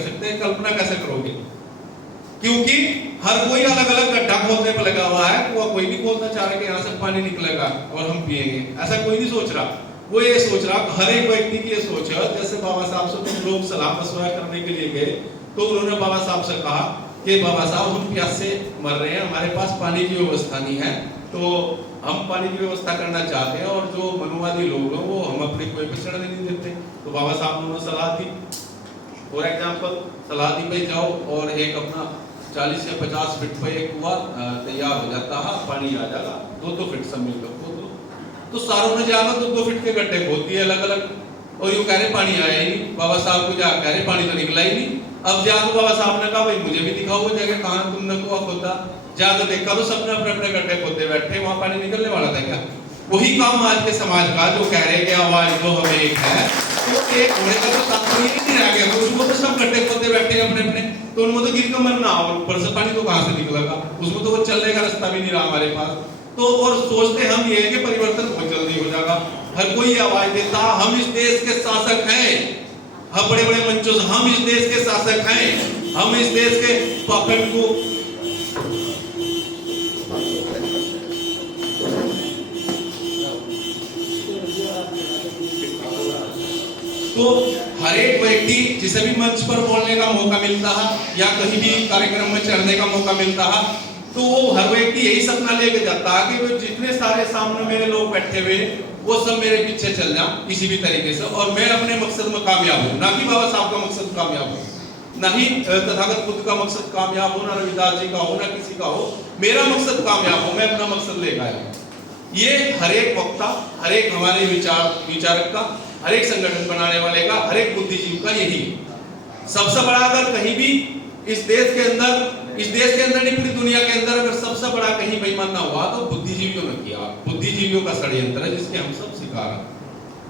सकते हैं, कल्पना कैसे करोगे? क्योंकि हर कोई अलग अलग गड्ढा खोदने पर लगा हुआ है। कोई नहीं खोदना चाह रहा कि यहाँ से पानी निकलेगा और हम पिएंगे, ऐसा कोई नहीं सोच रहा। वो ये सोच रहा, हर एक व्यक्ति की ये सोच है। जैसे बाबा साहब से कुछ लोग सलाह मशवरा करने के लिए गए तो उन्होंने बाबा साहब से कहा कि बाबा साहब हम प्यास से मर रहे हैं, हमारे पास पानी की व्यवस्था नहीं है, तो हम पानी की व्यवस्था करना चाहते हैं और जो मनुवादी लोग हैं वो हम अपने कुएं पे चढ़ने नहीं देते। तो बाबा साहब ने उन्हें सलाह दी, फॉर एग्जाम्पल सलाह दी भाई जाओ और एक अपना 40 या 50 फीट पर एक कुआं तैयार हो जाता है, पानी आ जाएगा, 2-2 फीट सब मिलकर खोद लो। तो सारों ने जाकर 2-2 फीट के गड्ढे खोद दिए अलग अलग, और यूं कह रहे पानी आया ही नहीं। बाबा साहब को जा कह रहे पानी तो निकला ही नहीं। अब जाकर बाबा साहब ने कहा भाई मुझे भी दिखाओ वो जगह कहाँ तुमने कुआं खोदा। जाकर देखा तो सबने अपने अपने गड्ढे खोदे बैठे, वहां पानी निकलने वाला था क्या? वही काम आज के समाज का, जो कह रहे कि आवाज जो हमें एक है, तो एक होने का तो तात्पर्य ही नहीं रह गया। उसको तो सब गड्ढे खोदे बैठे अपने अपने, तो उनमें तो गिर का मरना, और ऊपर से पानी तो कहां से निकलेगा? उसमें तो वो चलने का रास्ता भी नहीं रहा हमारे पास। तो और सोचते हम ये कि परिवर्तन बहुत जल्दी हो जाएगा। हर कोई आवाज देता हम इस देश के शासक हैं, हम बड़े बड़े मंचों से हम इस देश के शासक हैं, हम इस देश के पकड़ को तो हर एक व्यक्ति जिसे भी मंच पर बोलने का मौका मिलता है या कहीं भी कार्यक्रम में चढ़ने का मौका मिलता है, तो वो हर व्यक्ति यही सपना लेके जाता है कि वो जितने सारे सामने मेरे लोग बैठे हुए वो सब मेरे पीछे चल जाएं किसी भी तरीके से, और मैं अपने मकसद में कामयाब हूँ। ना कि बाबा साहब का मकसद कामयाब हो, ना ही तथागत बुद्ध का मकसद कामयाब हो, ना रविदास जी का हो, ना किसी का हो, मेरा मकसद कामयाब हो, मैं अपना मकसद लेकर आया। ये हर एक वक्ता, हर एक हमारे विचारक का, हर एक संगठन बनाने वाले का, हर एक बुद्धिजीवी का यही सबसे बड़ा। अगर कहीं भी इस देश के अंदर नहीं पूरी दुनिया के अंदर अगर सबसे बड़ा कहीं बेईमान ना हुआ तो बुद्धिजीवियों ने किया। बुद्धिजीवियों का षड्यंत्र है जिसके हम सब शिकार हैं,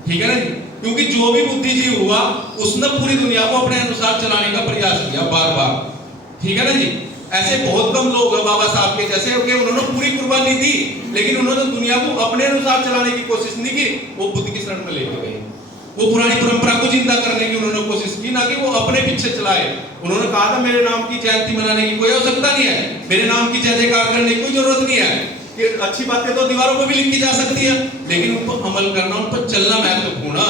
ठीक है ना जी? क्योंकि जो भी बुद्धिजीवी हुआ उसने पूरी दुनिया को अपने अनुसार चलाने का प्रयास किया बार बार, ठीक है ना जी? ऐसे बहुत कम लोग हैं बाबा साहब के जैसे कि उन्होंने पूरी कुर्बानी दी, लेकिन उन्होंने दुनिया को अपने अनुसार चलाने की कोशिश नहीं की। वो बुद्ध की शरण में लेके गए, वो पुरानी परंपरा को जिंदा करने की उन्होंने कोशिश की, ना कि वो अपने पीछे चलाए। उन्होंने कहा था मेरे नाम की जयंती मनाने की कोई आवश्यकता नहीं है, मेरे नाम की जय जयकार करने की कोई जरूरत नहीं है। कि अच्छी बातें तो दीवारों पर भी लिखी जा सकती है, लेकिन उन पर अमल करना, उन पर चलना महत्वपूर्ण।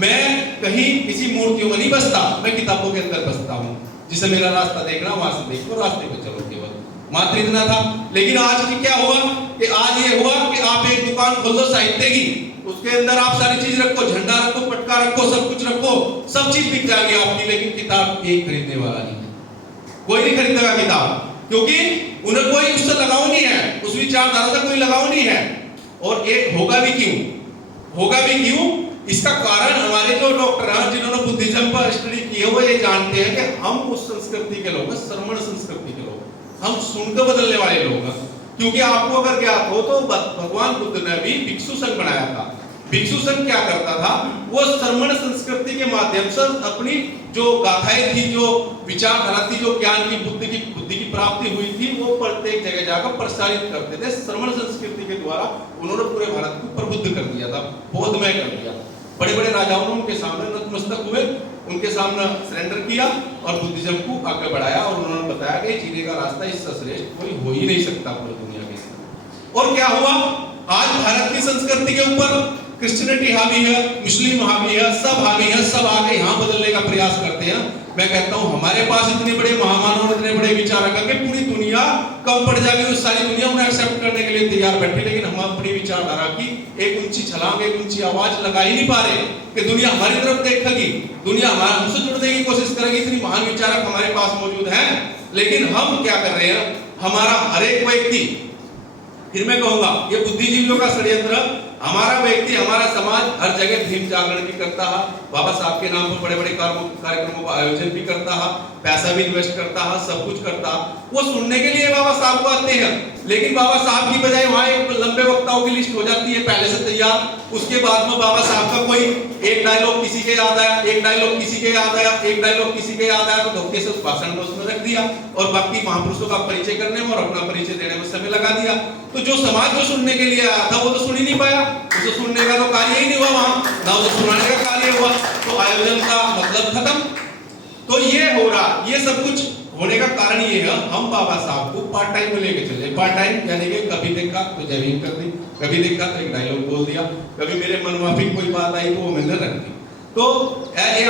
मैं कहीं किसी मूर्तियों में नहीं बसता, मैं किताबों के अंदर बसता हूँ। जिसे मेरा रास्ता देखना वहां से देखो, रास्ते पे चलो, केवल मात्र इतना था। लेकिन आज की क्या हुआ कि आज ये हुआ कि आप एक दुकान खोल दो साहित्य की, उसके अंदर आप सारी चीज रखो, झंडा रखो, पटका रखो, सब कुछ रखो, सब चीज बिक जाएगी आपकी, लेकिन किताब एक खरीदने वाला नहीं, कोई नहीं खरीदेगा किताब, क्योंकि उन्हें कोई उससे लगाव नहीं है, उस विचारधारा से कोई लगाव नहीं है। और एक होगा भी क्यों, होगा भी क्यों? इसका कारण हमारे जो डॉक्टर हैं जिन्होंने बुद्धिज्म पर स्टडी की है वो ये जानते हैं कि हम उस संस्कृति के लोग हैं, श्रमण संस्कृति के लोग, हम सुनकर बदलने वाले लोग हैं। क्योंकि आपको अगर ज्ञात हो तो भगवान बुद्ध ने भी भिक्षु संघ बनाया था। भिक्षु संघ क्या करता था? वो श्रमण संस्कृति के माध्यम से अपनी जो गाथाएं थी, जो विचारधारा थी, जो ज्ञान की बुद्धि की प्राप्ति हुई थी, वो प्रत्येक जगह जाकर प्रसारित करते थे। श्रमण संस्कृति के द्वारा उन्होंने पूरे भारत को प्रबुद्ध कर दिया था, बोधमय कर दिया। बड़े बड़े राजाओं ने उनके सामने नतमस्तक हुए, उनके सामने सरेंडर किया और बुद्धिज्म को आगे बढ़ाया, और उन्होंने बताया कि जीने का रास्ता इससे श्रेष्ठ कोई हो ही नहीं सकता पूरी दुनिया में। और क्या हुआ? आज भारत की संस्कृति के ऊपर क्रिश्चियनिटी हावी है, मुस्लिम हावी है, सब हावी है, सब आके यहाँ बदलने का प्रयास करते हैं। मैं कहता हूँ हमारे पास इतने बड़े महामानव, इतने बड़े विचारक हैं कि पूरी दुनिया कम पड़ जाएगी, उस सारी दुनिया उन्हें एक्सेप्ट करने के लिए तैयार बैठे, लेकिन हम अपनी विचारधारा की एक ऊंची छलांग, एक ऊंची आवाज लगा ही नहीं पा रहे कि दुनिया हमारी तरफ देखेगी, दुनिया हमसे जुड़ने की कोशिश करेगी। इतनी महान विचारक हमारे पास मौजूद हैं, लेकिन हम क्या कर रहे हैं? हमारा हर एक व्यक्ति, फिर मैं कहूंगा ये बुद्धिजीवियों का षड्यंत्र, हमारा व्यक्ति, हमारा समाज हर जगह धीम जागरण भी करता है, बाबा साहब के नाम पर बड़े बड़े कार्यक्रमों का आयोजन भी करता है, पैसा भी इन्वेस्ट करता है, सब कुछ करता है। वो सुनने के लिए बाबा साहब को आते हैं, लेकिन बाबा साहब की बजाय वहां एक लंबे वक्ताओं की लिस्ट हो जाती है पहले से तैयार। उसके बाद में बाबा साहब का कोई एक डायलॉग किसी के याद आया, एक डायलॉग किसी के याद आया, एक डायलॉग किसी के याद आया, तो धोखे से उस भाषण में उसमें रख दिया और बाकी महापुरुषों का परिचय करने में और अपना परिचय देने में समय लगा दिया। तो जो समाज को सुनने के लिए आया था वो तो सुन ही नहीं पाया, उसे सुनने का तो कार्य ही नहीं हुआ वहां, ना उसे सुनाने का कार्य हुआ, तो आयोजन का मतलब खत्म। तो ये हो रहा सब कुछ होने का कारण ये है, हम बाबा साहब को पार्ट टाइम में लेके चले। पार्ट टाइम यानी कि कभी देखा तो जय भीम कर दी, कभी देखा तो एक डायलॉग बोल दिया, कभी मेरे मन माफिक कोई बात आई तो वो मैंने रख दी। तो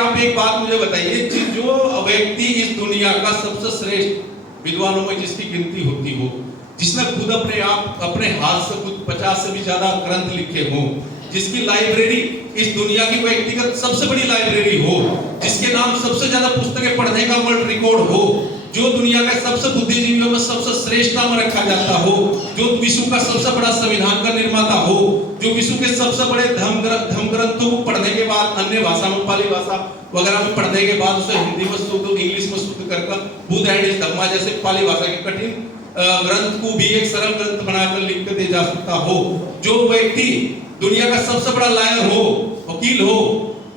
आप एक बात मुझे बताइए, जो व्यक्ति इस दुनिया का सबसे श्रेष्ठ विद्वानों में जिसकी गिनती होती हो, जिसने खुद अपने हाथ से खुद 50 से भी ज्यादा ग्रंथ लिखे हो, जिसकी लाइब्रेरी इस दुनिया की व्यक्तिगत सबसे बड़ी लाइब्रेरी हो, जिसके नाम सबसे ज्यादा पुस्तकें पढ़ने का वर्ल्ड रिकॉर्ड हो, जो दुनिया के सबसे बुद्धिजीवियों में सबसे श्रेष्ठता में रखा जाता हो, जो विश्व का सबसे बड़ा संविधान का निर्माता हो, जो विश्व के सबसे बड़े धर्म ग्रंथों को पढ़ने के बाद अन्य भाषा में, पाली भाषा वगैरह में पढ़ने के बाद उसे हिंदी में शुद्ध, इंग्लिश में शुद्ध कर बुद्ध एंड हिज धम्मा जैसे पाली भाषा के कठिन ग्रंथ को भी एक सरल ग्रंथ बनाकर लिख कर दे जा सकता हो, जो व्यक्ति दुनिया का सबसे बड़ा लॉयर हो, वकील हो,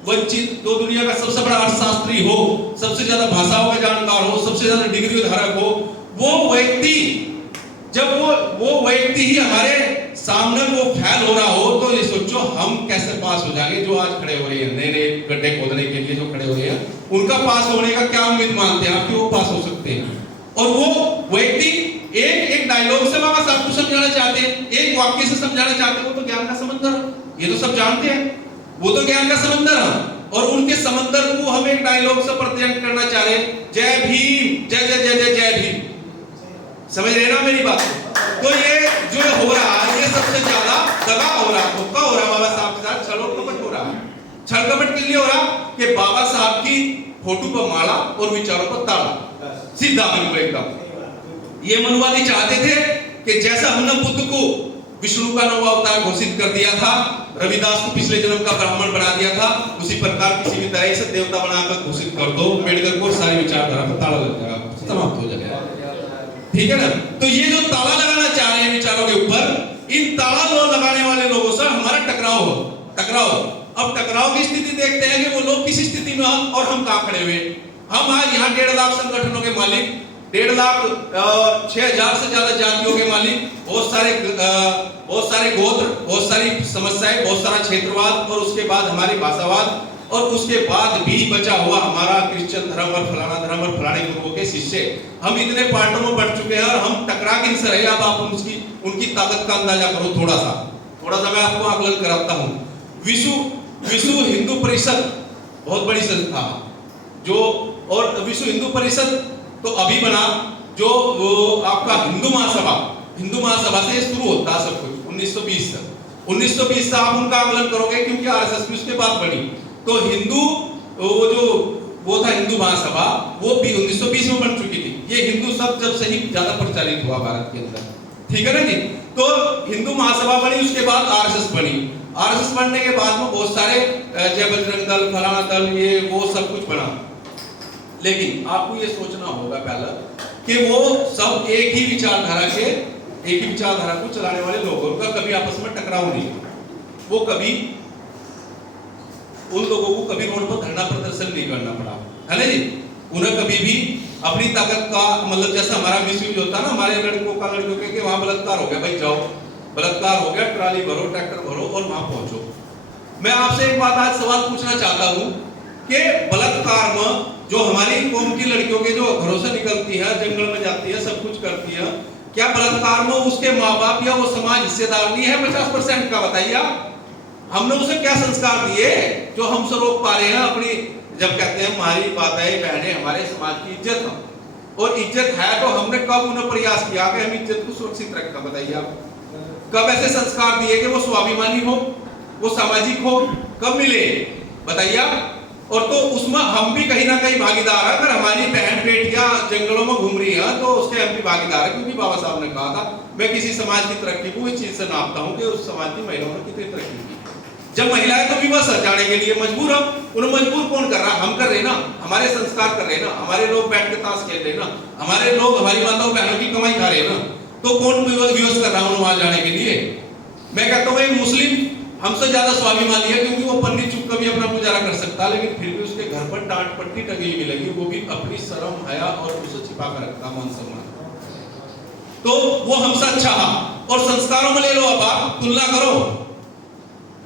वंचित तो दुनिया का सबसे बड़ा अर्थशास्त्री हो, सबसे ज्यादा भाषाओं का जानकार हो, सबसे ज्यादा डिग्री धारक हो, वो व्यक्ति जब वो व्यक्ति ही हमारे सामने वो फेल हो रहा हो, तो ये सोचो हम कैसे पास हो जाएंगे। जो आज खड़े हो रहे हैं नए नए गड्ढे खोदने के लिए जो खड़े हो रहे हैं, उनका पास होने का क्या उम्मीद मानते हैं आप कि वो पास हो सकते हैं? और वो व्यक्ति एक डायलॉग से बाबा साहब को समझाना चाहते हैं, एक वाक्य से समझाना चाहते हैं, वो तो ज्ञान का समंदर, ये तो सब जानते हैं, वो तो ज्ञान का समंदर है। और उनके समंदर को हम एक डायलॉग से प्रतिबिंबित करना चाह रहे हैं, जय भीम, जय जय जय जय जय भीम। समझ रहे ना मेरी बात? तो ये जो हो रहा है, ये सबसे ज्यादा दगा हो रहा है, धोखा हो रहा है बाबा साहब के साथ, छल कपट हो रहा है। छल कपट के लिए हो रहा कि बाबा साहब की फोटो पर माला और विचारों पर ताला, सीधा बिल्कुल एकदम। ये मनुवादी चाहते थे कि जैसा हमने बुद्ध को विष्णु का नौवा अवतार घोषित कर दिया था, रविदास को पिछले जन्म का ब्राह्मण बना दिया था, उसी प्रकार किसी भी तरह से देवता बनाकर घोषित कर दो, अम्बेडकर को सारी विचारधारा पर ताला लग जाएगा, समाप्त हो जाएगा। ठीक है ना? तो ये जो ताला लगाना चाह रहे हैं विचारों के ऊपर, इन ताला लगाने वाले लोगों से हमारा टकराव। अब टकराव की स्थिति देखते हैं कि वो लोग किस स्थिति में हैं और हम कहां खड़े हुए। हम आज यहाँ 1.5 लाख संगठनों के मालिक, 1.5 लाख 6,000 से ज्यादा जातियों के मालिक, बहुत सारे गोत्र, बहुत सारी समस्याएं, बहुत सारा क्षेत्रवाद, और उसके बाद हमारी भाषावाद, और उसके बाद भी बचा हुआ हमारा क्रिश्चियन धर्म और फलाना धर्म और फलाने गुरुओं के शिष्य। हम इतने पार्टों में बढ़ चुके हैं और हम टकरा किनसे रहे। अब आप उनकी ताकत का अंदाजा करो थोड़ा सा मैं आपको आकलन कराता हूँ। विश्व हिंदू परिषद बहुत बड़ी संस्था जो, और विश्व हिंदू परिषद तो अभी बना, जो वो आपका हिंदू महासभा से शुरू होता है सब कुछ 1920 से आप उनका आकलन करोगे, क्योंकि आरएसएस भी उसके बाद बनी। तो वो था हिंदू महासभा, वो भी 1920 में बन चुकी थी। ये हिंदू शब्द जब से ही ज्यादा प्रचलित हुआ भारत के अंदर, ठीक है ना जी? तो हिंदू महासभा बनी, उसके बाद आरएसएस बनी। आरएसएस बनने के बाद में बहुत सारे जय बजरंग दल, फलाना दल, ये वो सब कुछ बना। लेकिन आपको ये सोचना होगा पहला कि वो सब एक ही विचारधारा को चलाने वाले लोगों का कभी आपस में टकराव नहीं। वो कभी उन लोगों को कभी रोड पर धरना प्रदर्शन नहीं करना पड़ा, है ना जी? उन्हें कभी भी अपनी ताकत का, मतलब जैसा हमारा मिसयूज होता है ना, हमारे लड़कों के वहां बलात्कार हो गया, भाई जाओ, बलात्कार हो गया, ट्राली भरो, ट्रैक्टर भरो और वहां पहुंचो। मैं आपसे एक बात आज सवाल पूछना चाहता हूं कि बलात्कार में जो हमारी कौम की लड़कियों के जो घरों से निकलती है, जंगल में जाती है, सब कुछ करती है, क्या बलात्कार में उसके माँ बाप या वो समाज हिस्सेदार नहीं है 50% का? बताइए आप। हमने उसे क्या संस्कार दिए जो हमसे रोक पा रहे हैं अपनी, जब कहते हैं हमारी माताएं बहनें हमारे समाज की इज्जत है, और इज्जत है तो हमने कब उन्हें प्रयास किया कि हम इज्जत को सुरक्षित रखें? बताइए आप। कब ऐसे संस्कार दिए कि वो स्वाभिमानी हो, वो सामाजिक हो? कब मिले? बताइए आप। और तो उसमें हम भी कहीं ना कहीं भागीदार है। अगर हमारी बहन बेटियां जंगलों में घूम रही हैं तो उसके हम भी भागीदार है, क्योंकि बाबा साहब ने कहा था, मैं किसी समाज की तरक्की को इस चीज से नापता हूं कि उस समाज की महिलाओं ने कितनी तरक्की की। जब महिलाएं तो विवश जाने के लिए मजबूर है, उन्हें मजबूर कौन कर रहा है? हम कर रहे ना, हमारे संस्कार कर रहे ना, हमारे लोग बैठ के ताश खेल रहे ना, हमारे लोग हमारी माताओं बहनों की कमाई खा रहे ना, तो कौन विवश कर रहा है वहां जाने के लिए? मैं कहता हूँ एक मुस्लिम हमसे ज्यादा स्वाभिमानी है, क्योंकि वो पन्नी चुप कर भी अपना गुजारा कर सकता, लेकिन फिर भी उसके घर पर टाट पट्टी टंगी हुई मिलेगी, वो भी अपनी शर्म, हया और उसे छिपा कर रखता, मान सम्मान। तो वो हमसे अच्छा है। और संस्कारों में ले लो, अब आप तुलना करो,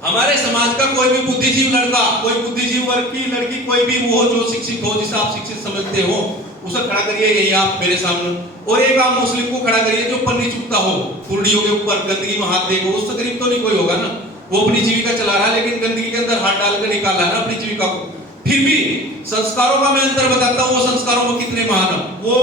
हमारे समाज का कोई भी बुद्धिजीवी लड़का, कोई बुद्धिजीवी वर्ग की लड़की, कोई भी वो जो शिक्षित हो, जिसे आप शिक्षित समझते हो, उसे खड़ा करिए यही आप मेरे सामने, और एक आप मुस्लिम को खड़ा करिए जो पन्नी चुकता हो, कुर्डियों के ऊपर गंदगी में हाथ देगा, उससे गरीब तो नहीं कोई होगा ना, वो अपनी जीविका चला रहा है, लेकिन गंदगी के अंदर हाथ डालकर निकाला है ना अपनी जीविका को। फिर भी संस्कारों का मैं अंतर बताता हूँ, वो संस्कारों में कितने महान है। वो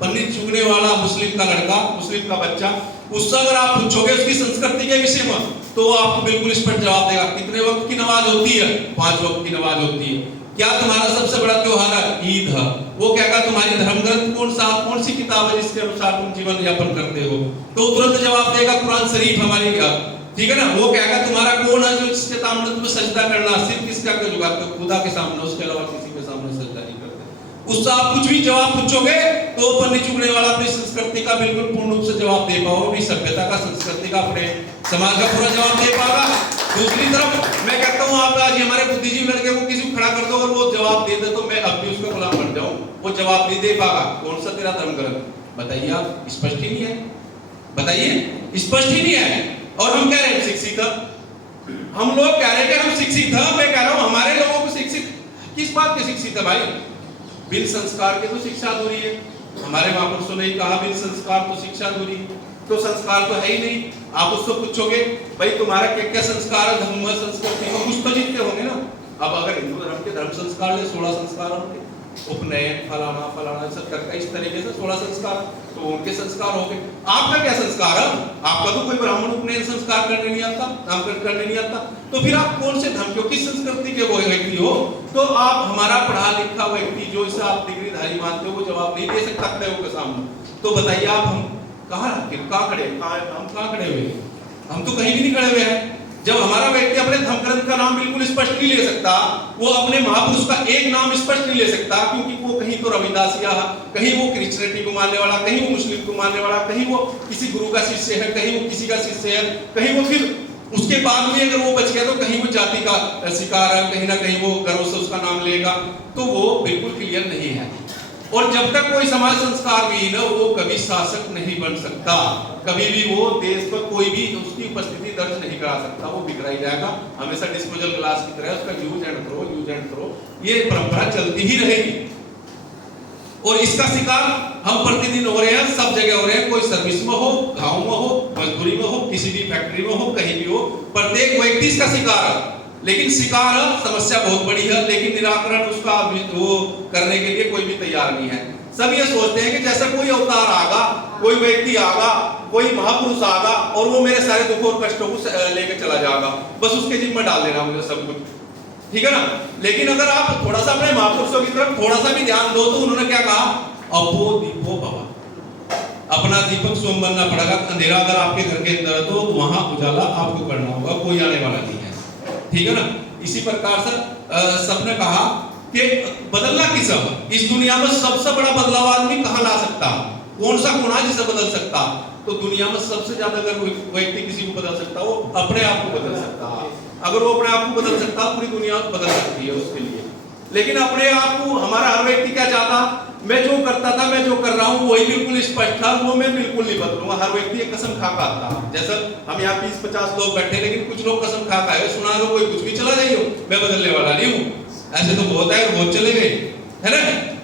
पन्नी चुगने वाला मुस्लिम का लड़का, मुस्लिम का बच्चा, उससे अगर आप पूछोगे उसकी संस्कृति के विषय में, तो वो आपको बिल्कुल स्पष्ट जवाब देगा। कितने वक्त की नमाज होती है? 5 वक्त की नमाज होती है। क्या तुम्हारा सबसे बड़ा त्योहार है? ईद है। वो कहेगा तुम्हारी धर्म ग्रंथ कौन सा, कौन सी किताब है जिसके अनुसार तुम जीवन यापन करते हो? तो तुरंत जवाब देगा कुरान शरीफ हमारी, ठीक है ना। वो कहेगा तुम्हारा कौन है जो जिसके सामने तुम्हें सजदा करना, सिर्फ किसका जुगाते हो? खुदा के सामने, उसके अलावा किसी के सामने सजदा नहीं करते। उससे आप कुछ भी जवाब पूछोगे तो पन्नी चुगने वाला अपनी संस्कृति का बिल्कुल पूर्ण रूप से जवाब दे पाओगे, अपनी सभ्यता का, संस्कृति का, अपने समाज का पूरा जवाब दे पाएगा। दूसरी तरफ मैं कहता हूँ, आप आज हमारे बुद्धिजीवी लड़के को किसी को खड़ा कर दो और वो जवाब दे दे, तो मैं अब भी उसका गुलाम बन जाऊं। वो जवाब नहीं दे पाएगा। कौन सा तेरा धर्म ग्रंथ? बताइए आप, स्पष्ट ही नहीं है। बताइए, स्पष्ट ही नहीं है। और हम कह रहे हैं शिक्षित, हम लोग कह रहे हैं कि हम शिक्षित हैं। मैं कह रहा हूं हमारे लोगों को शिक्षित किस बात के शिक्षित है भाई? बिन संस्कार के तो शिक्षा अधूरी है। हमारे महापुरुषों ने कहा बिन संस्कार तो शिक्षा अधूरी, तो संस्कार तो है ही नहीं। आप उसको पूछोगे भाई तुम्हारा क्या क्या संस्कार है, धर्म संस्कृति को, कुछ तो जीतते होंगे ना। अब अगर हिंदू धर्म के धर्म संस्कार ले 16 संस्कार होंगे, उपनयन फलाना फलाना सब करके इस तरीके से 16 संस्कार, तो उनके संस्कार हो गए। आपका क्या संस्कार है? आपका तो कोई ब्राह्मण उपनयन संस्कार करने नहीं आता, नामकरण करने नहीं आता, तो फिर आप कौन से धर्म के, किस संस्कृति के वो व्यक्ति हो? तो आप हमारा पढ़ा लिखा व्यक्ति जो इसे आप डिग्रीधारी मानते हो, वो जवाब नहीं दे सकता खड़े के सामने। तो बताइए आप, हम कहाँ खड़े, हम कहाँ खड़े हुए? हम तो कहीं भी नहीं खड़े हुए हैं। जब हमारा व्यक्ति अपने धर्म ग्रंथ का नाम बिल्कुल स्पष्ट नहीं ले सकता, वो अपने महापुरुष का एक नाम स्पष्ट नहीं ले सकता, क्योंकि वो कहीं तो रविदासिया, कहीं वो क्रिश्चियनिटी को मानने वाला, कहीं वो मुस्लिम को मानने वाला, कहीं वो किसी गुरु का शिष्य है, कहीं वो किसी का शिष्य है, कहीं वो फिर उसके बाद में अगर वो बच गया तो कहीं वो जाति का शिकार है, कहीं ना कहीं वो गर्व से उसका नाम लेगा। तो वो बिल्कुल क्लियर नहीं है। और जब तक कोई समाज संस्कार विहीन है, वो कभी शासक नहीं बन सकता, कभी भी वो देश पर कोई भी उसकी उपस्थिति दर्ज नहीं करा सकता। वो बिखरा ही जाएगा, हमेशा डिस्पोजल ग्लास की तरह उसका यूज एंड थ्रो, ये परंपरा चलती ही रहेगी। और इसका शिकार हम प्रतिदिन हो रहे हैं, सब जगह हो रहे हैं। कोई सर्विस में हो, गांव में हो, मजदूरी में हो, किसी भी फैक्ट्री में हो, कहीं भी हो, प्रत्येक व्यक्ति इसका शिकार है। लेकिन शिकार समस्या बहुत बड़ी है, लेकिन निराकरण उसका वो करने के लिए कोई भी तैयार नहीं है। सब ये सोचते हैं कि जैसा कोई अवतार आगा, कोई व्यक्ति आगा, कोई महापुरुष आगा और वो मेरे सारे दुखों और कष्टों को लेकर चला जाएगा, बस उसके जिम्मे डाल देना मुझे सब कुछ, ठीक है ना। लेकिन अगर आप थोड़ा सा अपने महापुरुषों की तरफ थोड़ा सा भी ध्यान दो, तो उन्होंने क्या कहा? अपो दीपो भव, अपना दीपक स्वयं बनना पड़ेगा। अंधेरा अगर आपके घर के अंदर तो वहां उजाला आपको करना होगा, कोई आने वाला नहीं है, ठीक है ना। इसी प्रकार से सबने कहा कि बदलना किस अब इस दुनिया में सबसे बड़ा बदलाव आदमी कहां ला सकता? कौन सा गुण है जिसे बदल सकता? तो दुनिया में सबसे ज्यादा अगर व्यक्ति किसी को बदल सकता, वो अपने आप को बदल सकता। अगर वो अपने आप को बदल सकता, पूरी दुनिया बदल सकती है उसके लिए। लेकिन अपने आप को हमारा हर व्यक्ति क्या चाहता? मैं जो करता था, मैं जो कर रहा हूँ वही बिल्कुल स्पष्ट था, वो मैं बिल्कुल नहीं बदलूंगा। हर व्यक्ति एक कसम खा आता। जैसा हम यहाँ 20-50 लोग बैठे, लेकिन कुछ लोग कसम खा है, सुना लो कोई कुछ भी चला जाइए, मैं बदलने वाला नहीं हूँ। ऐसे तो बहुत है, बहुत चले गए, है ना।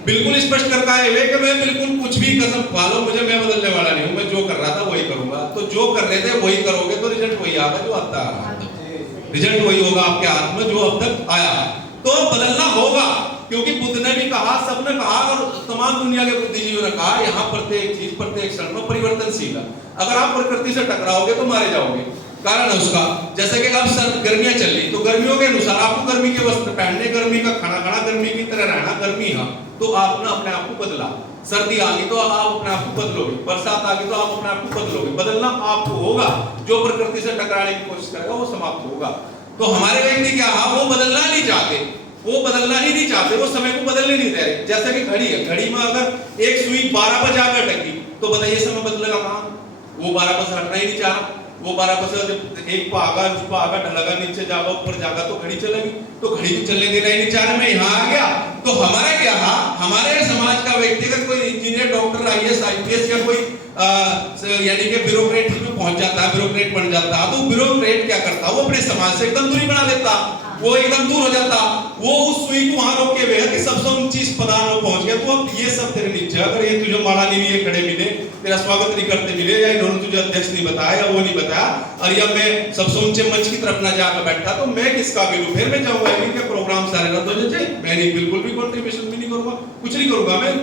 बिल्कुल स्पष्ट करके आए हुए कि मैं बिल्कुल कुछ भी कसम खा लो, मुझे मैं बदलने वाला नहीं हूँ, मैं जो कर रहा था वही करूंगा। तो जो कर रहे थे वही करोगे तो रिजल्ट वही आएगा जो आता है, रिजल्ट वही होगा आपके हाथ में जो अब तक आया। तो बदलना होगा, क्योंकि बुद्ध ने भी कहा, सबने कहा, और तमाम दुनिया के बुद्धिजीवियों ने कहा, यहाँ प्रत्येक चीज प्रत्येक क्षण में परिवर्तनशील है। अगर आप प्रकृति से टकराओगे तो मारे जाओगे। कारण है उसका, जैसे कि अब सर गर्मियां चल रही, तो गर्मियों के अनुसार आपको गर्मी के वस्त्र पहनने, गर्मी का खाना खाना, गर्मी की तरह रहना, गर्मी है तो आपने अपने आप को बदला। सर्दी आ गई तो आप अपने आप को बदलोगे, बरसात आ गई तो आप अपने आप को बदलोगे। बदलना आपको होगा, जो प्रकृति से टकराने की कोशिश करेगा वो समाप्त होगा। तो हमारे व्यक्ति क्या है, वो बदलना नहीं चाहते, वो बदलना ही नहीं चाहते, वो समय को बदलने नहीं दे रहे। जैसे कि घड़ी है, घड़ी में अगर एक सुई 12 बजे आकर टकी, तो बताइए समय बदलेगा कहाँ? वो 12 बजे हटना ही नहीं चाह रहा। वो 12 बजे जब एक को आगा ढलगा नीचे जागा ऊपर जागा तो घड़ी चलेगी, तो घड़ी को चलने देना ही नहीं चाह रहा। मैं यहाँ आ गया तो हमारा क्या, हमारे समाज का व्यक्ति अगर कोई इंजीनियर, डॉक्टर, IAS, IPS या कोई यानी कि ब्यूरोक्रेट में पहुंच जाता है, ब्यूरोक्रेट बन जाता है, तो ब्यूरोक्रेट क्या करता है, वो अपने समाज से एकदम दूरी बना लेता, वो एकदम दूर हो जाता, वो उस सुई को वहां रोके हुए है कि सबसे ऊंची पदान में पहुंच गया। तो अब ये सब तेरे नीचे, अगर ये तुझे माला नहीं लिए खड़े मिले, तेरा स्वागत नहीं करते मिले, या इन्होंने तुझे अध्यक्ष नहीं बताया या वो नहीं बताया, और या मैं सबसे ऊंचे मंच की तरफ ना जाकर बैठा, तो मैं किस काबिल हूं? फिर मैं जाऊंगा इनके प्रोग्राम सारे रद्द हो जाए, मैं नहीं, बिल्कुल भी कंट्रीब्यूशन भी नहीं करूंगा, कुछ नहीं करूंगा मैं।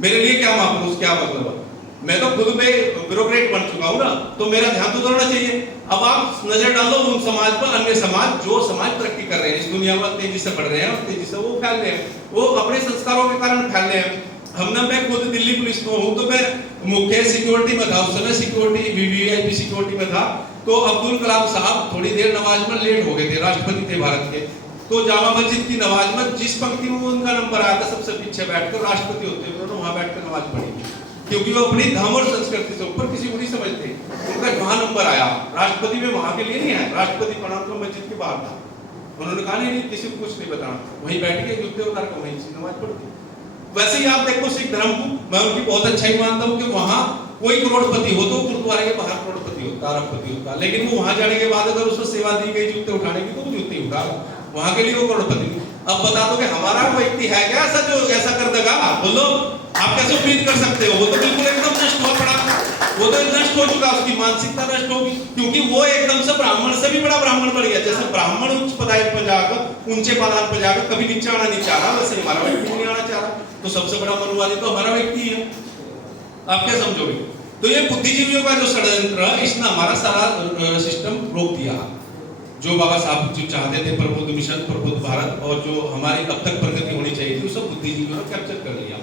मेरे लिए क्या महापुरुष, क्या मतलब? मैं तो खुद में ब्यूरोक्रेट बन चुका हूं ना, तो मेरा ध्यान तो उधरना चाहिए। अब आप नजर डालो उन समाज पर, अन्य समाज जो समाज तरक्की कर रहे हैं, इस दुनिया में तेजी से बढ़ रहे हैं और तेजी से वो फैल रहे हैं, वो अपने संस्कारों के कारण फैल रहे हैं। हमने, मैं खुद दिल्ली पुलिस में हूं, तो मैं मुख्य सिक्योरिटी में था, उस समय सिक्योरिटी वीवीआईपी सिक्योरिटी में था। तो अब्दुल कलाम साहब थोड़ी देर नमाज में लेट हो गए थे, राष्ट्रपति थे भारत के, तो जामा मस्जिद की नमाज में जिस पंक्ति में उनका नंबर आया था, सबसे पीछे बैठकर, राष्ट्रपति होते हुए उन्होंने वहां बैठकर नमाज पढ़ी, क्योंकि वो अपनी धर्म और संस्कृति से ऊपर किसी को नहीं समझते। उनका वहां नंबर आया, राष्ट्रपति में वहां के लिए नहीं है, राष्ट्रपति प्रणाम तो मस्जिद के बाहर था। उन्होंने कहा नहीं किसी को कुछ नहीं बताना, वहीं बैठ के जूते उतार कर वहीं नमाज पढ़ती। वैसे ही आप देखो सिख धर्म को, मैं उनकी बहुत अच्छा ही मानता हूँ कि वहां कोई करोड़पति हो तो गुरुद्वारे के बाहर करोड़पति होता, अरबपति होता, लेकिन वो वहां जाने के बाद अगर उसको सेवा दी गई जूते उठाने की, तो वो जूते उठा, वहां के लिए वो करोड़पति। अब बता दो कि हमारा व्यक्ति है क्या ऐसा जो ऐसा कर देगा? बोलो, आप कैसे उम्मीद कर सकते हो? वो तो बिल्कुल एकदम नष्ट हो पड़ा, वो तो नष्ट हो चुका, उसकी मानसिकता नष्ट होगी, क्योंकि वो एकदम से ब्राह्मण से भी बड़ा ब्राह्मण बन गया। जैसे ब्राह्मण उच्च पदान पर जाकर, ऊंचे पदान पर जाकर कभी नीचे आना नहीं चाह रहा, वैसे हमारा व्यक्ति नहीं आना चाह रहा। तो सबसे बड़ा मनुवादी तो हमारा व्यक्ति ही है। आप क्या समझोगे? तो ये बुद्धिजीवियों का जो षड्यंत्र है, इसने हमारा सारा सिस्टम रोक दिया। जो बाबा साहब जो चाहते थे, प्रबुद्ध मिशन, प्रबुद्ध भारत, और जो हमारी अब तक प्रगति होनी चाहिए थी, सब बुद्धिजीवियों ने कैप्चर कर लिया,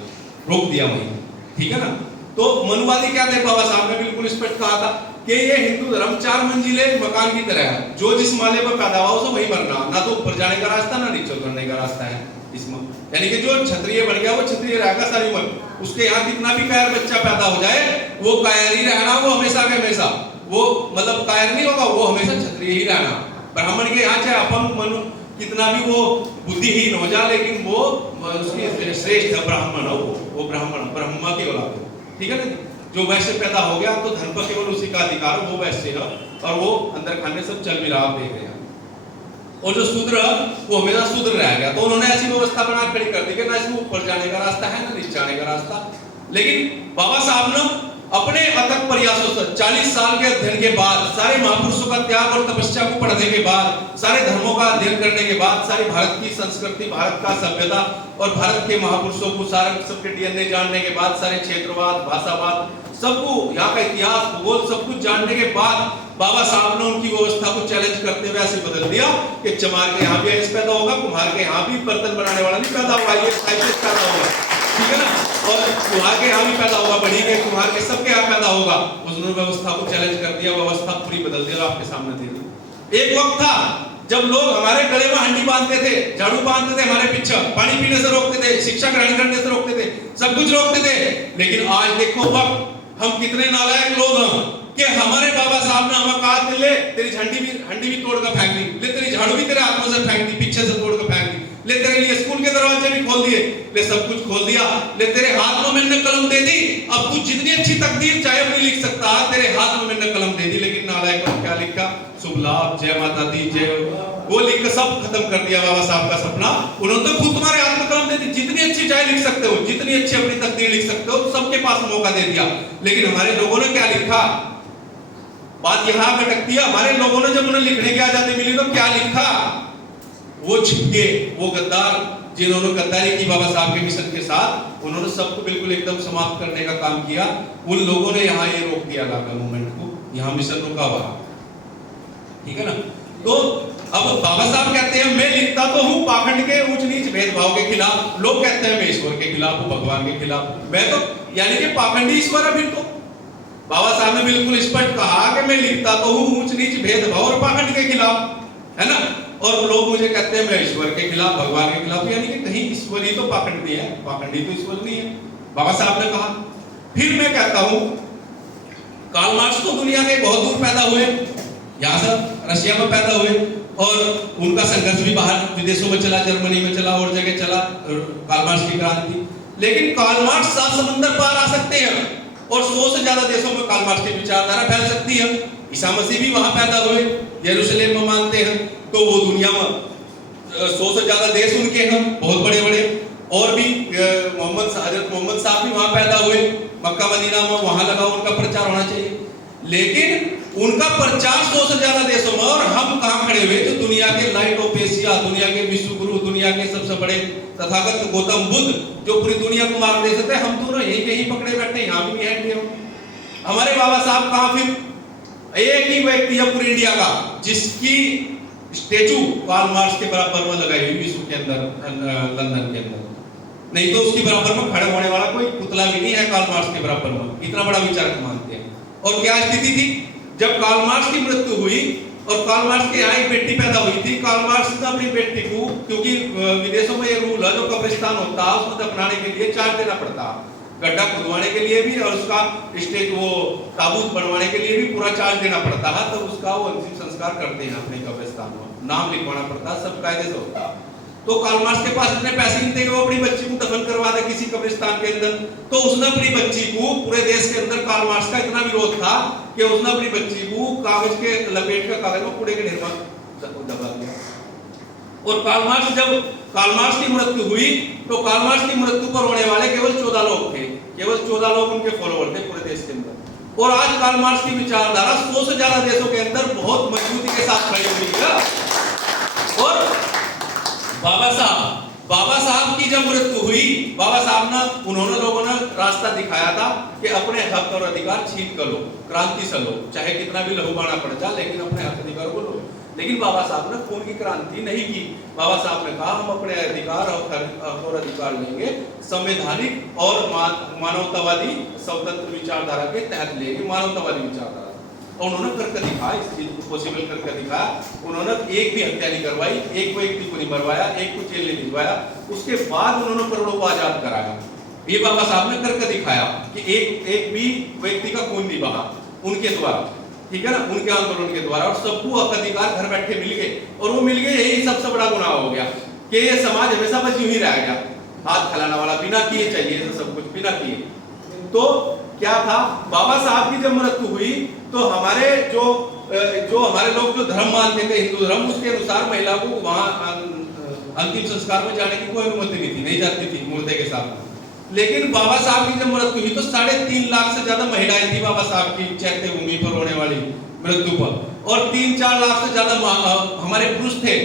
रोक दिया वहीं, ठीक है ना। तो मनुवादी क्या थे? बाबा साहब ने बिल्कुल स्पष्ट कहा था कि ये हिंदू धर्म 4 मंजिले मकान की तरह है, जो जिस माले पर पैदा हुआ उसे वही मरना, ना तो ऊपर जाने का रास्ता ना नीचे उतरने का रास्ता है इसमें। यानी कि जो क्षत्रिय बन गया वो क्षत्रिय रहेगा सारी उम्र, उसके यहाँ कितना भी कायर बच्चा पैदा हो जाए, वो कायर ही रहना, वो हमेशा के हमेशा, वो मतलब कायर नहीं होगा, वो हमेशा क्षत्रिय ही रहना। ब्राह्मण के यहाँ चाहे अपन मनु कितना भी वो बुद्धिहीन हो जाए, लेकिन वो उसकी श्रेष्ठ ब्राह्मण हो, वो ब्राह्मण ब्रह्मा की औलाद हो, ठीक है ना। जो वैश्य पैदा हो गया तो धर्म पर केवल उसी का अधिकार, वो वैश्य है, और वो अंदर खाने सब चल भी रहा, देख रहे हैं। और जो शूद्र वो हमेशा शूद्र रह गया, तो उन्होंने ऐसी व्यवस्था बना खड़ी कर दी कि ना इसमें ऊपर जाने का रास्ता है, ना नीचे जाने का रास्ता। लेकिन बाबा साहब ने अपने अथक प्रयासों से 40 साल के अध्ययन के बाद, सारे महापुरुषों का त्याग और तपस्या को पढ़ने के बाद, सारे धर्मों का अध्ययन करने के बाद, सारी भारत की संस्कृति, भारत का सभ्यता और भारत के महापुरुषों को सारे सबके डीएनए जानने के बाद, सारे क्षेत्रवाद, भाषावाद, सबको, यहाँ का इतिहास, भूगोल, सब कुछ जानने के बाद, बाबा साहब ने उनकी व्यवस्था को चैलेंज करते हुए ऐसे बदल दिया कि चमार के यहाँ भी ऐसे पैदा होगा, कुम्हार के यहाँ भी बर्तन बनाने वाला नहीं पैदा होगा, ये साइंटिस्ट पैदा होगा, ठीक है ना, और कुम्हार के यहाँ भी पैदा होगा, बड़ी के कुम्हार के सबके यहाँ पैदा होगा। उसने व्यवस्था को चैलेंज कर दिया, व्यवस्था पूरी बदल दी और आपके सामने दे दी। एक वक्त था जब लोग हमारे गले में हंडी बांधते थे, झाड़ू बांधते थे, हमारे पीछे पानी पीने से रोकते थे, शिक्षा ग्रहण करने से रोकते थे, सब कुछ रोकते थे। लेकिन आज देखो वक्त, हम कितने नालायक लोग हैं कि हमारे बाबा साहब ने हमें कहा कि ले तेरी हंडी भी तोड़ कर फेंक दी, ले तेरी झाड़ू भी तेरे हाथों से फेंक दी, पीछे से तोड़ कर फेंक दी, ले तेरे लिए स्कूल के दरवाजे भी खोल दिए, ले सब कुछ खोल दिया, ले तेरे हाथ में मैंने कलम दे दी, अब तू जितनी अच्छी तकदीर चाहे अपनी लिख सकता है, तेरे हाथ में मैंने कलम दे दी। लेकिन नालायक ने क्या लिखा? शुभ लाभ, जय माता दी, जय, वो लिख कर सब खत्म कर दिया बाबा साहब का सपना। उन्होंने तो खुद तुम्हारे हाथ में कलम दे दी, जितनी अच्छी चाहे लिख सकते हो, जितनी अच्छी अपनी तकदीर लिख सकते हो, सबके पास मौका दे दिया। लेकिन हमारे लोगों ने क्या लिखा? बात यहां भटकती है, हमारे लोगों ने जब उन्हें लिखने की आजादी मिली तो क्या लिखा? वो छिपके, वो गद्दार जिन्होंने गद्दारी की बाबा साहब के मिशन के साथ, उन्होंने सबको बिल्कुल एकदम समाप्त करने का काम किया। उन लोगों ने यहाँ ये रोक दिया लाका मूवमेंट को, यहाँ मिशन रुका हुआ, ठीक है ना। तो अब बाबा साहब कहते हैं मैं लिखता तो हूँ पाखंड के ऊंच नीच भेदभाव के खिलाफ, लोग कहते हैं मैं ईश्वर के खिलाफ हूँ, भगवान के खिलाफ, मैं तो यानी कि पाखंडी ईश्वर है। फिर तो बाबा साहब ने बिल्कुल स्पष्ट कहा कि मैं लिखता तो हूँ ऊंच नीच भेदभाव और पाखंड के खिलाफ, है ना। और लोग मुझे कहते हैं मैं ईश्वर के खिलाफ, भगवान के खिलाफ, यानी कि कहीं ईश्वर ही तो पाखंडी है, पाखंडी तो ईश्वर नहीं है, बाबा साहब ने कहा। फिर मैं कहता हूं कार्ल मार्क्स तो दुनिया के बहुत दूर पैदा हुए, यहाँ से रशिया में पैदा हुए, और उनका संघर्ष भी बाहर विदेशों में चला, जर्मनी में चला और जगह चला, कार्ल मार्क्स की क्रांति। लेकिन कार्ल मार्क्स 7 समुंदर पार आ सकते हैं और 100 से ज्यादा देशों में कार्ल मार्क्स की विचारधारा फैल सकती है। ईसा मसीह भी वहां पैदा हुए, यरूशलेम में मानते हैं, तो वो दुनिया में 100 से ज्यादा देश उनके हैं, बहुत बड़े बड़े। और भी हजरत मोहम्मद साहब भी वहां पैदा हुए, मक्का मदीना में, वहां लगा उनका प्रचार होना चाहिए। लेकिन उनका प्रचार 100 से ज्यादा देशों में, और हम कहां खड़े हुए? तो दुनिया के लाइट ऑफ एशिया, दुनिया के विश्व गुरु, दुनिया के सबसे बड़े तथागत गौतम बुद्ध, जो पूरी दुनिया को मार्गदर्शक थे, हम दोनों यहीं के ही पकड़े बैठे, यहाँ भी नहीं है। हमारे बाबा साहब कहां? फिर एक ही व्यक्ति है पूरी इंडिया का जिसकी स्टेचू कार्ल मार्क्स के बराबर में लगाई हुई विश्व के अंदर, लंदन के अंदर। नहीं तो उसकी बराबर में खड़े होने वाला कोई पुतला भी नहीं है कार्ल मार्क्स के बराबर में, इतना बड़ा विचारक मानते हैं। और क्या स्थिति थी जब कार्ल मार्क्स की मृत्यु हुई और कार्ल मार्क्स के यहाँ एक बेटी पैदा हुई थी? कार्ल मार्क्स ने अपनी बेटी को, क्योंकि विदेशों में ये रूल है, जो कब्रिस्तान होता है उसमें दफनाने के लिए चार्ज देना पड़ता है, गड्ढा खुदवाने के लिए भी और उसका स्टेज वो ताबूत बनवाने के लिए भी पूरा चार्ज देना पड़ता है। तो उसका वो अंतिम संस्कार करते हैं अपने कब्रिस्तान में, नाम लिखवाना पड़ता है, सब कायदे से होता है। तो कार्ल मार्क्स के पास इतने पैसे नहीं थे कि वो अपनी बच्ची को दफन करवा दे किसी कब्रिस्तान के अंदर। तो उसने अपनी बच्ची को, पूरे देश के अंदर कार्ल मार्क्स का इतना विरोध था कि उसने अपनी बच्ची को कागज के लपेट कर कागज में कूड़े के ढेर में दबा दिया। और जब कार्ल मार्क्स की मृत्यु हुई तो कार्ल मार्क्स की मृत्यु पर होने वाले केवल 14 लोग थे, केवल 14 लोग उनके फॉलोअर थे पूरे देश के अंदर। और आज कार्ल मार्क्स की विचारधारा 100 से ज्यादा देशों के अंदर बहुत मजबूती के साथ खड़ी हुई है। और बाबा साहब की जब मृत्यु हुई, बाबा साहब ने, उन्होंने लोगों ने रास्ता दिखाया था कि अपने हक और अधिकार छीन कर लो, क्रांति से लो, चाहे कितना भी लहूबाना पड़ जाए, लेकिन अपने हक अधिकार को लो। लेकिन बाबा साहब ने खून की क्रांति नहीं की। बाबा साहब ने कहा हम अपने अधिकार और अधिकार लेंगे, संवैधानिक और मानवतावादी स्वतंत्र विचारधारा के तहत लेंगे, मानवतावादी विचारधारा। और उन्होंने करके दिखाया, इस चीज को पॉसिबल करके दिखाया। उन्होंने एक भी हत्या नहीं करवाई, एक व्यक्ति को नहीं मरवाया, एक को जेल नहीं भिजवाया। उसके बाद उन्होंने करोड़ों को आजाद कराया। ये बाबा साहब ने करके दिखाया कि एक भी व्यक्ति का खून नहीं बहा उनके द्वारा, ठीक है ना, उनके आंदोलन के द्वारा। और सबको हक अधिकार घर बैठे मिल गए, और वो मिल गए, यही सबसे बड़ा गुनाह हो गया कि ये समाज हमेशा बस यूं ही रह गया, हाथ फैलाने वाला, बिना किए चाहिए सब कुछ, बिना किए। तो क्या था, बाबा साहब की जब मृत्यु हुई तो हमारे जो हमारे लोग जो धर्म मानते थे, हिंदू धर्म, उसके अनुसार महिला को वहां अंतिम संस्कार में जाने की कोई अनुमति नहीं थी, नहीं जाती थी मुर्दे के साथ। लेकिन बाबा साहब की जब मृत्यु हुई तो 3.5 लाख से ज्यादा महिलाएं थी बाबा साहब की चैत्य भूमि पर होने वाली मृत्यु पर, और 3-4 लाख से ज्यादा हमारे पुरुष थे।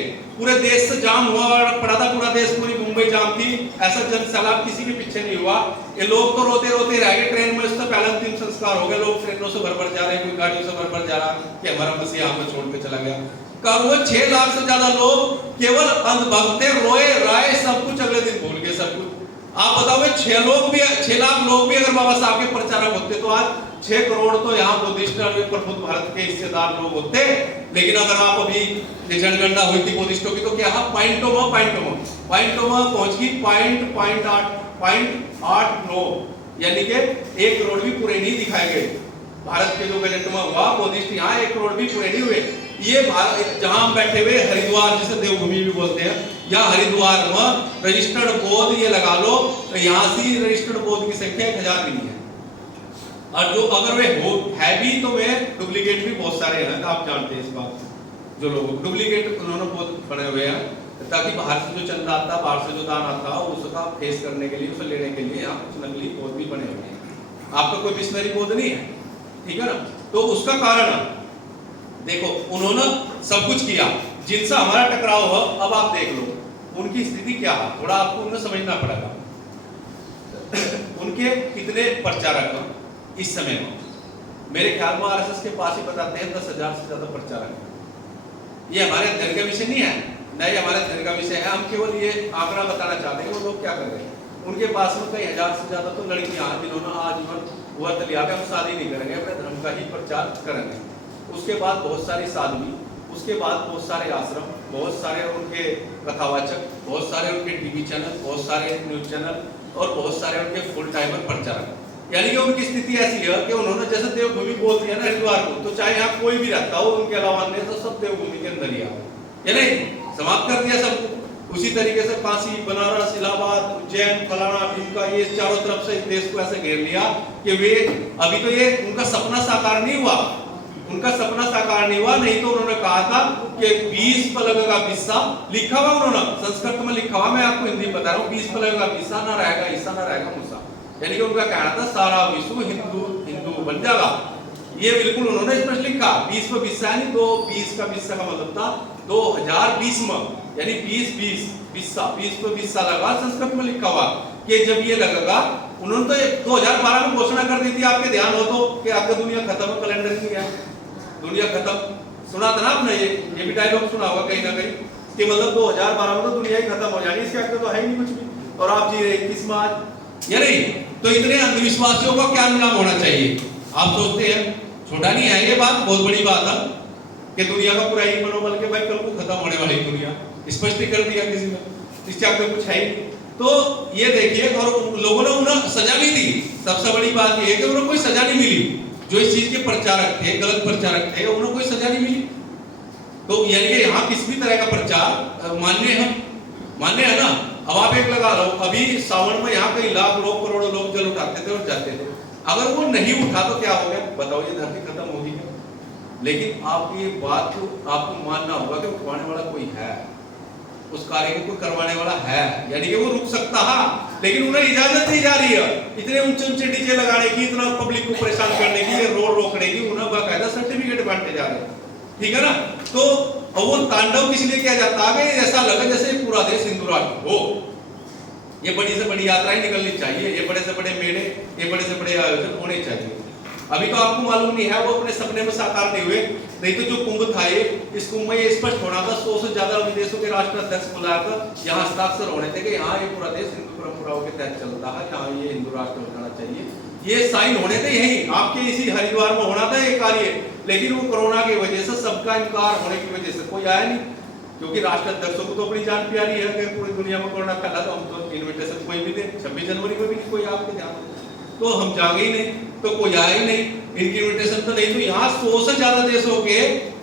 पूरे देश से जाम हुआ पड़ा था, पूरा देश, पूरी मुंबई जाम थी, ऐसा जन सैलाब किसी के पीछे नहीं हुआ। ये लोग तो रोते रोते रह गए ट्रेन में, इससे पहले अंतिम संस्कार हो गया, लोग ट्रेनों से भर जा रहे हैं, कोई गाड़ियों से भर जा रहा कि हमारा मसीहा हमें छोड़ के चला गया। कब वो 6 लाख से ज्यादा लोग केवल अंधभक्त थे, रोए राय सब कुछ, अगले दिन भूल गए सब कुछ। आप बताओ 6 लाख लोग भी अगर बाबा साहब के प्रचारक होते तो आज 6 करोड़ तो यहाँ बुद्धिस्ट प्रबुद्ध भारत के हिस्सेदार लोग होते। लेकिन अगर आप अभी जनगणना हुई थी बुद्धिस्टों की तो क्या पॉइंटों में पहुंच गई 0.89, यानी कि 1 करोड़ भी पूरे नहीं दिखाए गए। भारत के जो बजट में हुआ बुद्धिस्ट यहाँ 1 करोड़ भी पूरे नहीं हुए। ये जहां हम बैठे हुए हरिद्वार, जिसे देवभूमि भी बोलते हैं, या हरिद्वार में रजिस्टर्ड बौद्ध ये लगा लो, यहाँ से रजिस्टर्ड बौद्ध की संख्या 1000 भी नहीं है। और जो अगर वे हो है भी तो वे डुप्लीकेट भी बहुत सारे हैं, आप जानते हैं इस बात, जो लोग डुप्लीकेट उन्होंने बहुत बने हुए हैं, ताकि बाहर से जो चंदा आता, बाहर से जो दान आता, उसका फेस करने के लिए, उसे लेने के लिए यहाँ कुछ नकली बौद्ध भी बने हुए हैं। आपका कोई मिशनरी बौद्ध नहीं है, ठीक है ना। तो उसका कारण देखो, उन्होंने सब कुछ किया, जिनसे हमारा टकराव हो। अब आप देख लो उनकी स्थिति क्या है, थोड़ा आपको उन्हें समझना पड़ेगा। उनके कितने प्रचारक हैं इस समय में? मेरे ख्याल में आरएसएस के पास ही बताते हैं 10,000 से ज्यादा प्रचारक। ये हमारे अध्ययन का विषय नहीं है, नहीं हमारे अध्ययन का विषय है, हम केवल ये आंकड़ा बताना चाहते हैं वो लोग क्या कर रहे हैं। उनके पास में कई हजार से ज्यादा तो लड़कियां हैं जिन्होंने आजीवन व्रत लिया कि हम शादी नहीं करेंगे, अपने धर्म का ही प्रचार करेंगे। उसके बाद बहुत सारी साध्वी, उसके बाद बहुत सारे आश्रम, बहुत सारे उनके कथावाचक, बहुत सारे उनके टीवी चैनल, बहुत सारे न्यूज चैनल और बहुत सारे उनके फुल टाइमर प्रचारक। यानी कि उनकी स्थिति ऐसी है कि उन्होंने जैसे देवभूमि बोल दिया ना हरिद्वार को, तो चाहे यहाँ कोई भी रहता हो उनके अलावा अन्य तो सब देवभूमि के अंदर ही आओ, या नहीं, समाप्त कर दिया सबको। उसी तरीके से काशी, बनारस, इलाहाबाद, उज्जैन, फलाना, ढिमका, ये चारों तरफ से इस देश को ऐसे घेर लिया कि वे अभी तो ये उनका सपना साकार नहीं हुआ, उनका सपना साकार नहीं हुआ। नहीं तो उन्होंने कहा था कि 20 पलग का किस्सा लिखा हुआ, उन्होंने संस्कृत में लिखा हुआ, मैं आपको हिंदी में बता रहा हूँ, 20 पलग का किस्सा, ना रहेगा ईसा ना रहेगा मूसा। यानी कि उनका कहना था सारा विश्व हिंदू बन जाएगा। ये बिल्कुल उन्होंने स्पष्ट लिखा। 20 में 20 यानी 20 का 20 का मतलब था 2020 में, यानी 20 पे 20 साल लगा। संस्कृत में लिखा हुआ कि जब ये लगेगा, उन्होंने तो 2012 में घोषणा कर दी थी, आपके ध्यान हो तो, कि आपका दुनिया खत्म है, कैलेंडर नहीं है, दुनिया खत्म। सुना था ना आपने, ये भी डायलॉग सुना होगा कहीं ना कहीं, कि मतलब 2012 में तो दुनिया ही खत्म हो जानी, इसके आगे तो है ही नहीं कुछ भी, और आप जी रहे 21 में आज, या नहीं। तो इतने अंधविश्वासियों का क्या अंजाम होना चाहिए? आप सोचते हैं, छोटा नहीं है ये बात, बहुत बड़ी बात है कि दुनिया का पूरा ही मनोबल के भाई कल को खत्म होने वाली दुनिया, स्पष्ट कर दिया किसी ने, इसके आगे कुछ है ही। तो ये देखिए, और लोगों ने उन्हें सजा नहीं दी। सबसे बड़ी बात ये है कि उन्हें कोई सजा नहीं मिली, जो इस चीज के प्रचारक थे, गलत प्रचारक थे, उन्हें कोई सजा नहीं मिली। तो यानी कि यहाँ किसी भी तरह का प्रचार मान्य है ना। अब आप एक लगा लो, अभी सावन में यहाँ कई लाख लोग, करोड़ों लोग जल उठाते थे और जाते थे, अगर वो नहीं उठा तो क्या हो गया बताओ, ये धरती खत्म होगी क्या? लेकिन आपकी ये बात को आपको मानना होगा कि उठवाने वाला कोई है, उस कार्य को कोई करवाने वाला है, यानी कि वो रुक सकता है, लेकिन उन्हें इजाजत दी जा रही है इतने ऊंचे डीजे लगाने की, इतना पब्लिक को परेशान करने की, ये रोड रोकने की, उन्हें बाकायदा सर्टिफिकेट बांटे जा रहे हैं, ठीक है ना। तो वो तांडव इसलिए किया जाता है कि ऐसा लगे जैसे पूरा देश हिंदू राष्ट्र हो। ये बड़ी से बड़ी यात्राएं निकलनी चाहिए, ये बड़े से बड़े मेले, ये बड़े से बड़े आयोजन होने चाहिए। अभी तो आपको मालूम नहीं है, वो अपने सपने में साकार नहीं हुए। नहीं तो जो कुंभ था, ये इस कुंभ में ये स्पष्ट होना था, 100 से ज्यादा विदेशों के राष्ट्राध्यक्ष बुलाकर यहाँ हस्ताक्षर होने थे कि यहाँ ये पूरा देश हिंदू परंपराओं के तहत चलता है, यहाँ ये हिंदू राष्ट्र हो जाना चाहिए, ये साइन होने थे यही आपके इसी हरिद्वार में होना था ये कार्य। लेकिन वो कोरोना की वजह से, सबका इनकार होने की वजह से कोई आया नहीं, क्योंकि राष्ट्राध्यक्षों को तो अपनी जान प्यारी है कि पूरी दुनिया में कोरोना फैला, तो हम तो इनविटेशन कोई भी दे, 26 जनवरी को भी कोई आपके ध्यान, तो हम जागे ही नहीं, तो कोई आया ही नहीं, इनकी इनविटेशन तो नहीं। तो यहाँ 100 से ज्यादा देशों के,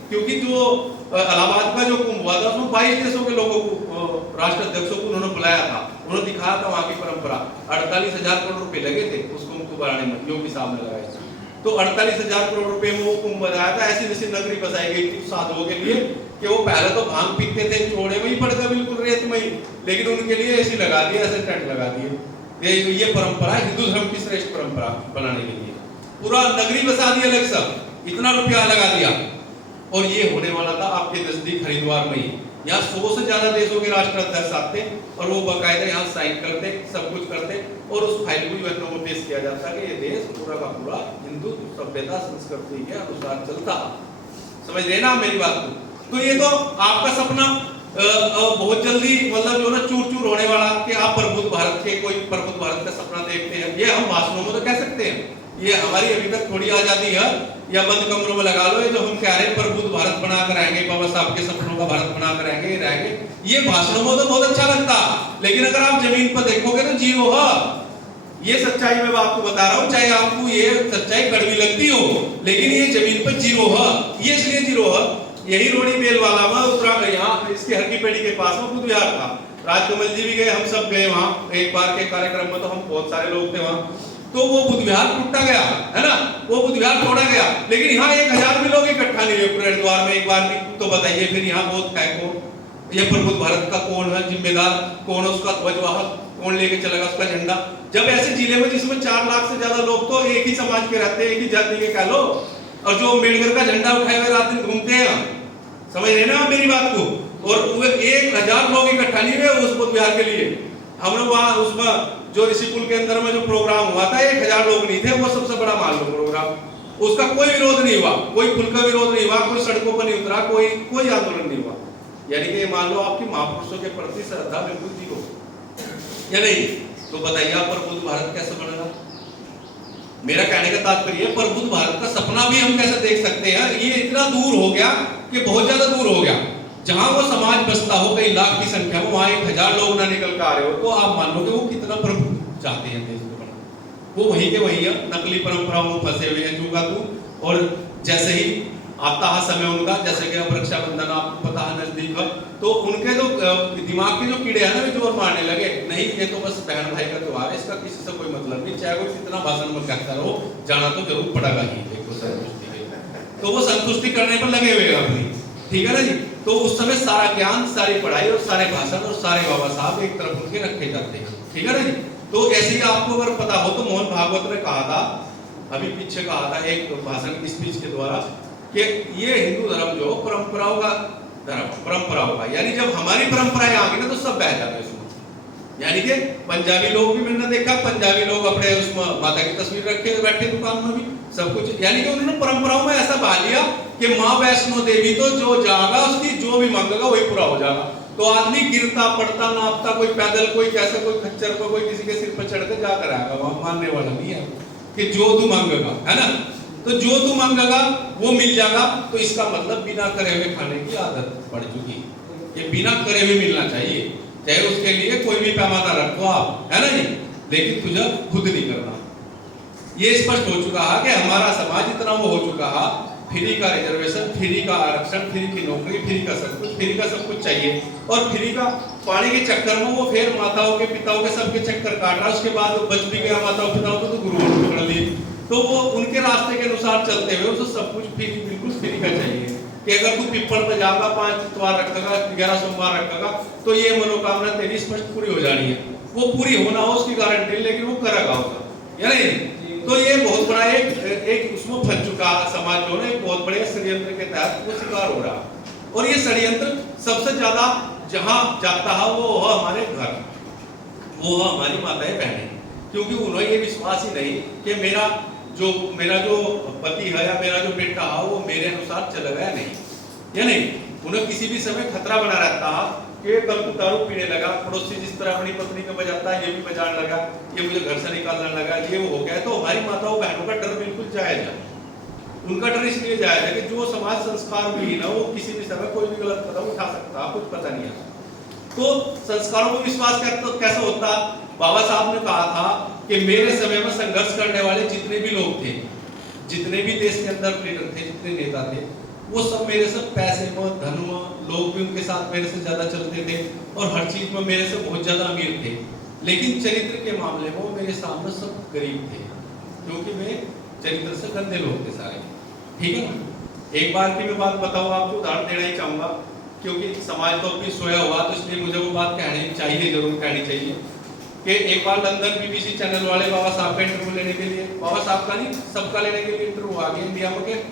क्योंकि जो इलाहाबाद का जो कुंभ हुआ था उसमें 22 देशों के लोगों को, राष्ट्राध्यक्षों को उन्होंने बुलाया था, उन्होंने दिखाया था वहां की परंपरा। 48,000 करोड़ रुपए लगे थे उस कुंभ को बनाने में, योगी साहब ने लगाए थे। तो 48,000 करोड़ रुपए में वो कुंभ बनाया था, ऐसी जैसी नगरी बसाई गई थी साधुओं के लिए कि वो पहले तो भांग पीते थे, चोड़े में ही पड़ गए बिल्कुल रेत में ही, लेकिन उनके लिए ऐसी लगा दिया, ऐसे टेंट लगा दिए। ये परंपरा है हिंदू धर्म की श्रेष्ठ परंपरा बनाने के लिए, पूरा नगरी बसा दी अलग सब, इतना रुपया लगा दिया। और ये होने वाला था आपके नजदीक हरिद्वार में ही। यहाँ 100 से ज्यादा देशों के राष्ट्राध्यक्ष आते और वो बाकायदा यहाँ साइन करते, सब कुछ करते, और उस फाइल को यूएन में पेश किया जाता कि ये देश पूरा का पूरा हिंदू सभ्यता संस्कृति के अनुसार चलता। समझ रहे ना मेरी बात को? तो ये तो आपका सपना बहुत जल्दी मतलब जो ना चूर चूर होने वाला कि आप प्रबुद्ध भारत के, कोई प्रबुद्ध भारत का सपना देखते हैं, ये हम भाषणों में तो कह सकते हैं, ये हमारी अभी तक थोड़ी आजादी है, या बंद कमरों में लगा लो, ये जो हम कह रहे हैं प्रबुद्ध भारत बनाकर रहेंगे, बाबा साहब के सपनों का भारत बनाकर रहेंगे, ये भाषणों में तो बहुत अच्छा लगता, लेकिन अगर आप जमीन पर देखोगे तो जीरो है। ये सच्चाई मैं आपको बता रहा हूँ, चाहे आपको ये सच्चाई कड़वी लगती हो, लेकिन ये जमीन पर जीरो है। ये इसलिए जीरो है, यही रोड़ी बेल वाला में यहाँ इसके हरकी पेड़ी के पास में बुद्ध विहार था, राजकमल जी भी गए, हम सब गए वहाँ एक बार के कार्यक्रम में, तो हम बहुत सारे लोग थे वहाँ। तो वो बुद्ध विहार टूटा गया है ना, वो बुद्ध विहार तोड़ा गया, लेकिन यहाँ 1000 भी लोग इकट्ठा नहीं हुए पूरे हरिद्वार में एक बार भी। तो बताइए फिर यहाँ बहुत है कौन? ये प्रबुद्ध भारत का कौन है जिम्मेदार, कौन उसका ध्वजवाहक, कौन लेके चलेगा उसका झंडा? जब ऐसे जिले में जिसमें 4 लाख से ज्यादा लोग तो एक ही समाज के रहते हैं, एक ही जाति के कह लो, और जो अम्बेडकर का झंडा उठाए हुए रात दिन घूमते हैं, समझ रहे ना मेरी बात को? और 1000 लोग इकट्ठा नहीं हुए उस बुद्ध विहार के लिए। हम लोग वहां उसमें जो ऋषिकुल के अंदर में जो प्रोग्राम हुआ था, 1000 लोग नहीं थे, वो सबसे बड़ा मान लो प्रोग्राम, उसका कोई विरोध नहीं हुआ, कोई खुल का विरोध नहीं हुआ, कोई सड़कों पर नहीं उतरा, कोई आंदोलन नहीं हुआ। यानी कि मान लो आपकी महापुरुषों के प्रति श्रद्धा बिल्कुल जीरो या नहीं? तो बताइए आप प्रबुद्ध भारत कैसे बनेगा? मेरा कहने का तात्पर्य है, प्रबुद्ध भारत का सपना भी हम कैसे देख सकते हैं? ये इतना दूर हो गया कि बहुत ज्यादा दूर हो गया। जहां वो समाज बसता हो कई लाख की संख्या में, वहां 1000 लोग ना निकल कर आ रहे हो, तो आप मान लो कि वो कितना प्रभु चाहते हैं देश को बनाना। वो वही के वही है, नकली परंपराओं में फंसे हुए हैं तू का तू। और जैसे ही आता है समय उनका, जैसे कि अब रक्षाबंधन आपको पता है नजदीक है, तो उनके तो दिमाग के जो कीड़े हैं ना वे जोर मारने लगे, नहीं ये तो बस बहन भाई का त्योहार है, इसका किसी से कोई मतलब नहीं, चाहे वो कितना भाषण में कहता रहो, जाना तो जरूर पड़ेगा ही एक को संतुष्टि के। तो वो संतुष्टि करने पर लगे हुए अपनी, ठीक है ना जी। तो उस समय सारा ज्ञान, सारी पढ़ाई और सारे भाषण और सारे बाबा साहब एक तरफ उनके रखे जाते हैं, ठीक है ना जी। तो ऐसे ही आपको अगर पता हो तो मोहन भागवत ने कहा था, अभी पीछे कहा था एक भाषण की स्पीच के द्वारा, कि ये हिंदू धर्म जो परंपराओं का धर्म, परंपराओं का, यानी जब हमारी परंपराएं आ गई ना तो सब बह जाते हैं उसमें। यानी कि पंजाबी लोग भी मैंने देखा, पंजाबी लोग अपने उसमें माता की तस्वीर रखे बैठे दुकान में भी सब कुछ, यानी कि उन्होंने परंपराओं में ऐसा बहा लिया कि माँ वैष्णो देवी तो जो जाएगा उसकी जो भी मांगेगा वही पूरा हो जाएगा। तो आदमी गिरता पड़ता नापता, कोई पैदल, कोई कैसे, कोई खच्चर पर, कोई किसी के सिर पर चढ़ के जाकर आएगा, वहां मानने वाला नहीं है कि जो तू मांगेगा, है ना। तो जो तू मांगेगा वो मिल जाएगा। तो इसका मतलब बिना करे हुए खाने की आदत पड़ चुकी है, ये बिना करे हुए मिलना चाहिए, चाहे उसके लिए कोई भी पैमाना रखो आप, है ना जी, लेकिन तुझे खुद नहीं करना। ये स्पष्ट हो चुका है कि हमारा समाज इतना वो हो चुका है, फ्री का रिजर्वेशन, फ्री का आरक्षण, फ्री की नौकरी, फ्री का सब कुछ, फ्री का सब कुछ चाहिए। और फ्री का पाने के चक्कर में वो फिर माताओं के पिताओं के सबके चक्कर काट रहा है। उसके बाद वो बच भी गया माताओं पिताओं को तो गुरुओं को पकड़ ली, तो वो उनके रास्ते के अनुसार चलते हुए उसको सब कुछ फ्री, बिल्कुल फ्री का चाहिए कि अगर तू पिपल पे जाएगा, 5 इतवार रखेगा, 11 सोमवार रखेगा, तो ये मनोकामना तेरी स्पष्ट पूरी हो जानी है। वो पूरी होना हो उसकी गारंटी, लेकिन वो करेगा उसका, या नहीं। तो ये बहुत बड़ा एक उसमें फंस चुका समाज जो है, एक बहुत बड़े षड्यंत्र के तहत वो शिकार हो रहा। और ये षड्यंत्र सबसे ज्यादा जहां जाता है वो हमारे घर, वो हमारी माताएं बहनें, क्योंकि उन्हें ये विश्वास ही नहीं कि मेरा जो पति है या मेरा जो बेटा है वो मेरे अनुसार चलेगा या नहीं, या नहीं। उन्हें किसी भी समय खतरा बना रहता है कि कल को दारू पीने लगा, पड़ोसी जिस तरह अपनी पत्नी को बजाता है ये भी बजाने लगा, ये मुझे घर से निकालने लगा, ये वो हो गया। तो हमारी माताओं बहनों का डर बिल्कुल जायज है। उनका डर इसलिए जायज है कि जो समाज संस्कार विहीन है वो किसी भी समय कोई भी गलत कदम उठा सकता है, कुछ पता नहीं है। तो संस्कारों को विश्वास कैसे होता। बाबा साहब ने कहा था कि मेरे समय में संघर्ष करने वाले जितने भी लोग थे, जितने भी देश के अंदर लीडर थे, जितने नेता थे, वो सब मेरे से पैसे में, धन में, लोग भी उनके साथ मेरे से ज्यादा चलते थे और हर चीज में मेरे से बहुत ज्यादा अमीर थे। लेकिन चरित्र के मामले में वो मेरे सामने सब गरीब थे, क्योंकि वे चरित्र से गंदे लोग थे सारे, ठीक है ना। एक बार की मैं बात बताऊं आपको, उदाहरण देना ही चाहूंगा, क्योंकि समाज तो अभी सोया हुआ, तो इसलिए मुझे वो बात कहनी चाहिए, जरूर कहनी चाहिए कि एक बार लंदन बीबीसी चैनल वाले बाबा साहब का इंटरव्यू लेने के लिए, बाबा साहब का नहीं सबका लेने के लिए इंटरव्यू आ गया।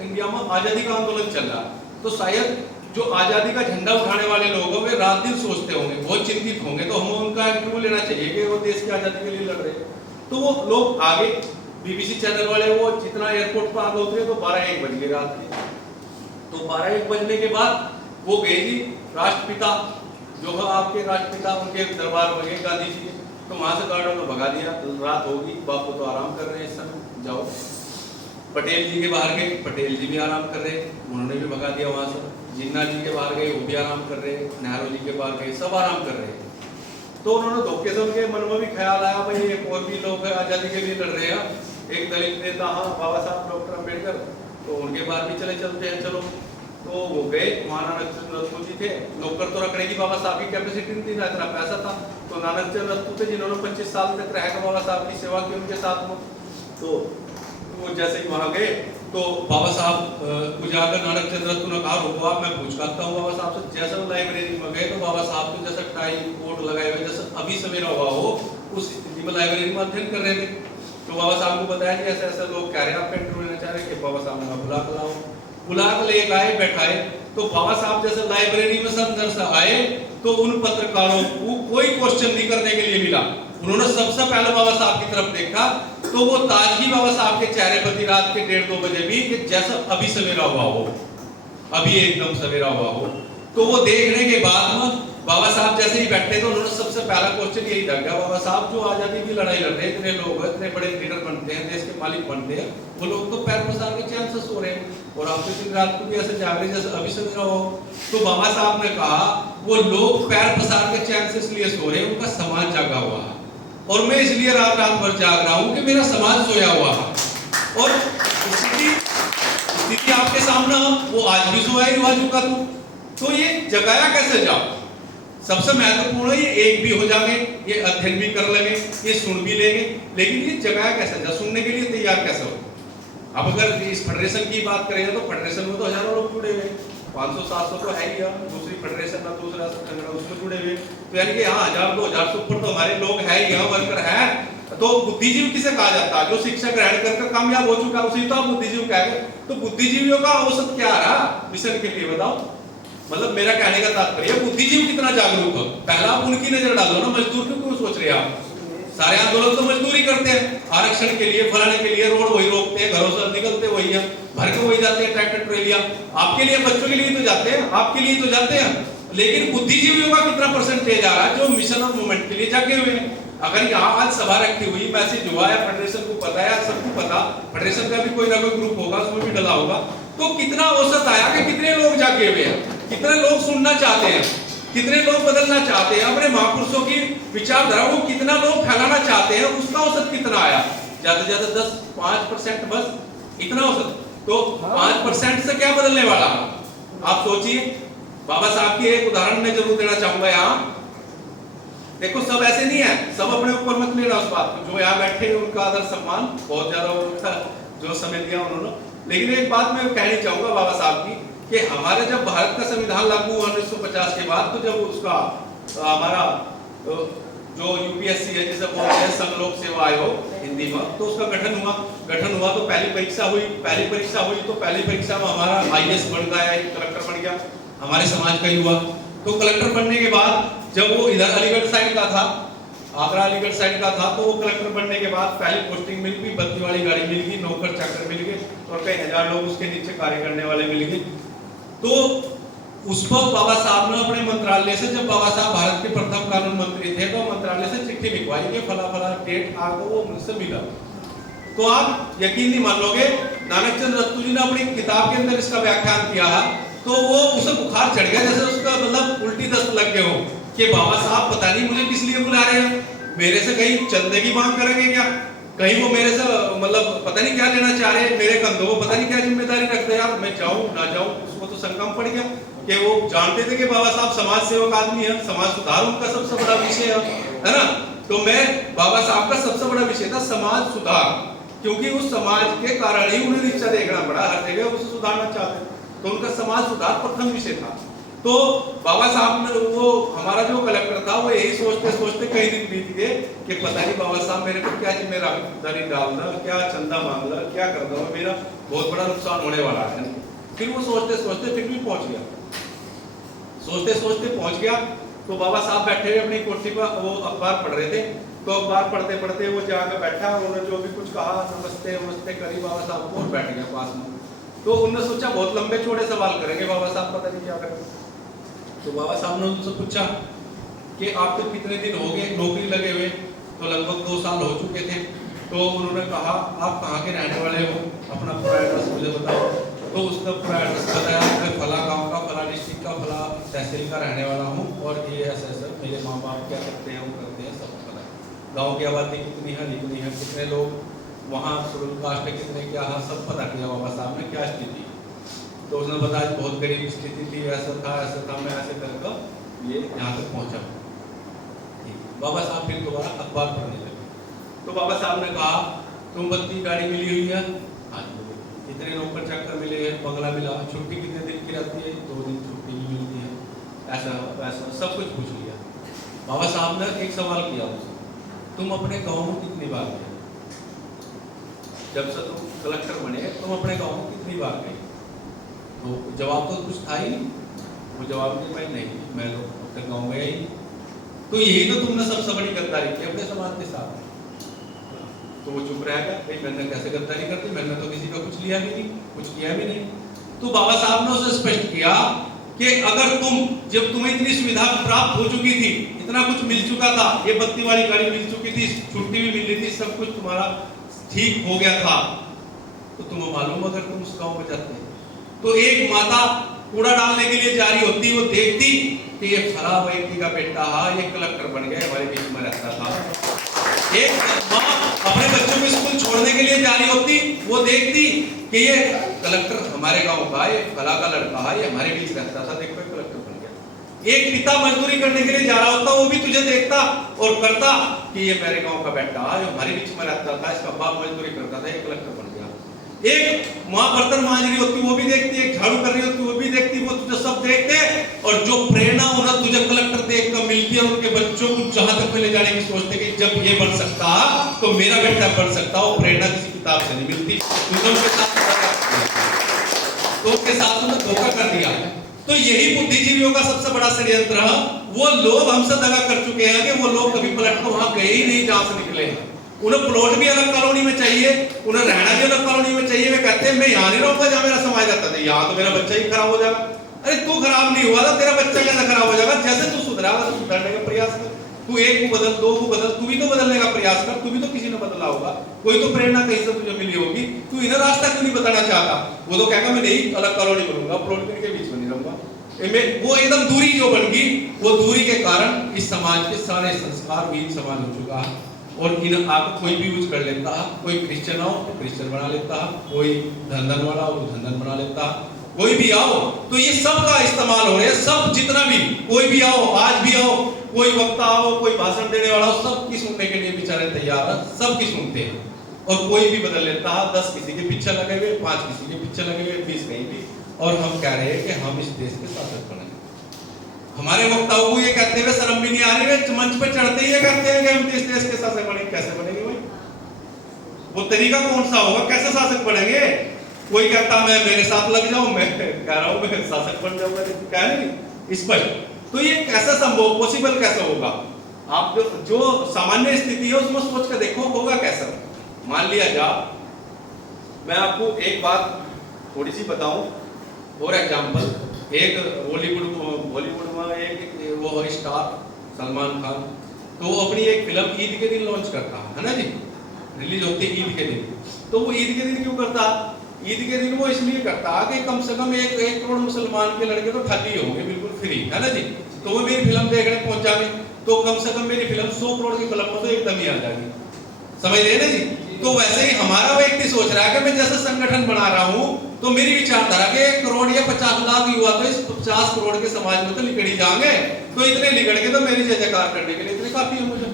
इंडिया में आजादी का आंदोलन चल रहा, तो शायद जो आजादी का झंडा उठाने वाले लोग हैं वे रात दिन सोचते होंगे, बहुत चिंतित होंगे, तो हमें उनका इंटरव्यू लेना चाहिए कि वो देश की आजादी के लिए लड़ रहे हैं। तो वो लोग आगे बीबीसी चैनल वाले, वो जितना एयरपोर्ट पर आगे उतरे तो 12-1 बज गए रात के। तो 12-1 बजने के बाद वो गए जी राष्ट्रपिता जो है आपके राष्ट्रपिता, उनके दरबार में गए गांधी जी के। तो वहां से गार्डों ने भगा दिया, रात होगी, बापू तो आराम कर रहे हैं इस समय, जाओ। पटेल जी के बाहर गए, पटेल जी भी आराम कर रहे, उन्होंने भी भगा दिया वहां से। जिन्ना जी के बाहर गए, वो भी आराम कर रहे, नेहरू जी के बाहर गए, सब आराम कर रहे। तो उन्होंने धोखे से उनके मन में भी ख्याल आया, भाई एक और भी लोग आजादी के लिए लड़ रहे हैं, एक दलित नेता, हाँ बाबा साहब डॉक्टर अम्बेडकर, तो उनके बाहर भी चलते हैं, चलो। तो वो गए, नानक चंद्र रस्तु जी थे, नौकर तो रखने की बाबा साहब की कैपेसिटी नहीं थी, ना इतना पैसा था। तो नानक चंद्र रस्तु थे जिन्होंने 25 साल तक रह बाबा साहब की सेवा की उनके साथ में। तो वो जैसे ही वहां गए तो बाबा साहब को जाकर नानक चंद्र रस्तु ने कहा, रुको आप, मैं पूछ करता हूँ बाबा साहब से। जैसे वो लाइब्रेरी में गए तो बाबा साहब को जैसा टाई कोट लगाए हुए, जैसे अभी सवेरा हुआ हो, उस स्थिति में लाइब्रेरी में अध्ययन कर रहे थे। तो बाबा साहब को बताया कि ऐसे ऐसे लोग कह रहे हैं, आपका इंटरव्यू लेना चाह रहे हैं, कि बाबा साहब ने बुला कर लाओ, बुला कर ले आए, बैठाए। तो बाबा साहब जैसे लाइब्रेरी में सब अंदर से आए तो उन पत्रकारों को कोई क्वेश्चन नहीं करने के लिए मिला। उन्होंने सबसे पहले बाबा साहब की तरफ देखा, तो वो ताजगी बाबा साहब के चेहरे पर थी रात के 1:30-2 बजे भी, कि जैसा अभी सवेरा हुआ हो, अभी एकदम सवेरा हुआ हो। तो वो देखने के बाद में बाबा साहब जैसे ही बैठे थे, उन्होंने सबसे पहला क्वेश्चन यही था, क्या बाबा साहब जो आजादी की लड़ाई लड़ रहे हैं, इतने लोग हैं, इतने बड़े लीडर बनते हैं, देश के मालिक बनते हैं, वो लोग तो पैर पसार के चैन से सो रहे हैं और आप तो दिन रात को भी ऐसे जाग रहे जैसे अभी सवेरा हो। तो बाबा साहब ने कहा, वो लोग पैर पसार के चैन से इसलिए सो रहे हैं, उनका समाज जागा हुआ है। और मैं इसलिए रात रात भर जाग रहा हूं कि मेरा समाज सोया हुआ है। और स्थिति आपके सामने वो आज भी सोया ही हुआ चुका तो ये जगाया कैसे जाओ? सबसे महत्वपूर्ण है ये एक भी हो जाएंगे, ये अध्ययन भी कर लेंगे, ये सुन भी लेंगे, लेकिन ये जगाया कैसे जा, सुनने के लिए तैयार कैसे हो? अब अगर इस फेडरेशन की बात करें तो फेडरेशन में तो हजारों लोग जुड़े हुए, 500-700 तो है ही, दूसरी फेडरेशन में दूसरा संगठन उसमें जुड़े हुए, तो यानी कि हाँ 1000-2000 से ऊपर तो हमारे लोग है ही, यहाँ वर्कर है। तो बुद्धिजीवी किसे कहा जाता है? जो शिक्षा ग्रहण करके कामयाब हो चुका है उसी तो आप बुद्धिजीवी कहेंगे। तो बुद्धिजीवियों का औसत क्या रहा मिशन के लिए बताओ? मतलब मेरा कहने का तात्पर्य बुद्धिजीवी कितना जागरूक हो, पहला आप उनकी नजर डालो ना। मजदूर क्यों सोच रहे हैं आप? सारे आंदोलन तो मजदूरी करते हैं, आरक्षण के लिए, फलाने के लिए, रोड वही रोकते हैं, घरों से निकलते वही है, भर के वही जाते हैं, ट्रैक्टर ट्रेलिया आपके लिए, बच्चों के लिए तो जाते हैं, आपके लिए तो जाते हैं, लेकिन बुद्धिजीवियों का कितना परसेंटेज आ रहा है जो मिशन और मूवमेंट के लिए जागे हुए हैं? अगर यहाँ आज सभा रखी हुई, मैसेज हुआ है, फेडरेशन को पता है, सबको पता, फेडरेशन का भी कोई ना कोई ग्रुप होगा, उसमें भी डला होगा, तो कितना औसत आया कि कितने लोग जागे हुए हैं, कितने लोग सुनना चाहते हैं, कितने लोग बदलना चाहते हैं, अपने महापुरुषों की विचारधारा को कितना लोग फैलाना चाहते हैं, उसका औसत कितना आया? ज्यादा से ज्यादा 10-5% बस, इतना औसत। तो 5% से क्या बदलने वाला? आप सोचिए। बाबा साहब की एक उदाहरण मैं जरूर देना चाहूंगा यहाँ। देखो सब ऐसे नहीं है, सब अपने ऊपर मत लेना उस बात को, जो यहाँ बैठे हैं उनका आदर सम्मान, बहुत ज्यादा उनका जो समय दिया उन्होंने, लेकिन एक बात मैं कहनी चाहूंगा बाबा साहब की कि हमारे जब भारत का संविधान लागू हुआ 1950 के बाद, तो जब उसका हमारा जो यूपीएससी है जिसे बोलते हैं संघ लोक सेवा आयोग हिंदी में, तो उसका गठन हुआ तो पहली परीक्षा हुई तो पहली परीक्षा में हमारा आईएएस बन गया, कलेक्टर बन गया, हमारे समाज का ही हुआ। तो कलेक्टर बनने के बाद जब वो इधर अलीगढ़ साइड का था, आगरा अलीगढ़ साइड का था, तो वो कलेक्टर बनने के बाद पहली पोस्टिंग मिल गई, बत्ती वाली गाड़ी मिल गई, नौकर चाकर मिल गए और कई हजार लोग उसके नीचे कार्य करने वाले मिल गए। तो उसको बाबा साहब ने अपने मंत्रालय से, जब बाबा साहब भारत के प्रथम कानून मंत्री थे, तो मंत्रालय से चिट्ठी लिखवाई कि फला फला डेट आ गया, वो मुझसे मिला। तो आप यकीन नहीं मान लोगे, नानक चंद रस्तु जी ने अपनी किताब के अंदर इसका व्याख्यान किया है, तो वो उसे बुखार चढ़ गया, जैसे उसका मतलब उल्टी दस्त लग गए हो कि बाबा साहब पता नहीं मुझे किस लिए बुला रहे हैं, मेरे से कहीं चंदे की मांग करेंगे क्या, कहीं वो मेरे से मतलब पता नहीं क्या लेना चाह रहे हैं, मेरे कंधों को पता नहीं क्या जिम्मेदारी रखते हैं, यार मैं जाऊं ना जाऊं। उसको तो संकम पड़ गया कि वो जानते थे कि बाबा साहब समाज सेवक आदमी है, समाज सुधार उनका सबसे बड़ा विषय है ना। तो मैं बाबा साहब का सबसे बड़ा विषय था समाज सुधार, क्योंकि उस समाज के कारण ही उन्हें नीचा देखना पड़ा, हर जगह उसे सुधारना चाहते, तो उनका समाज सुधार प्रथम विषय था। तो बाबा साहब ने, वो हमारा जो कलेक्टर था, वो यही सोचते सोचते कई दिन बीत गए कि पता नहीं बाबा साहब मेरे को क्या जिम्मेदारी डालना, क्या चंदा मांगना, क्या कर दो, मेरा बहुत बड़ा नुकसान होने वाला है। फिर वो सोचते सोचते फिर भी पहुंच गया, सोचते सोचते पहुंच गया। तो बाबा साहब बैठे हुए अपनी कोठी पर, वो अखबार पढ़ रहे थे, तो अखबार पढ़ते पढ़ते वो जाकर बैठा, उन्होंने जो भी कुछ कहा, नमस्ते नमस्ते करी बाबा साहब को और बैठ गया पास में। तो उन्होंने सोचा बहुत लंबे चौड़े सवाल करेंगे बाबा साहब, पता नहीं क्या करेंगे। तो बाबा साहब ने उनसे पूछा कि आपको कितने दिन हो गए नौकरी लगे हुए? तो लगभग 2 साल हो चुके थे। तो उन्होंने कहा आप कहाँ के रहने वाले हो, अपना पूरा एड्रेस मुझे बताओ। तो उसने पूरा एड्रेस बताया, मैं फला गांव का, फला डिस्ट्रिक्ट का, फला तहसील का रहने वाला हूँ, और ये ऐसा मेरे माँ बाप क्या करते हैं, वो करते हैं, सब पता है। गाँव की आबादी कितनी है, कितने लोग वहाँ, शेड्यूल कास्ट कितने, क्या है, सब पता किया बाबा साहब ने, क्या स्थिति। तो उसने बताया बहुत गरीब स्थिति थी, ऐसा था, मैं ऐसे करके ये यहाँ तक पहुँचा। बाबा साहब फिर दोबारा अखबार पढ़ने लगे। तो बाबा साहब ने कहा तुम बत्ती गाड़ी मिली हुई है, हाँ इतने नौकर चाकर मिले हैं, बंगला मिला, छुट्टी कितने दिन की रहती है, 2 दिन छुट्टी नहीं मिलती है, ऐसा वैसा सब कुछ पूछ लिया। बाबा साहब ने एक सवाल किया उससे, तुम अपने गाँव में कितनी बार गए? जब से तुम कलेक्टर बने तुम अपने गाँव में कितनी बार गए? तो जवाब तो कुछ था ही नहीं, वो जवाब नहीं, मैं तो अपने गाँव में ही। तो यही तो तुमने सबसे बड़ी गद्दारी की अपने समाज के साथ। तो वो चुप रह गया, भाई मैंने कैसे गद्दारी कर दी, मैंने तो किसी का कुछ लिया भी नहीं, कुछ किया भी नहीं। तो बाबा साहब ने उसे स्पष्ट किया कि अगर जब तुम्हें इतनी सुविधा प्राप्त हो चुकी थी, इतना कुछ मिल चुका था, ये बत्ती वाली गाड़ी मिल चुकी थी, छुट्टी भी मिल रही थी, सब कुछ तुम्हारा ठीक हो गया था, तो तुम्हें मालूम अगर तुम उस गाँव में जाते, तो एक माता कूड़ा डालने के लिए जा रही होती, वो देखती कि ये खराब व्यक्ति का बेटा, ये कलेक्टर बन गया, हमारे बीच में रहता था। एक माँ अपने बच्चों को स्कूल छोड़ने के लिए जा रही होती, वो देखती कि ये कलेक्टर हमारे गांव का है, फला का लड़का है, ये हमारे बीच रहता था, देखो कलेक्टर बन गया। एक पिता मजदूरी करने के लिए जा रहा होता, वो भी तुझे देखता और करता कि ये मेरे गांव का बेटा है, हमारे बीच में रहता था, इसका बाप मजदूरी करता था, एक कलेक्टर बन गया। एक माँ बर्तन मांज रही होती, वो भी देखती, एक झाड़ू कर रही होती, वो भी देखती, वो तुझे सब देखते, और जो प्रेरणा उन्हें तुझे कलेक्टर देखकर मिलती है, उनके बच्चों को जहां तक ले जाने की सोचते कि जब ये बन सकता तो मेरा बेटा बन सकता, वो प्रेरणा किसी किताब से नहीं मिलती। उनके साथ उन्हें धोखा कर दिया। तो यही बुद्धिजीवियों का सबसे बड़ा षड्यंत्र है। वो लोग हमसे दगा कर चुके हैं कि वो लोग कभी पलट कर वहां गए ही नहीं जहां से निकले हैं। उन्हें प्लॉट भी अलग कॉलोनी में चाहिए, उन्हें रहना भी अलग कॉलोनी में चाहिए। वे कहते हैं मैं यहाँ नहीं रहूंगा जहाँ मेरा समाज रहता था, यहाँ तो मेरा बच्चा ही खराब हो जाएगा। अरे तू खराब नहीं हुआ था, तेरा बच्चा कैसे खराब हो जाएगा? जैसे तू सुधरा वैसे सुधरने का प्रयास कर। तू एक को बदल, दो को बदल, तू भी तो बदलने का प्रयास कर। तू भी तो किसी ने बदला होगा, कोई तो प्रेरणा कहीं से तुझे मिली होगी। तू इधर रास्ता क्यों नहीं बताना चाहता? वो तो कहेगा मैं नहीं अलग कॉलोनी बनूंगा, प्लॉट के बीच में नहीं रहूंगा। वो एकदम दूरी जो बन गई, वो दूरी के कारण इस समाज के सारे संस्कार भी समान हो चुका है। और इन आप कोई भी यूज कर लेता है, कोई क्रिश्चियन हो तो क्रिश्चियन बना लेता है, कोई धंधन वाला हो तो धंधन बना लेता है, कोई भी आओ तो ये सब का इस्तेमाल हो रहा है। सब जितना भी कोई भी आओ, आज भी आओ, कोई वक्ता आओ, कोई भाषण देने वाला हो, सबकी सुनने के लिए बेचारे तैयार है, सबकी सुनते हैं। और कोई भी बदल लेता है, 10 किसी के पीछे लगे हुए, 5 किसी के पीछे लगे हुए, 20 कहीं भी। और हम कह रहे हैं कि हम इस देश के शासक बनेंगे। हमारे वक्ताओं को ये कहते हुए शर्म भी नहीं आ रही है, मंच पे चढ़ते ही ये कहते हैं कि हम इस देश के शासक बनेंगे। कैसे बनेंगे भाई? वो तरीका कौन सा होगा? कैसे शासक बनेंगे? कोई कहता मैं मेरे साथ लग जाऊं, मैं कह रहा हूं मैं शासक बन जाऊंगा, कह नहीं स्पष्ट। तो ये कैसे संभव, पॉसिबल कैसे होगा? आप जो सामान्य स्थिति है उसमें सोच कर देखो होगा कैसा। मान लिया जा, मैं आपको एक बात थोड़ी सी बताऊं और एग्जांपल। एक बॉलीवुड में एक वो स्टार सलमान खान, तो वो अपनी एक फिल्म ईद के दिन लॉन्च करता है ना जी, रिलीज होती है ईद के दिन। तो वो ईद के दिन क्यों करता? ईद के दिन वो इसलिए करता कि कम से कम 1 करोड़ मुसलमान के लड़के तो खाली होंगे बिल्कुल फ्री, है ना जी। तो वो मेरी फिल्म देखने पहुंच जाएंगे, तो कम से कम मेरी फिल्म 100 करोड़ की फिल्म में तो एकदम ही आ जाएगी, समझ रहे ना जी। तो वैसे ही हमारा व्यक्ति सोच रहा है कि मैं जैसे संगठन बना रहा हूं तो मेरी विचारधारा के 1 करोड़ या 50 लाख युवा तो इस 50 करोड़ के समाज में तो लिकड़ ही जाएंगे। तो इतने लिकड़ के तो मेरी जय जयकार करने के लिए इतने काफी है मुझे,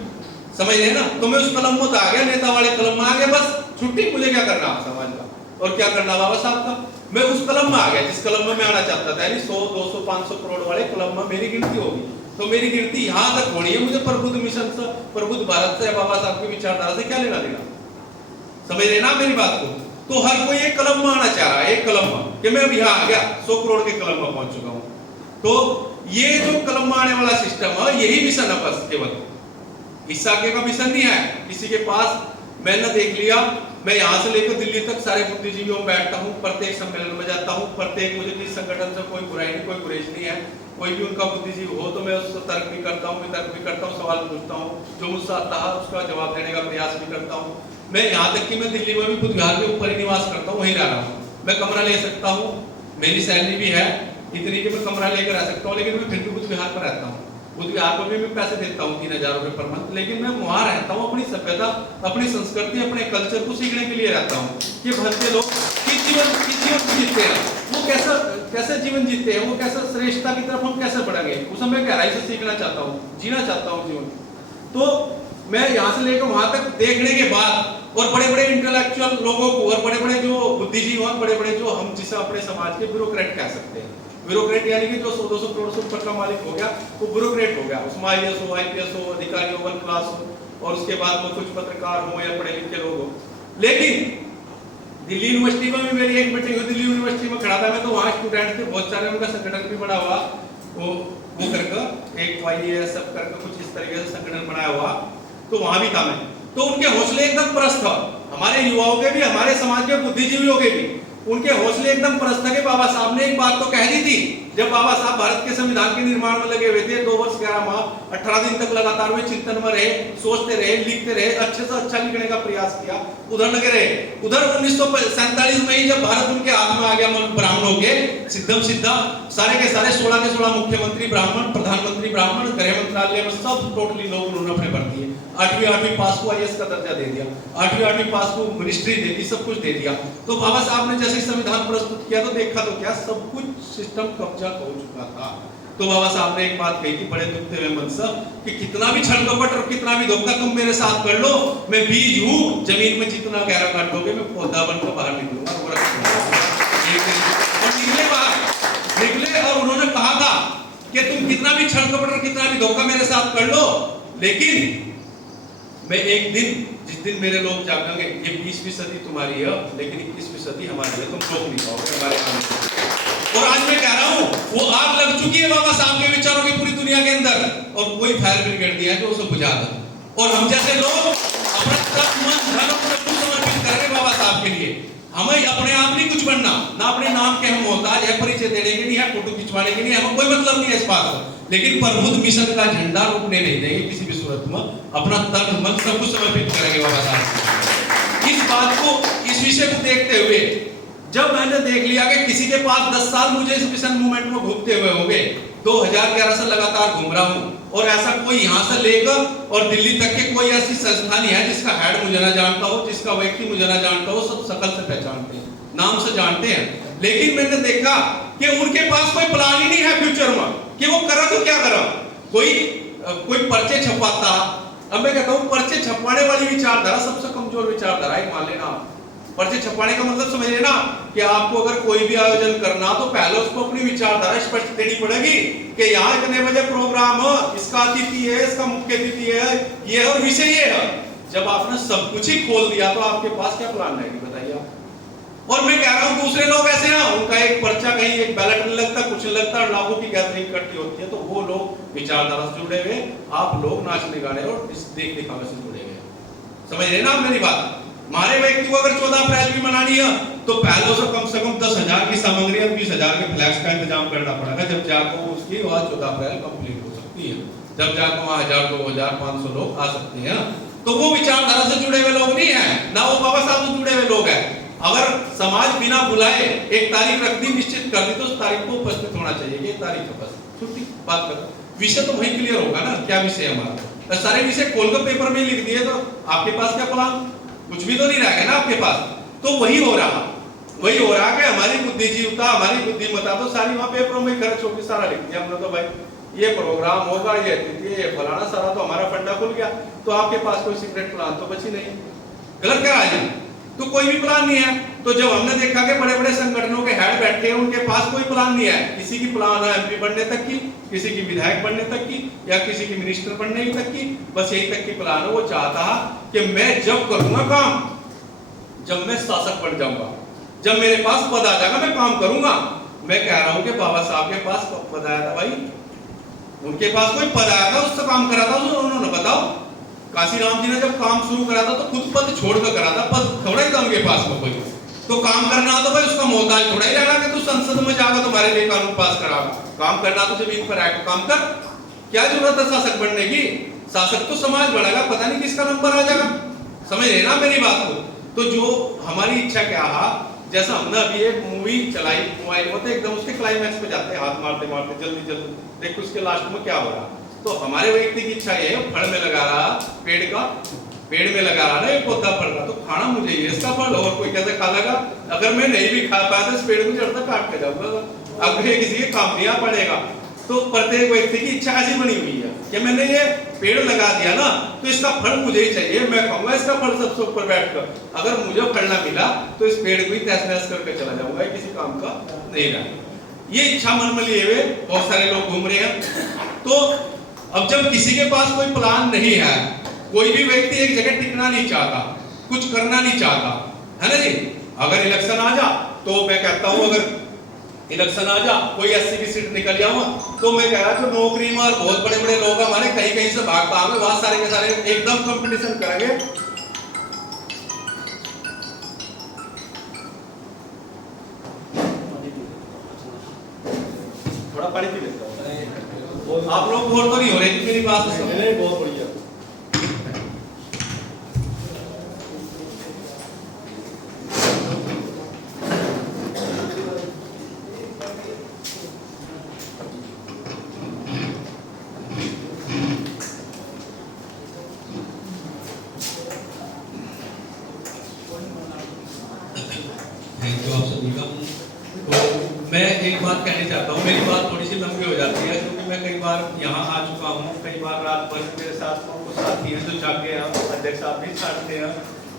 समझ रहे ना। तो मैं उस कलम में आ गया, नेता वाले कलम में आ गया, बस छुट्टी। मुझे क्या करना समाज का और क्या करना बाबा साहब का? मैं उस कलम में आ गया जिस कलम में मैं आना चाहता था, यानी 100, 200, 500 करोड़ वाले कलम में मेरी गिनती होगी। तो मेरी गिनती यहाँ तक होनी है। मुझे प्रबुद्ध मिशन से, प्रबुद्ध भारत से, बाबा साहब की विचारधारा से क्या लेना देना, समझ रहे ना मेरी बात को। तो हर कोई एक कलम में आना चाह रहा है, एक कलम में कि मैं अब यहाँ आ गया, 100 करोड़ के कलम में पहुंच चुका हूँ। तो ये जो कलम में आने वाला सिस्टम है, यही मिशन है बस केवल। इस आगे का मिशन नहीं है किसी के पास। मैंने देख लिया, मैं यहाँ से लेकर दिल्ली तक सारे बुद्धिजीवियों में बैठता हूँ, प्रत्येक सम्मेलन में जाता हूँ, प्रत्येक, मुझे किसी संगठन से कोई बुराई नहीं, कोई गुरेज नहीं है। कोई भी उनका बुद्धिजीवी हो तो मैं उससे तर्क भी करता हूँ, वितर्क भी करता हूँ, सवाल पूछता हूँ, जो मुझसे आता है उसका जवाब देने का प्रयास भी करता हूँ। मैं यहाँ तक कि मैं दिल्ली में भी बुद्ध विहार के ऊपर ही निवास करता हूँ, वहीं रह रहा हूँ। मैं कमरा ले सकता हूँ, मेरी सैलरी भी है इतनी कि मैं कमरा लेकर रह सकता हूँ, लेकिन मैं फिर भी बुद्ध विहार पर रहता हूँ। बुद्ध विहार को भी मैं पैसे देता हूँ 3000 रुपए पर मंथ, लेकिन मैं वहां रहता हूँ अपनी सभ्यता, अपनी संस्कृति, अपने कल्चर को सीखने के लिए रहता हूँ कि भारतीय लोग किस जीवन जीते हैं, वो कैसे जीवन जीते हैं, वो कैसे श्रेष्ठता की तरफ हम कैसे बढ़ेंगे, उसे मैं गहराई से सीखना चाहता हूँ, जीना चाहता हूँ जीवन। तो मैं यहाँ से लेकर वहां तक देखने के बाद और बड़े बड़े इंटेलेक्चुअल लोगों को और बड़े बड़े जो बुद्धिजीवी हैं, बड़े बड़े जो हम जिसे अपने समाज के ब्यूरोक्रेट कह सकते हैं, ब्यूरोक्रेट यानी कि जो 100-200 करोड़ से ऊपर का मालिक हो गया वो ब्यूरोक्रेट हो गया। उसमें IAS हो, IPS हो, अधिकारी हो, 1 क्लास हो, और उसके बाद में कुछ पत्रकार हो या पढ़े लिखे लोग हो। लेकिन दिल्ली यूनिवर्सिटी में भी मेरी एक मीटिंग हुई, दिल्ली यूनिवर्सिटी में खड़ा था मैं, तो वहाँ स्टूडेंट थे बहुत सारे, उनका संगठन भी बना हुआ, वो करके एक YASF करके कुछ इस तरीके से संगठन बनाया हुआ, तो वहां भी था मैं। तो उनके हौसले एकदम परस्त था, हमारे युवाओं के भी, हमारे समाज के बुद्धिजीवियों के भी, उनके हौसले एकदम परस्त था कि बाबा साहब ने एक बात तो कह दी थी जब बाबा साहब भारत के संविधान के निर्माण में लगे हुए थे, 2 वर्ष 11 माह 18 दिन तक लगातार वे चिंतन में रहे, सोचते रहे, लिखते रहे, अच्छे से अच्छा लिखने का प्रयास किया, उधर लगे रहे। उधर 1947 में ही जब भारत उनके हाथ में आ गया ब्राह्मणों के, सिद्धम सिद्धा सारे के सारे 16 के 16 मुख्यमंत्री ब्राह्मण, प्रधानमंत्री ब्राह्मण, गृह मंत्रालय में सब टोटली लोग उन्होंने अपने भर दिए। 8वीं पास को आईएएस का दर्जा दे दिया, 8वीं पास को मिनिस्ट्री दे दी, सब कुछ दे दिया। तो बाबा साहब ने जैसे संविधान प्रस्तुत किया तो देखा तो क्या सब कुछ सिस्टम कब्जा हो चुका था। तो बाबा साहब ने एक बात कही थी बड़े दुखते हुए मन से कि कितना भी छल कपट और कितना भी धोखा तुम मेरे साथ कर लो, मैं बीज हूं, जमीन में जितना गहरा काटोगे मैं पौधा बनकर बाहर निकलूंगा और निकले बाहर, निकले। और उन्होंने कहा था कि तुम कितना भी छल कपट और कितना भी धोखा मेरे साथ कर लो, लेकिन मैं एक दिन, जिस दिन मेरे लोग जागेंगे, ये 20वीं सदी तुम्हारी है लेकिन 21वीं सदी हमारी है, तुम रोक नहीं पाओगे हमारे काम। और आज मैं कह रहा हूं वो आग लग चुकी है बाबा साहब के विचारों की पूरी दुनिया के अंदर, और कोई फायर ब्रिगेड दिया है जो उसे बुझा दे। और हम जैसे लोग अपना तन मन धन सब कुछ समर्पित करेंगे बाबा साहब के लिए। हमें अपने आप नहीं कुछ बनना, ना अपने नाम के हम मोहताज है, परिचय देने के नहीं है, फोटो खिंचवाने के नहीं, हमें कोई मतलब नहीं है इस बात का। लेकिन प्रबुद्ध मिशन का झंडा रोकने नहीं देंगे किसी भी सूरत में, अपना तन मन सब कुछ समर्पित करेंगे बाबा साहब। इस बात को, इस विषय को देखते हुए जब मैंने देख लिया कि किसी के पास 10 साल मुझे इस मिशन मूवमेंट में घूमते हुए हो गए, 2011 से लगातार घूम रहा हूं, और ऐसा कोई यहां से लेकर और दिल्ली तक के कोई ऐसी संस्था नहीं है जिसका हेड मुझे ना जानता हो, जिसका व्यक्ति मुझे ना जानता हो, सब शकल से पहचानते हैं, नाम से जानते हैं। लेकिन मैंने देखा कि उनके पास कोई प्लान ही नहीं है फ्यूचर में कि वो करा तो क्या करा। कोई पर्चे छपाता, अब मैं कहता हूं पर्चे छपवाने वाली विचारधारा सबसे कमजोर विचारधारा है, मान लेना। पर्चे छपाने का मतलब समझ लेना कि आपको अगर कोई भी आयोजन करना तो पहले उसको अपनी विचारधारा स्पष्ट देनी पड़ेगी कि यहाँ इतने बजे प्रोग्राम है, इसका अतिथि है, इसका मुख्य अतिथि है, ये और विषय ये है। जब आपने सब कुछ ही खोल दिया तो आपके पास क्या प्लान रहेगी बताइए आप। और मैं कह रहा हूँ दूसरे लोग ऐसे हैं, उनका एक पर्चा कहीं एक बैलेट नहीं लगता, कुछ नहीं लगता, लाखों की गैदरिंग इकट्ठी होती है, तो वो लोग विचारधारा से जुड़े हुए, आप लोग नाचने गाने और इस देख दिखावे से जुड़े हुए। समझ रहे ना आप मेरी बात। हमारे व्यक्ति को अगर 14 अप्रैल भी मनानी है तो पहले से कम 10,000 की सामग्री और 20,000 के फ्लैक्स का इंतजाम करना पड़ेगा, जब जाकर उसकी वहां 14 अप्रैल कंप्लीट हो सकती है, जब जाकर वहां 1000, 2000, 500 लोग आ सकते हैं। तो वो विचारधारा से जुड़े हुए लोग नहीं है ना, वो बाबा साहब से जुड़े हुए लोग हैं। अगर समाज बिना बुलाए एक तारीख रख दी, निश्चित कर दी, तो उस तारीख को उपस्थित होना चाहिए, ये तारीख है बस, छुट्टी बात करो, विषय तो वही क्लियर होगा ना क्या विषय है हमारा। सारे विषय खोलकर पेपर में लिख दिए तो आपके पास क्या प्लान, कुछ भी तो नहीं रहेगा ना आपके पास। तो वही हो रहा कि हमारी बुद्धिजीवता, हमारी बुद्धिमत्ता तो सारी वहां पेपरों में खर्च होगी, सारा लिख दिया हमने, तो भाई ये प्रोग्राम होगा, ये अतिथि, ये फलाना, सारा तो हमारा फंडा खुल गया, तो आपके पास कोई सीक्रेट प्लान तो बची नहीं। गलत क्या है, तो कोई भी प्लान नहीं है। तो जब हमने देखा कि बड़े बड़े संगठनों के हेड बैठे हैं, उनके पास कोई प्लान नहीं है, किसी की प्लान है एमपी बनने तक की, किसी की विधायक बनने तक की, या किसी की मिनिस्टर बनने तक की, बस यही तक की प्लान है। वो चाहता कि मैं जब करूंगा काम, जब मैं शासक बन जाऊंगा, जब मेरे पास पद आ जाएगा मैं काम करूंगा। मैं कह रहा हूं कि बाबा साहब के पास पद आया था भाई, उनके पास कोई पद आया था, उससे काम करा था उन्होंने, बताओ। काशीराम जी ने जब काम शुरू करा था तो खुद पद छोड़कर करा था, पद थोड़ा ही था उनके पास में कोई। तो काम करना तो भाई उसका मोहताज थोड़ा ही रहना कि तू संसद में जाकर तुम्हारे लिए कानून पास करागा। काम करना तो जमीन पर आएगा, काम कर, क्या जरूरत है शासक बनने की। शासक तो समाज बढ़ेगा, पता नहीं किसका नंबर आ जाएगा। समझ रहे ना मेरी बात को। तो जो हमारी इच्छा क्या है, जैसा हमने अभी एक मूवी चलाई मोबाइल में, तो एकदम उसके क्लाइमैक्स पे जाते हैं, हाथ मारते मारते जल्दी जल्दी, देखो उसके लास्ट में क्या हो रहा। तो हमारे व्यक्ति की इच्छा ये है, फल में लगा रहा पेड़ का, पेड़ में लगा रहा है पौधा फल का, तो खाना मुझे ये इसका फल, और कोई कैसे खा लेगा। अगर मैं नहीं भी खा पाया तो इस पेड़ को जड़ तक काट के जाऊंगा, अब किसी के काम नहीं आ पड़ेगा। तो प्रत्येक व्यक्ति की इच्छा ऐसी बनी हुई है कि मैंने ये पेड़ लगा दिया ना, तो इसका फल मुझे ही चाहिए, मैं खाऊंगा इसका फल सबसे ऊपर बैठकर। अगर मुझे फल ना मिला तो इस पेड़ को ही तहस नहस करके चला जाऊंगा, किसी काम का नहीं रहा। ये इच्छा मन में लिए हुए बहुत सारे लोग घूम रहे हैं। तो अब जब किसी के पास कोई प्लान नहीं है, कोई भी व्यक्ति एक जगह टिकना नहीं चाहता, कुछ करना नहीं चाहता, है ना जी। अगर इलेक्शन आ जा तो मैं कहता हूं, अगर इलेक्शन आ जा, कोई 80 की सीट निकल जाऊं, तो मैं कह रहा जो नौकरी में और बहुत बड़े बड़े लोग हमारे कहीं कहीं से भाग पाएंगे, वहां सारे के सारे एकदम कंपटीशन करेंगे। थोड़ा पानी पी लेता हूँ। आप लोग बोर तो नहीं हो रहे मेरी बात से? नहीं, बहुत बढ़िया। थैंक यू आप सभी का। तो मैं एक बात कहना चाहता हूँ, मेरी बात थोड़ी सी लंबी हो जाती है क्योंकि मैं कई बार यहाँ आ चुका हूँ, कई बार रात भर मेरे साथ कुछ साथी हैं जो जागे हैं, अध्यक्ष साहब भी छाटते हैं,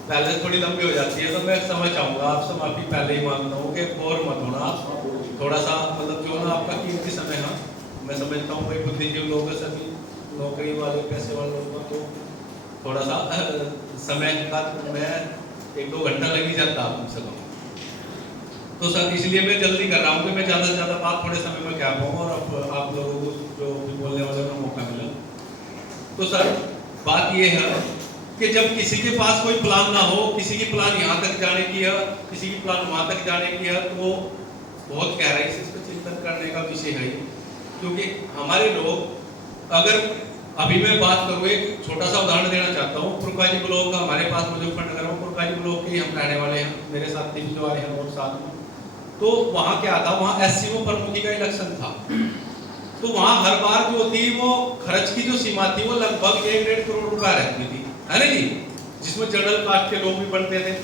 पहले थोड़ी लंबी हो जाती है। तो मैं समझ चाहूँगा आपसे माफी पहले ही मांगता हूँ कि बोर मत होना, थोड़ा सा मतलब जो ना आपका कीमती समय है, मैं समझता हूँ भाई बुद्धिजीवी लोग हैं सभी, नौकरी वाले पैसे वाले लोग हैं, तो थोड़ा सा समय का मैं 1-2 घंटा लग ही जाता कम से कम। तो सर इसलिए मैं जल्दी कर रहा हूँ कि मैं ज़्यादा से ज़्यादा बात थोड़े समय में कह पाऊँ और आप लोगों को जो भी बोलने वाले का मौका मिला। तो सर बात ये है कि जब किसी के पास कोई प्लान ना हो, किसी की प्लान यहाँ तक जाने की है, किसी की प्लान वहाँ तक जाने की है, तो बहुत गहराई से इस पर चिंतन करने का विषय है। क्योंकि हमारे लोग, अगर अभी मैं बात करूँ, एक छोटा सा उदाहरण देना चाहता हूँ। पुरकाजी ब्लॉक का हमारे पास मुजफ्फरनगर में पुरकाजी ब्लॉक के हम रहने वाले हैं, मेरे साथ भी जो आए हैं और साथ में। तो वहाँ क्या था, वहाँ एससीओ प्रमुखी का इलेक्शन था। तो वहाँ हर बार जो थी वो खर्च की जो सीमा थी वो लगभग 1-1.5 करोड़ रुपया रहती थी, है ना जी, जिसमें जनरल कास्ट के लोग भी बनते थे।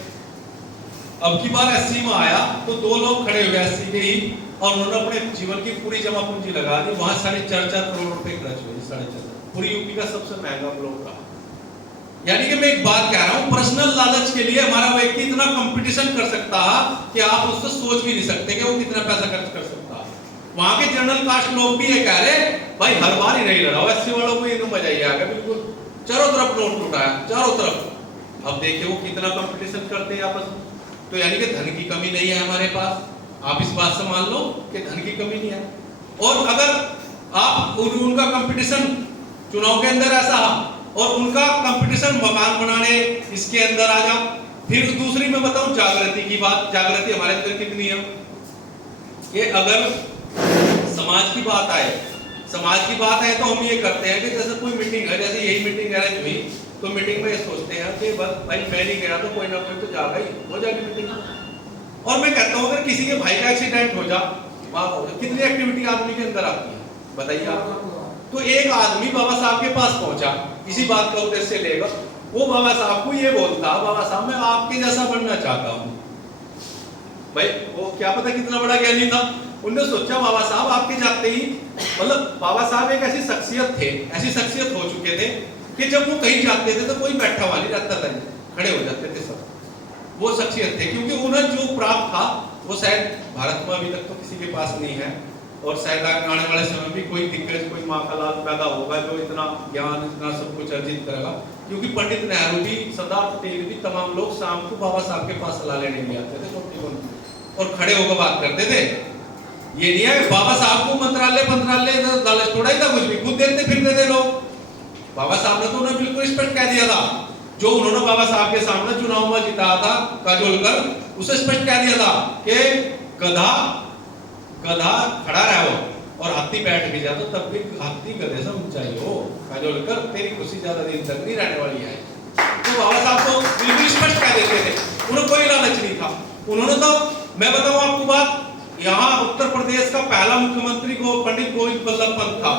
अब की बार एससी में आया तो 2 लोग खड़े हुए एससी के ही, और उन्होंने अपने जीवन की पूरी जमा पूंजी लगा दी। वहां 4.5 करोड़ रुपए खर्च हुए, 4.5, पूरी यूपी का सबसे महंगा ब्लॉक था। यानी कि मैं एक बात कह रहा हूं, पर्सनल लालच के लिए हमारा व्यक्ति इतना कंपटीशन कर सकता है कि आप उससे सोच भी नहीं सकते कि वो कितना पैसा खर्च कर सकता है। वहां के जनरल कास्ट लोग भी ये कह रहे भाई हर बार ही नहीं लड़ाओ, एससी वालों को ये मजा ही आ गया, बिल्कुल चारों तरफ नोट लुटाया, चारों तरफ। अब देखिए वो कितना कंपटीशन करते हैं आपस में। तो यानी कि धन की कमी नहीं है हमारे पास, आप इस बात से मान लो कि धन की कमी नहीं है। और अगर आप उनका कंपटीशन चुनाव के अंदर ऐसा और उनका कंपटीशन मकान बनाने इसके अंदर आ जा, फिर दूसरी मैं बताऊं जागृति की बात। जागृति हमारे अंदर कितनी है कि अगर समाज की बात आए, समाज की बात है तो हम ये करते हैं कि जैसे कोई मीटिंग है, जैसे यही मीटिंग अरेंज हुई, तो मीटिंग में ये सोचते हैं कि बस भाई मैं नहीं गया तो कोई ना कोई तो जाएगा ही, हो जाएगी मीटिंग। और मैं कहता हूँ अगर किसी के भाई का एक्सीडेंट हो जा, कितनी एक्टिविटी आदमी के अंदर आती है बताइए आप। तो एक आदमी बाबा साहब के पास पहुंचा, इसी बात का उद्देश्य लेगा, वो बाबा साहब को ये बोलता, बाबा साहब मैं आपके जैसा बनना चाहता हूँ। भाई वो क्या पता कितना बड़ा ज्ञानी था, उन्होंने सोचा बाबा साहब आपके जाते ही, मतलब बाबा साहब एक ऐसी शख्सियत थे, ऐसी शख्सियत हो चुके थे कि जब वो कहीं जाते थे तो कोई बैठा हुआ नहीं रहता था, खड़े हो जाते थे सब। वो शख्सियत थे क्योंकि उन्हें जो प्राप्त था वो शायद भारत में अभी तक तो किसी के पास नहीं है, और शायद आने वाले समय में कोई दिग्गज, कोई माँ का लाल पैदा होगा जो इतना ज्ञान, इतना सब कुछ अर्जित करेगा। क्योंकि पंडित नेहरू भी, सरदार पटेल भी, तमाम लोग शाम को बाबा साहब के पास सलाह लेने भी आते थे और खड़े होकर बात करते थे। ये नहीं है बाबा साहब को मंत्रालय लालच थोड़ा ही था, कुछ भी खुद देखते फिरते थे लोग। बाबा साहब ने तो उन्हें बिल्कुल स्पष्ट कह दिया था, जो उन्होंने बाबा साहब के सामने चुनाव में जिताया था काजोलकर, उसे स्पष्ट कह दिया था कि गधा गधा खड़ा रहो और हाथी बैठ भी जाता तब भी हाथी गधे से ऊंचाई हो, काजोलकर तेरी खुशी ज्यादा दिन तक नहीं रहने वाली है। तो बाबा साहब तो बिल्कुल स्पष्ट कह देते थे, उन्हें कोई लालच नहीं था। उन्होंने तो, मैं बताऊं आपको बात, यहाँ उत्तर प्रदेश का पहला मुख्यमंत्री पंडित गोविंद बल्लभ पंत था।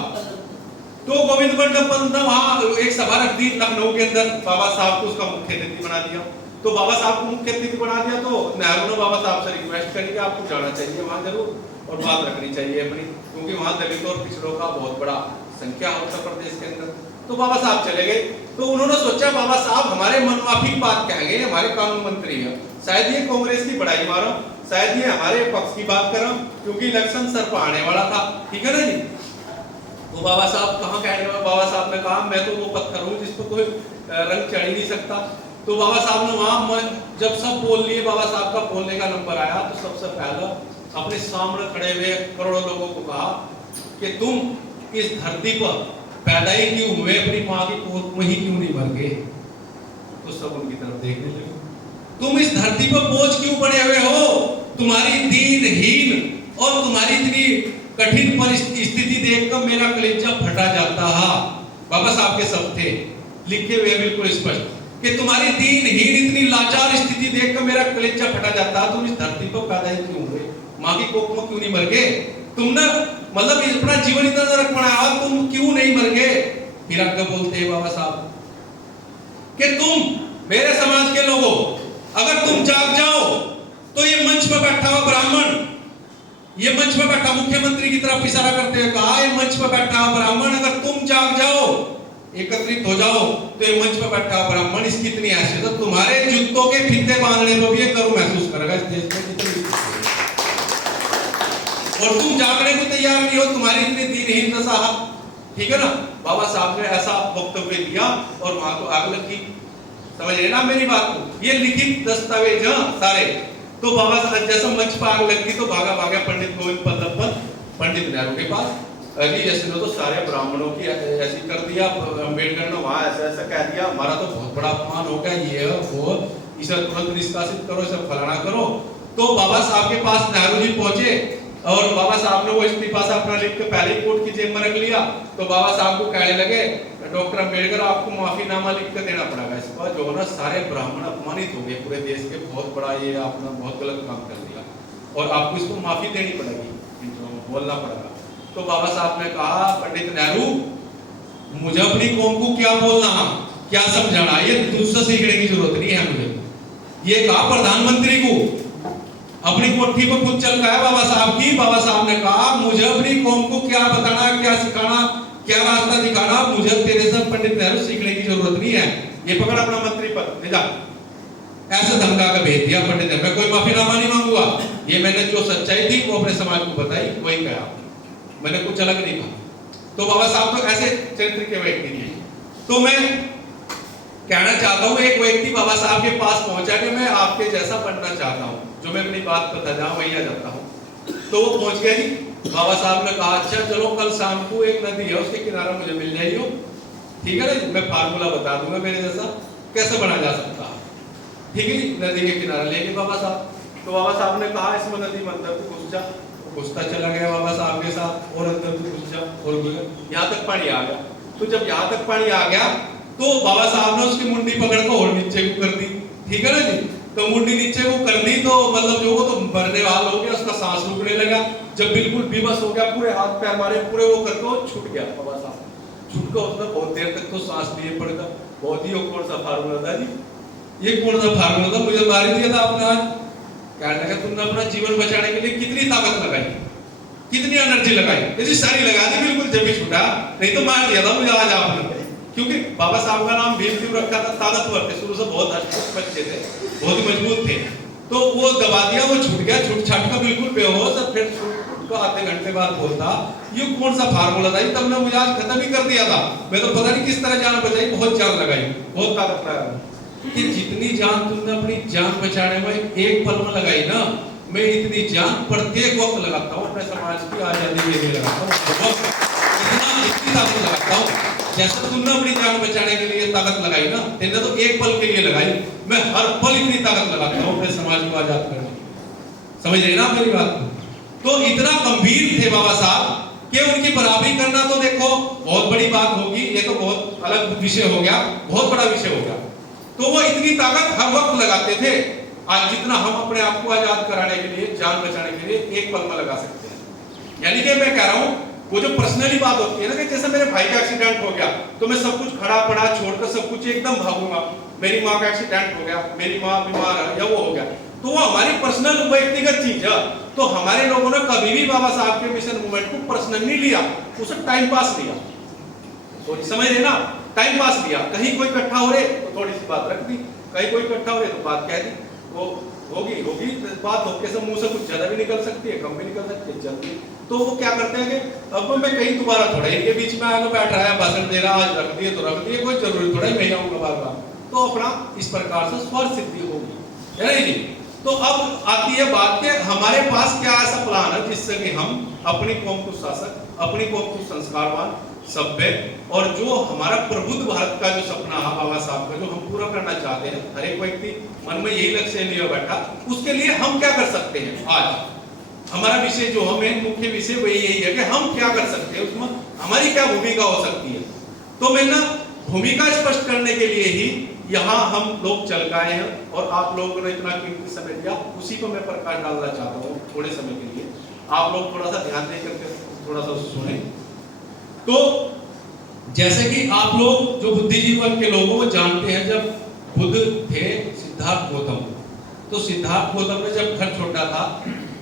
तो गोविंद बल्लभ पंत ने वहां एक सभा रख दी लखनऊ के अंदर, बाबा साहब को उसका मुख्य अतिथि बना दिया। तो बाबा साहब को मुख्य अतिथि बना दिया तो नेहरू ने बाबा साहब से रिक्वेस्ट करी कि आपको जाना चाहिए वहां जरूर और बात रखनी चाहिए अपनी, क्योंकि वहां दलित और पिछड़ों का बहुत बड़ा संख्या है उत्तर प्रदेश के अंदर। तो बाबा साहब चले गए। तो उन्होंने सोचा बाबा साहब हमारे मनमाफिक बात कहेंगे, हमारे कानून मंत्री हैं, शायद ये कांग्रेस की बड़ाई मारो, शायद ये हमारे पक्ष की बात करो, क्योंकि इलेक्शन सर पर आने वाला था, ठीक है ना जी। तो बाबा साहब कहाँ कहने वाले, बाबा साहब ने कहा मैं तो वो पत्थर हूँ जिस पर कोई रंग चढ़ ही नहीं सकता। तो बाबा साहब ने वहां जब सब बोल लिए, बाबा साहब का बोलने का नंबर आया, तो सबसे पहले अपने सामने खड़े हुए करोड़ों लोगों को कहा कि तुम इस धरती पर पैदा ही क्यों हुए, अपनी माँ की गोद में ही क्यों नहीं मर गए। तो सब उनकी तरफ देखने लगे, तुम इस धरती पर बोझ क्यों बने हुए हो, तुम्हारी दीनहीन और तुम्हारी इतनी कठिन परिस्थिति देखकर मेरा कलेजा फटा जाता है। बाबा साहब के शब्द थे, लिखे हुए बिल्कुल स्पष्ट कि तुम्हारी दीनहीन इतनी लाचार स्थिति देखकर मेरा कलेजा फटा जाता है। तुम इस धरती पर पैदा ही क्यों हुए? माँ की कोख में क्यों नहीं मर गए? तुमने मतलब अपना जीवन इतना नरक बनाया, तुम क्यों नहीं मर गए? फिर आगे बोलते हैं बाबा साहब कि तुम मेरे समाज के लोगों, अगर तुम जाग जाओ तो ये मंच पर बैठा हुआ ब्राह्मण, ये मंच पर बैठा मुख्यमंत्री की तरफ इशारा करते हुए कहा, ये मंच पर बैठा हुआ ब्राह्मण अगर तुम जाग जाओ, एकत्रित हो जाओ, तो ये मंच पर बैठा हुआ ब्राह्मण इसकी इतनी हैसियत है, तुम्हारे जूतों के फीते बांधने में भी ये करूं महसूस करेगा इस देश में कितनी, और तुम जागने को तैयार नहीं हो, तुम्हारी इतनी दीनहीन दशा है। ठीक है ना? बाबा साहब ने ऐसा वक्तव्य दिया और वहां तो आग लगी। समझ रहे ना मेरी बात को? ये लिखित दस्तावेज हैं सारे। तो बाबा साहब जैसा मंच पर आग लगी तो भागा भागा पंडित गोविंद बल्लभ पंत, पंडित नेहरू के पास। अभी जैसे तो सारे ब्राह्मणों की ऐसी कर दिया, अम्बेडकर ने वहां ऐसा ऐसा कह दिया, हमारा तो बहुत बड़ा अपमान हो गया, ये वो, इसे तुरंत निष्कासित करो, इसे फलाना करो। तो बाबा साहब के पास नेहरू जी पहुंचे और बाबा साहब ने वो इस्तीफा सा अपना लिख के पहले ही कोर्ट की जेब में रख लिया। तो बाबा साहब को कहने लगे, डॉक्टर अम्बेडकर आपको माफीनामा लिख कर देना पड़ेगा। इस पर जो ना सारे ब्राह्मण अपमानित हो गए पूरे देश के, बहुत बड़ा ये आपने बहुत गलत काम कर दिया और आपको इसको माफी देनी पड़ेगी, बोलना पड़ेगा। तो बाबा साहब ने कहा, पंडित नेहरू मुझे अपनी कौम को क्या बोलना, क्या समझाना, ये तुझसे सीखने की जरूरत नहीं है मुझे। ये कहा प्रधानमंत्री को, अपनी कोठी पर खुद चल गया बाबा साहब की। बाबा साहब ने कहा, मुझे अपनी कौम को क्या बताना, क्या सिखाना, क्या रास्ता दिखाना, मुझे तेरे से पंडित नेहरू सीखने की जरूरत नहीं है। ये पकड़ अपना मंत्री पद ले जा। ऐसा धमका कर भेज दिया पंडित नेहरू। मैं कोई माफीनामा नहीं मांगूंगा, ये मैंने जो सच्चाई थी वो अपने समाज को बताई, वही कहा, मैंने कुछ अलग नहीं कहा। तो बाबा साहब तो ऐसे चरित्र के व्यक्ति थे। तो मैं कहना चाहता हूँ, एक व्यक्ति बाबा साहब के पास पहुंचा कि मैं आपके जैसा बनना चाहता हूँ, जो मैं अपनी बात बता जहाँ वही आ जाता हूँ। तो वो पहुंच गया जी। बाबा साहब ने कहा, अच्छा चलो कल शाम को एक नदी है उसके किनारे मुझे मिल जाइए, ठीक है ना, मैं फार्मूला बता दूंगा मेरे जैसा कैसे बना जा सकता है। ठीक है जी, नदी के किनारे लेके बाबा साहब। तो बाबा साहब ने कहा, इसमें नदी में अंदर तो घुस जा। घुसता चला गया बाबा साहब के साथ, और अंदर तो घुस जा, और यहाँ तक पानी आ गया। तो जब यहाँ तक पानी आ गया तो बाबा साहब ने उसकी मुंडी पकड़ कर और नीचे को कर दी। ठीक है ना जी? तो मुंडी नीचे को कर दी तो मतलब जो वो तो मरने वाला हो गया, उसका सांस रुकने लगा। जब बिल्कुल बेबस हो गया, पूरे हाथ पैर मारे, पूरे वो करके वो छूट गया बाबा साहब। छूट कर उसने बहुत देर तक तो सांस लिए पड़ेगा। बहुत ही कौन सा फार्मूला था जी? ये कौन सा फार्मूला था? मुझे मार दिया था आपने आज। कहने लगा, तुमने अपना जीवन बचाने के लिए कितनी ताकत लगाई, कितनी एनर्जी लगाई? ऐसी सारी लगा दी, बिल्कुल जब भी छूटा, नहीं तो मार दिया था मुझे आज आपने। क्योंकि बाबा साहब का नाम भीम क्यों रखा था? ताकतवर थे, शुरू से बहुत अच्छे बच्चे थे, बहुत ही मजबूत थे। तो वो दबा दिया, वो छूट गया, छूट छाट का बिल्कुल बेहोश। फिर को आधे घंटे बाद बोलता, ये कौन सा फार्मूला था? तब ने मुझे आज खत्म ही कर दिया था। मैं तो पता नहीं किस तरह जान बचाई, बहुत जान लगाई, बहुत ताकत लगाई। कि जितनी जान तुमने अपनी जान बचाने में एक पल में लगाई ना, मैं इतनी जान प्रत्येक वक्त लगाता हूँ अपने समाज की आजादी के लिए लगाता हूँ। इतनी ताकत लगाता हूँ जैसे तुमने अपनी जान बचाने के लिए ताकत लगाई ना, तुमने तो एक पल के लिए लगाई, मैं हर पल इतनी ताकत लगाता हूँ अपने समाज को आजाद करने। समझ रहे ना मेरी बात को? तो इतना गंभीर थे बाबा साहब कि उनकी बराबरी करना तो देखो बहुत बड़ी बात होगी, ये तो बहुत अलग विषय हो गया, बहुत बड़ा विषय हो गया। तो वो इतनी ताकत हर वक्त लगाते थे, आज जितना हम अपने आप को आजाद कराने के लिए, जान बचाने के लिए एक पल में लगा सकते हैं। यानी कि मैं कह रहा हूँ, वो जो पर्सनली बात होती है ना, कि जैसे मेरे भाई का एक्सीडेंट हो गया तो मैं सब कुछ खड़ा पड़ा छोड़कर सब कुछ एकदम भागूंगा। मेरी माँ का एक्सीडेंट हो गया, मेरी माँ बीमार है या वो हो गया, तो वो हमारी पर्सनल व्यक्तिगत चीज है। तो हमारे लोगों ने कभी भी बाबा साहब के मिशन मूवमेंट को पर्सनल नहीं लिया, उसे टाइम पास लिया। तो समझ रहे ना, टाइम पास लिया। कहीं कोई इकट्ठा हो रहे तो थोड़ी सी बात रख दी, कहीं कोई इकट्ठा हो रहे तो बात कह दी, वो होगी बात धोखे से मुंह से कुछ ज्यादा भी निकल सकती है, कम भी निकल सकती है, जल्दी। तो वो क्या करते हैं कि अब मैं कहीं दोबारा थोड़ा इनके बीच में आकर बैठ रहा है, भाषण दे रहा, आज रख दिए तो रख दिए, कोई जरूरी थोड़ा ही मैं आऊंगा बार बार। तो अपना इस प्रकार से स्वर सिद्धि होगी, है ना जी? तो अब आती है बात कि हमारे पास क्या ऐसा प्लान है जिससे कि हम अपनी कौम को शासक, अपनी कौम को संस्कारवान, सभ्य, और जो हमारा प्रबुद्ध भारत का जो सपना है बाबा साहब का, जो हम पूरा करना चाहते हैं, हर एक व्यक्ति मन में यही लक्ष्य लिए बैठा, उसके लिए हम क्या कर सकते हैं आज? हमारा विषय जो हमें मुख्य विषय वही यही है कि हम क्या कर सकते हैं, उसमें हमारी क्या भूमिका हो सकती है। तो मैं ना भूमिका स्पष्ट करने के लिए ही यहाँ हम लोग चल गए हैं और आप लोगों ने इतना कीमती समय दिया, उसी को मैं प्रकाश डालना चाहता हूँ थोड़े समय के लिए। आप लोग थोड़ा सा ध्यान दे करके थोड़ा सा सुने। तो जैसे कि आप लोग जो बुद्धिजीवन के लोगों को जानते हैं, जब बुद्ध थे सिद्धार्थ गौतम, तो सिद्धार्थ गौतम ने जब घर छोड़ा था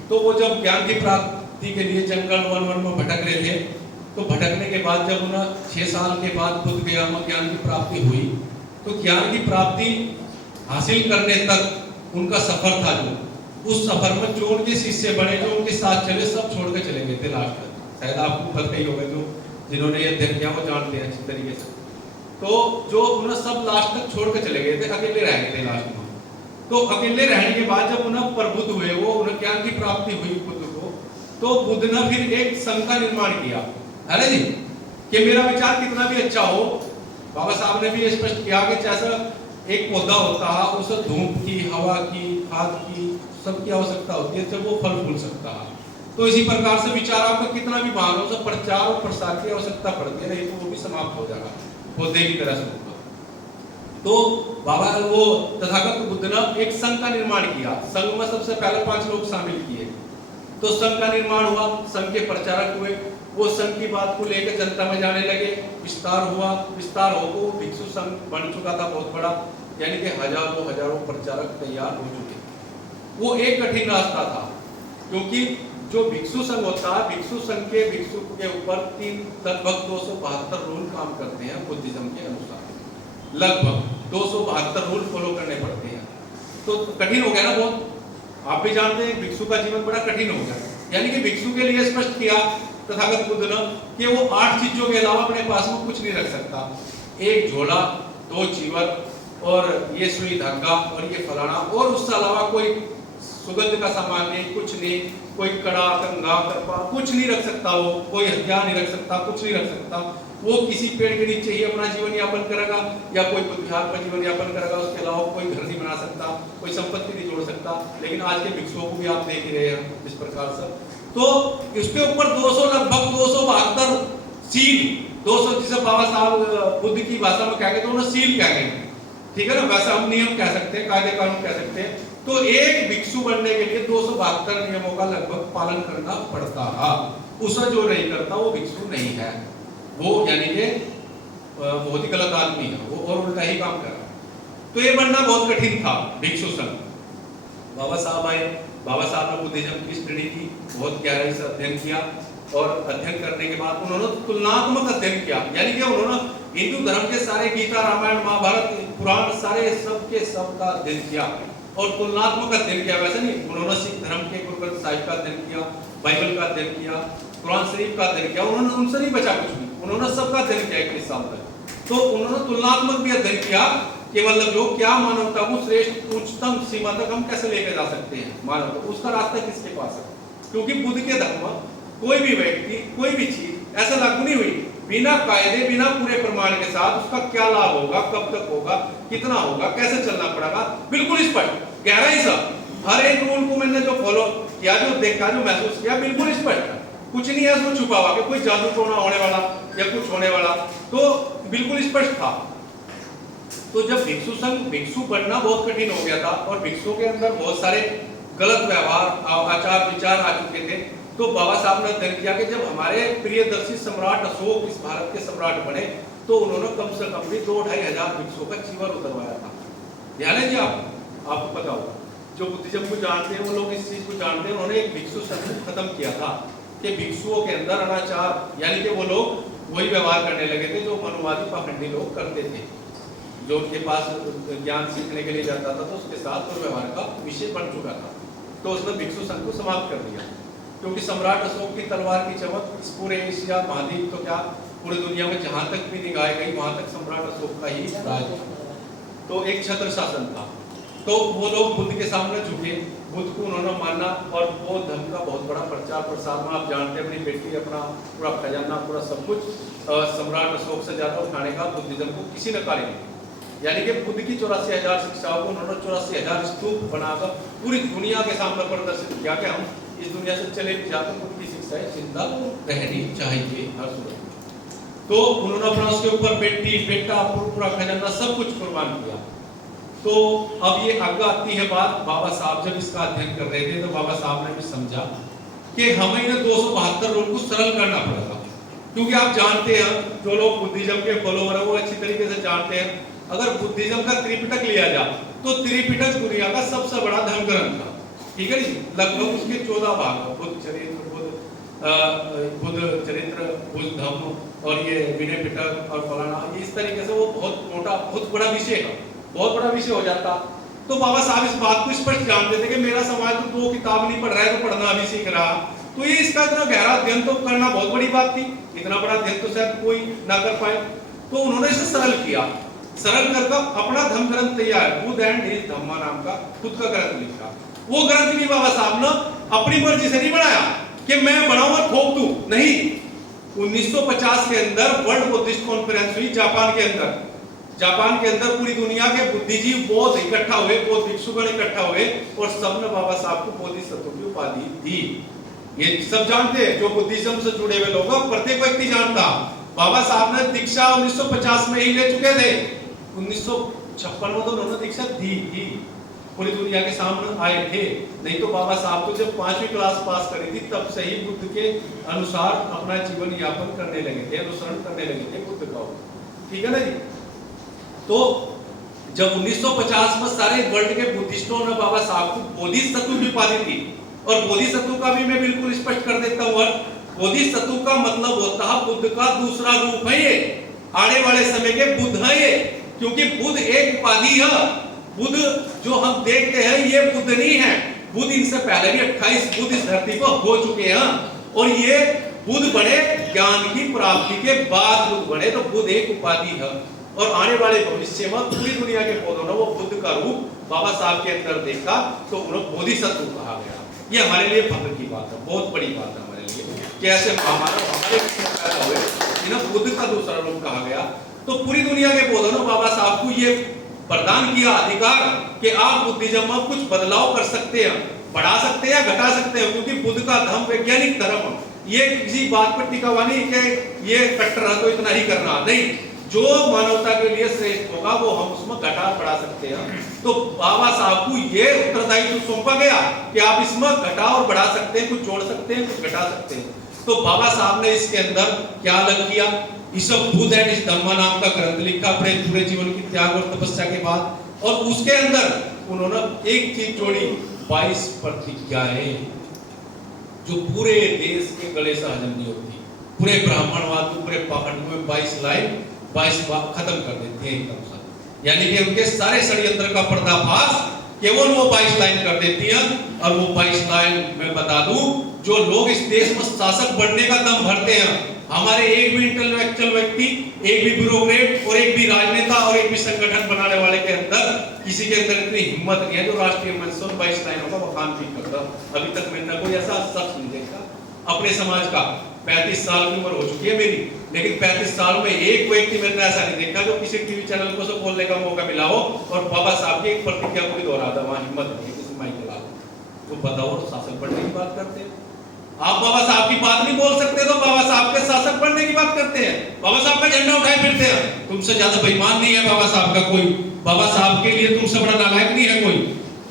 तो वो जब ज्ञान की प्राप्ति के लिए जंगल वन में भटक रहे थे, तो भटकने के बाद जब उन्हें 6 साल के बाद बुद्ध गया में ज्ञान की प्राप्ति हुई, तो ज्ञान की प्राप्ति हासिल करने तक उनका सफर था, जो उस सफर में जो उनके शिष्य बने, जो उनके साथ चले, सब छोड़ के चले गए थे लास्ट तक। शायद आपको पता ही होगा, जो जिन्होंने ये अध्ययन किया वो जानते हैं अच्छी तरीके से। तो जो उन्हें सब लास्ट तक छोड़ के चले गए थे, अकेले रह गए थे लास्ट में। तो अकेले रहने के बाद जब उन्हें प्रबुद्ध हुए, वो उन्हें ज्ञान की प्राप्ति हुई बुद्ध को, तो बुद्ध ने फिर एक संघ का निर्माण किया, है ना जी, कि मेरा विचार कितना भी अच्छा हो, बाबा साहब ने भी स्पष्ट किया कि जैसा एक पौधा होता है, उसे धूप की, हवा की, खाद की, सबकी आवश्यकता होती है जब वो फल फूल सकता है। तो इसी प्रकार से विचार आपका कितना भी महान हो, सब प्रचार और प्रसार की आवश्यकता पड़ती है, नहीं तो वो भी समाप्त हो जाएगा पौधे की तरह से। तो बाबा वो तथागत बुद्ध ने एक संघ का निर्माण किया। संघ में सबसे पहले 5 लोग शामिल किए, तो संघ का निर्माण हुआ, संघ के प्रचारक हुए, वो संघ की बात को लेकर जनता में जाने लगे, विस्तार हुआ, विस्तार होकर भिक्षु संघ बन चुका था बहुत बड़ा, यानी कि हजारों प्रचारक तैयार हो चुके। वो एक कठिन रास्ता था, क्योंकि जो भिक्षु संघ होता है, भिक्षु संघ के भिक्षु के ऊपर लगभग 272 रूल काम करते हैं बुद्धिज्म के अनुसार, लगभग 272 रूल फॉलो करने पड़ते हैं। तो कठिन हो गया ना बहुत, आप भी जानते हैं भिक्षु का जीवन बड़ा कठिन हो गया। यानी कि भिक्षु के लिए स्पष्ट किया तथागत बुद्ध ने कि वो 8 चीजों के अलावा अपने पास में कुछ नहीं रख सकता। 1 झोला, 2 चीवर, और ये सुई धागा, और ये फलाना, और उसके अलावा कोई सुगंध का सामान नहीं, कुछ नहीं, कोई कड़ा, कंघा, करपा, कुछ नहीं रख सकता वो, कोई हथियार नहीं रख सकता, कुछ नहीं रख सकता। वो किसी पेड़ के नीचे ही अपना जीवन यापन करेगा, या कोई बुद्धिहार पर जीवन यापन करेगा, उसके अलावा कोई घर नहीं बना सकता, कोई संपत्ति नहीं जोड़ सकता। लेकिन आज के भिक्षुओं को भी आप देख ही रहे हैं इस प्रकार से। तो इसके ऊपर 200 लगभग 272 सील, 200 जिसे बाबा साहब बुद्ध की भाषा में कह गए तो उन्हें सील कह गए, ठीक है ना, वैसा हम नियम कह सकते हैं, कायदे कानून कह सकते हैं। तो एक भिक्षु बनने के लिए 272 नियमों का लगभग पालन करना पड़ता है। उसे जो नहीं करता वो भिक्षु नहीं है, वो यानी कि बहुत ही गलत आदमी है, वो और उल्टा ही काम कर रहा है। तो ये बनना बहुत कठिन था भिक्षु संघ। बाबा साहब आए, बाबा साहब ने बुद्धिज्म की स्टडी की, बहुत गहराई से अध्ययन किया, और अध्ययन करने के बाद उन्होंने तुलनात्मक अध्ययन किया, यानी कि उन्होंने हिंदू धर्म के सारे गीता, रामायण, महाभारत, पुराण, सारे सब के सब का अध्ययन किया और तुलनात्मक अध्ययन किया। वैसे नहीं, उन्होंने सिख धर्म के गुरु ग्रंथ साहिब का अध्ययन किया, बाइबल का अध्ययन किया, कुरान शरीफ का अध्ययन किया, उन्होंने उनसे नहीं बचा कुछ भी, उन्होंने सबका अध्ययन किया 21 साल तक। तो उन्होंने तुलनात्मक भी अध्ययन किया कि मतलब जो क्या मानवता को श्रेष्ठ उच्चतम सीमा तक हम कैसे लेकर जा सकते हैं, मानवता उसका रास्ता किसके पास है। क्योंकि बुद्ध के धर्म में कोई भी व्यक्ति, कोई भी चीज ऐसा लागू नहीं हुई बिना कायदे, बिना पूरे प्रमाण के साथ उसका क्या लाभ होगा, कब तक होगा, कितना होगा, कैसे चलना पड़ेगा, बिल्कुल स्पष्ट, गहराई से हर एक रूल को मैंने जो फॉलो किया, जो देखा, जो महसूस किया, बिल्कुल स्पष्ट, कुछ नहीं है उसमें छुपा हुआ कि कोई जादू टोना होने वाला या कुछ होने वाला, तो बिल्कुल स्पष्ट था। तो जब भिक्षु संघ, भिक्षु बनना बहुत कठिन हो गया था और भिक्षुओं के अंदर बहुत सारे गलत व्यवहार, आचार विचार आ चुके थे, तो बाबा साहब ने अध्ययन किया कि जब हमारे प्रियदर्शी सम्राट अशोक इस भारत के सम्राट बने, तो उन्होंने कम से कम भी 2-2.5 हजार भिक्षुओं का चीवर उतरवाया था। ध्यान है जी, आपको पता होगा, जो बुद्धिज्म को जानते हैं वो लोग इस चीज को जानते हैं। उन्होंने एक भिक्षु संघ खत्म किया था कि भिक्षुओं के अंदर अनाचार, यानी कि वो लोग वही व्यवहार करने लगे थे जो मनुवादी पाखंडी लोग करते थे, जो उनके पास ज्ञान सीखने के लिए जाता था तो उसके साथ वो व्यवहार का विषय बन चुका था। तो उसने भिक्षु संघ को समाप्त कर दिया, क्योंकि सम्राट अशोक की तलवार की चमक इस पूरे एशिया महाद्वीप, तो क्या पूरी दुनिया में जहां तक भी निगाह गई वहां तक सम्राट अशोक का ही राज, तो एक छत्र शासन था। तो वो लोग बुद्ध के सामने झुके, बुद्ध को उन्होंने माना और वो धर्म का बहुत बड़ा प्रचार प्रसार में, आप जानते हैं, अपनी बेटी, अपना पूरा खजाना, पूरा सब कुछ सम्राट अशोक से ज्यादा उठाने का बुद्धिज्म को किसी ने कार्य नहीं। यानी कि बुद्ध की 84,000 शिक्षाओं को उन्होंने 84,000 स्तूप बनाकर पूरी दुनिया के सामने प्रदर्शित किया कि हम इस दुनिया से चले भी जाते हैं, उनकी शिक्षा है जिंदा रहनी चाहिए हर सूरत में। तो उन्होंने अपना उसके ऊपर बेटी बेटा पूरा खजाना सब कुछ कुर्बान किया। तो अब ये आगे आती है बात, बाबा साहब जब इसका अध्ययन कर रहे थे तो बाबा साहब ने भी समझा कि हमें इन 272 रूल को सरल करना पड़ेगा, क्योंकि आप जानते हैं जो लोग बुद्धिज्म के फॉलोअर हैं वो अच्छी तरीके से जानते हैं, अगर बुद्धिज्म का त्रिपिटक लिया जाए तो त्रिपिटक दुनिया का सबसे बड़ा धर्म ग्रंथ था, ठीक है जी। लगभग उसके 14 भाग, बुद्ध चरित्र, बुद्ध चरित्र, बुद्ध धम्म और ये विनय पिटक और फलाना, इस तरीके से वो बहुत मोटा बहुत बड़ा विषय है, बहुत बड़ा विषय हो जाता। तो बाबा साहब इस बात को स्पष्ट जानते थे कि मेरा समाज तो 2 किताब नहीं पढ़ रहा है, तो पढ़ना अभी सीख रहा, तो ये इसका इतना गहरा अध्ययन तो करना बहुत बड़ी बात थी, इतना बड़ा अध्ययन तो शायद कोई ना कर पाए। तो उन्होंने इसे सरल किया, सरल कर अपना धर्म ग्रंथ तैयार, बुद्ध एंड हिज धम्मा नाम का खुद का ग्रंथ लिखा। वो ग्रंथ भी बाबा साहब ने अपनी मर्जी से नहीं बनाया कि मैं बनाऊं और थोप दूं, नहीं। 1950 के अंदर वर्ल्ड बुद्धिस्ट कॉन्फ्रेंस हुई जापान के अंदर। जापान के अंदर पूरी दुनिया के बुद्धिजीवी बौद्ध इकट्ठा हुए, बौद्ध भिक्षुगण इकट्ठा हुए और सबने बाबा साहब को बोधिसत्व की उपाधि दी। ये सब जानते हैं जो बुद्धिज्म से जुड़े हुए लोग, प्रत्येक व्यक्ति जानता। बाबा साहब ने दीक्षा 1950 में ही ले चुके थे, 1956 में तो उन्होंने दीक्षा दी ही, पूरी दुनिया के सामने आए थे। नहीं तो बाबा साहब तो जब 5वीं क्लास पास करी थी तब से ही बुद्ध के अनुसार अपना जीवन यापन करने लगे थे, अनुसरण करने लगे थे बुद्ध का, ठीक है ना जी। तो जब 1950 में सारे वर्ल्ड के बुद्धिस्टों ने बाबा साहब को बोधिसत्व की उपाधि दी, और बोधिसत्व का भी मैं बिल्कुल स्पष्ट कर देता हूं, बोधिसत्व का मतलब होता है बुद्ध का दूसरा रूप है, ये आने वाले समय के बुद्ध है ये, क्योंकि बुद्ध एक उपाधि है। बुद्ध जो हम देखते हैं ये बुद्ध नहीं है, बुद्ध इनसे पहले भी 28 बुद्ध इस धरती पर हो चुके हैं, और ये बुद्ध बने ज्ञान की प्राप्ति के बाद बुद्ध बने, तो बुद्ध एक उपाधि है। और आने वाले भविष्य में पूरी दुनिया के पौधों ने वो बुद्ध का रूप बाबा साहब के अंदर देखा, तो उन्हें बोधिसत्व कहा गया। ये हमारे लिए फख्र की बात है, बहुत बड़ी बात है हमारे लिए कि ऐसे हमारे पैदा हुए, इन्हें बुद्ध का दूसरा रूप कहा गया। तो पूरी दुनिया के पौधों ने बाबा साहब को ये प्रदान किया अधिकार कि आप बुद्धिज्म में कुछ बदलाव कर सकते हैं, बढ़ा सकते हैं या घटा सकते हैं, क्योंकि बुद्ध का धर्म वैज्ञानिक धर्म, ये किसी बात पर टिका हुआ नहीं कि ये कट्टर है तो इतना ही करना, नहीं, जो मानवता के लिए श्रेष्ठ होगा वो हम उसमें घटा बढ़ा सकते हैं। तो बाबा साहब को ये उत्तरदायित्व सौंपा गया कि आप इसमें घटा और बढ़ा सकते हैं, कुछ जोड़ सकते हैं, कुछ घटा सकते हैं। तो बाबा साहब ने इसके अंदर क्या अलग किया, इस बुद्ध एंड हिज धम्मा नाम का ग्रंथ लिखा अपने पूरे जीवन की त्याग और तपस्या के बाद, और उसके अंदर उन्होंने एक चीज जोड़ी, 22 प्रतिज्ञाएं जो पूरे देश के गले से हजम नहीं होती। पूरे ब्राह्मणवाद को पूरे पाखंड में 22 लाइन 22 बार खत्म कर देते हैं एकदम से, यानी कि उनके सारे षड्यंत्र का पर्दाफाश केवल वो 22 लाइन कर देती है। और वो 22 लाइन मैं बता दूं, जो लोग इस देश में शासक बनने का दम भरते हैं, हमारे एक भी इंटेलेक्चुअल व्यक्ति, एक भी ब्यूरोक्रेट और एक भी राजनेता और एक भी संगठन बनाने वाले के अंदर किसी के अंदर इतनी हिम्मत नहीं है जो राष्ट्रीय मंच से 22 लाइनों का बखान भी करता। अभी तक मैंने कोई ऐसा शख्स नहीं देखा अपने समाज का। 35 साल की उम्र हो चुकी है मेरी, लेकिन 35 साल में एक व्यक्ति मैंने ऐसा नहीं देखा जो किसी टीवी चैनल को से बोलने का मौका मिला हो और बाबा साहब की एक प्रतिज्ञा को भी दोहरा था, वहां हिम्मत नहीं है किसी माइक के बाद। तो बताओ, शासन बढ़ने की बात करते हैं आप, बाबा साहब की बात नहीं बोल सकते तो बाबा साहब के शासक बनने की बात करते हैं, बाबा साहब का झंडा उठाए फिरते हैं। तुमसे ज्यादा बेईमान नहीं है बाबा साहब का कोई, बाबा साहब के लिए तुमसे बड़ा नालायक नहीं है कोई,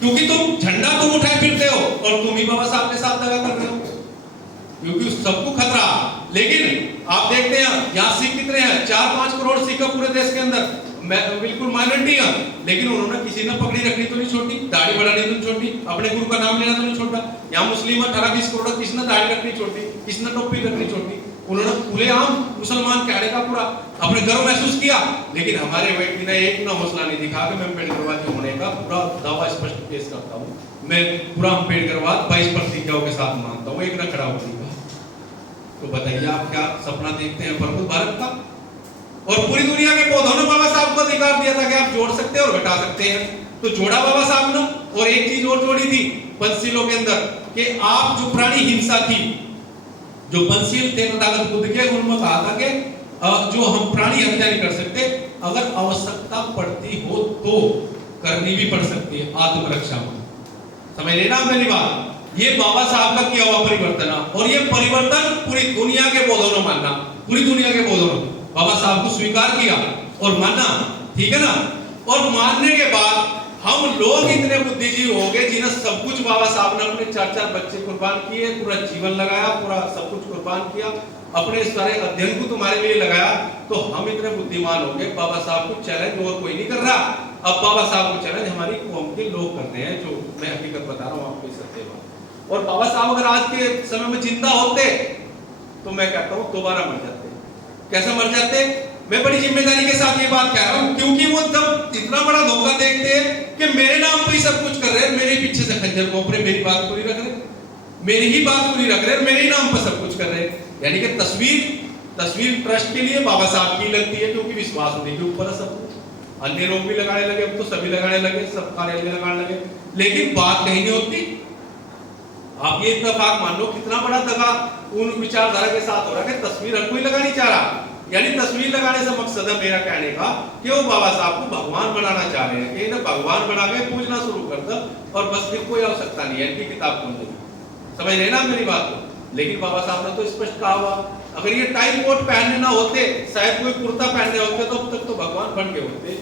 क्योंकि तुम झंडा तुम उठाए फिरते हो और तुम ही बाबा साहब के साथ दगा कर रहे हो, क्योंकि सबको खतरा। लेकिन आप देखते हैं यहाँ सिख कितने हैं, 4-5 करोड़ सिख पूरे देश के अंदर, बिल्कुल माइनॉरिटी है, लेकिन उन्होंने किसी ने पगड़ी रखनी तो नहीं छोड़ी, दाढ़ी बढ़ानी तो नहीं छोड़ी, अपने गुरु का नाम लेना तो नहीं छोड़ा। यहाँ मुस्लिम 18-20 करोड़, किसने दाढ़ी रखनी छोड़ी, किसने टोपी रखनी छोड़ी, उन्होंने खुलेआम मुसलमान कहने का पूरा अपने गर्व महसूस किया। लेकिन हमारे व्यक्ति ने एक ना हौसला नहीं दिखा कि मैं अम्बेडकरवादी होने का पूरा दावा स्पष्ट पेश करता हूँ, मैं पूरा अम्बेडकरवाद 22 प्रतिज्ञाओं के साथ मानता हूँ, एक ना खड़ा होगा। तो बताइए आप क्या सपना देखते हैं प्रबुद्ध भारत का? और पूरी दुनिया के पौधों ने बाबा साहब को अधिकार दिया था कि आप जोड़ सकते हैं और घटा सकते हैं, तो जोड़ा बाबा साहब ने। और एक चीज और जोड़ी थी पंचशीलों के अंदर कि आप जो प्राणी हिंसा थी, जो पंचशील थे तथागत बुद्ध के, उनमें कहा था कि जो हम प्राणी हत्या नहीं कर सकते, अगर आवश्यकता पड़ती हो तो करनी भी पड़ सकती है आत्मरक्षा में, समझ लेना मेरी बात। ये बाबा साहब का किया हुआ परिवर्तन है, और ये परिवर्तन पूरी दुनिया के बौद्धों ने माना, पूरी दुनिया के बौद्धों ने बाबा साहब को स्वीकार किया और माना, ठीक है ना। और मानने के बाद हम लोग इतने बुद्धिजीवी हो गए जिन्हें सब कुछ बाबा साहब ने अपने 4-4 बच्चे कुर्बान किए, पूरा जीवन लगाया, पूरा सब कुछ कुर्बान किया, अपने सारे अध्ययन को तुम्हारे लिए लगाया, तो हम इतने बुद्धिमान हो गए। बाबा साहब को चैलेंज और कोई नहीं कर रहा, अब बाबा साहब को चैलेंज हमारी कौम के लोग करते हैं, जो मैं हकीकत बता रहा हूँ आपको सत्य बात। और बाबा साहब अगर आज के समय में जिंदा होते तो मैं कहता हूँ दोबारा मर जाते। कैसे मर जाते? मैं बड़ी जिम्मेदारी के साथ ये बात कह रहा हूँ, क्योंकि वो जब इतना बड़ा धोखा देखते हैं कि मेरे नाम पे ही सब कुछ कर रहे हैं, मेरे पीछे से खंजर घोंप रहे, मेरी बात पूरी रख रहे, मेरी ही बात पूरी रख रहे, मेरे ही नाम पर सब कुछ कर रहे हैं। यानी कि तस्वीर ट्रस्ट के लिए बाबा साहब की लगती है, क्योंकि विश्वास उन्हीं के ऊपर है सब कुछ। अन्य लोग भी लगाने लगे, अब तो सभी लगाने लगे, सब कार्यालय लगाने लगे, लेकिन बात कहीं नहीं होती। आप ये इत्तेफाक मान लो कितना बड़ा दगा उन विचारधारा के साथ हो रहा है कि तस्वीर हर कोई लगानी चाह रहा। यानी तस्वीर लगाने से मकसद है मेरा कहने का कि वो बाबा साहब को भगवान बनाना चाह रहे हैं, कि इन्हें भगवान बना के पूजना शुरू कर दो और बस फिर कोई आवश्यकता नहीं है इनकी किताब खोलने की। समझ रहे ना मेरी बात को? लेकिन बाबा साहब ने तो स्पष्ट कहा हुआ, अगर ये टाई कोट पहनने ना होते, शायद कोई कुर्ता पहनने होते, तो अब तक तो भगवान बन के होते।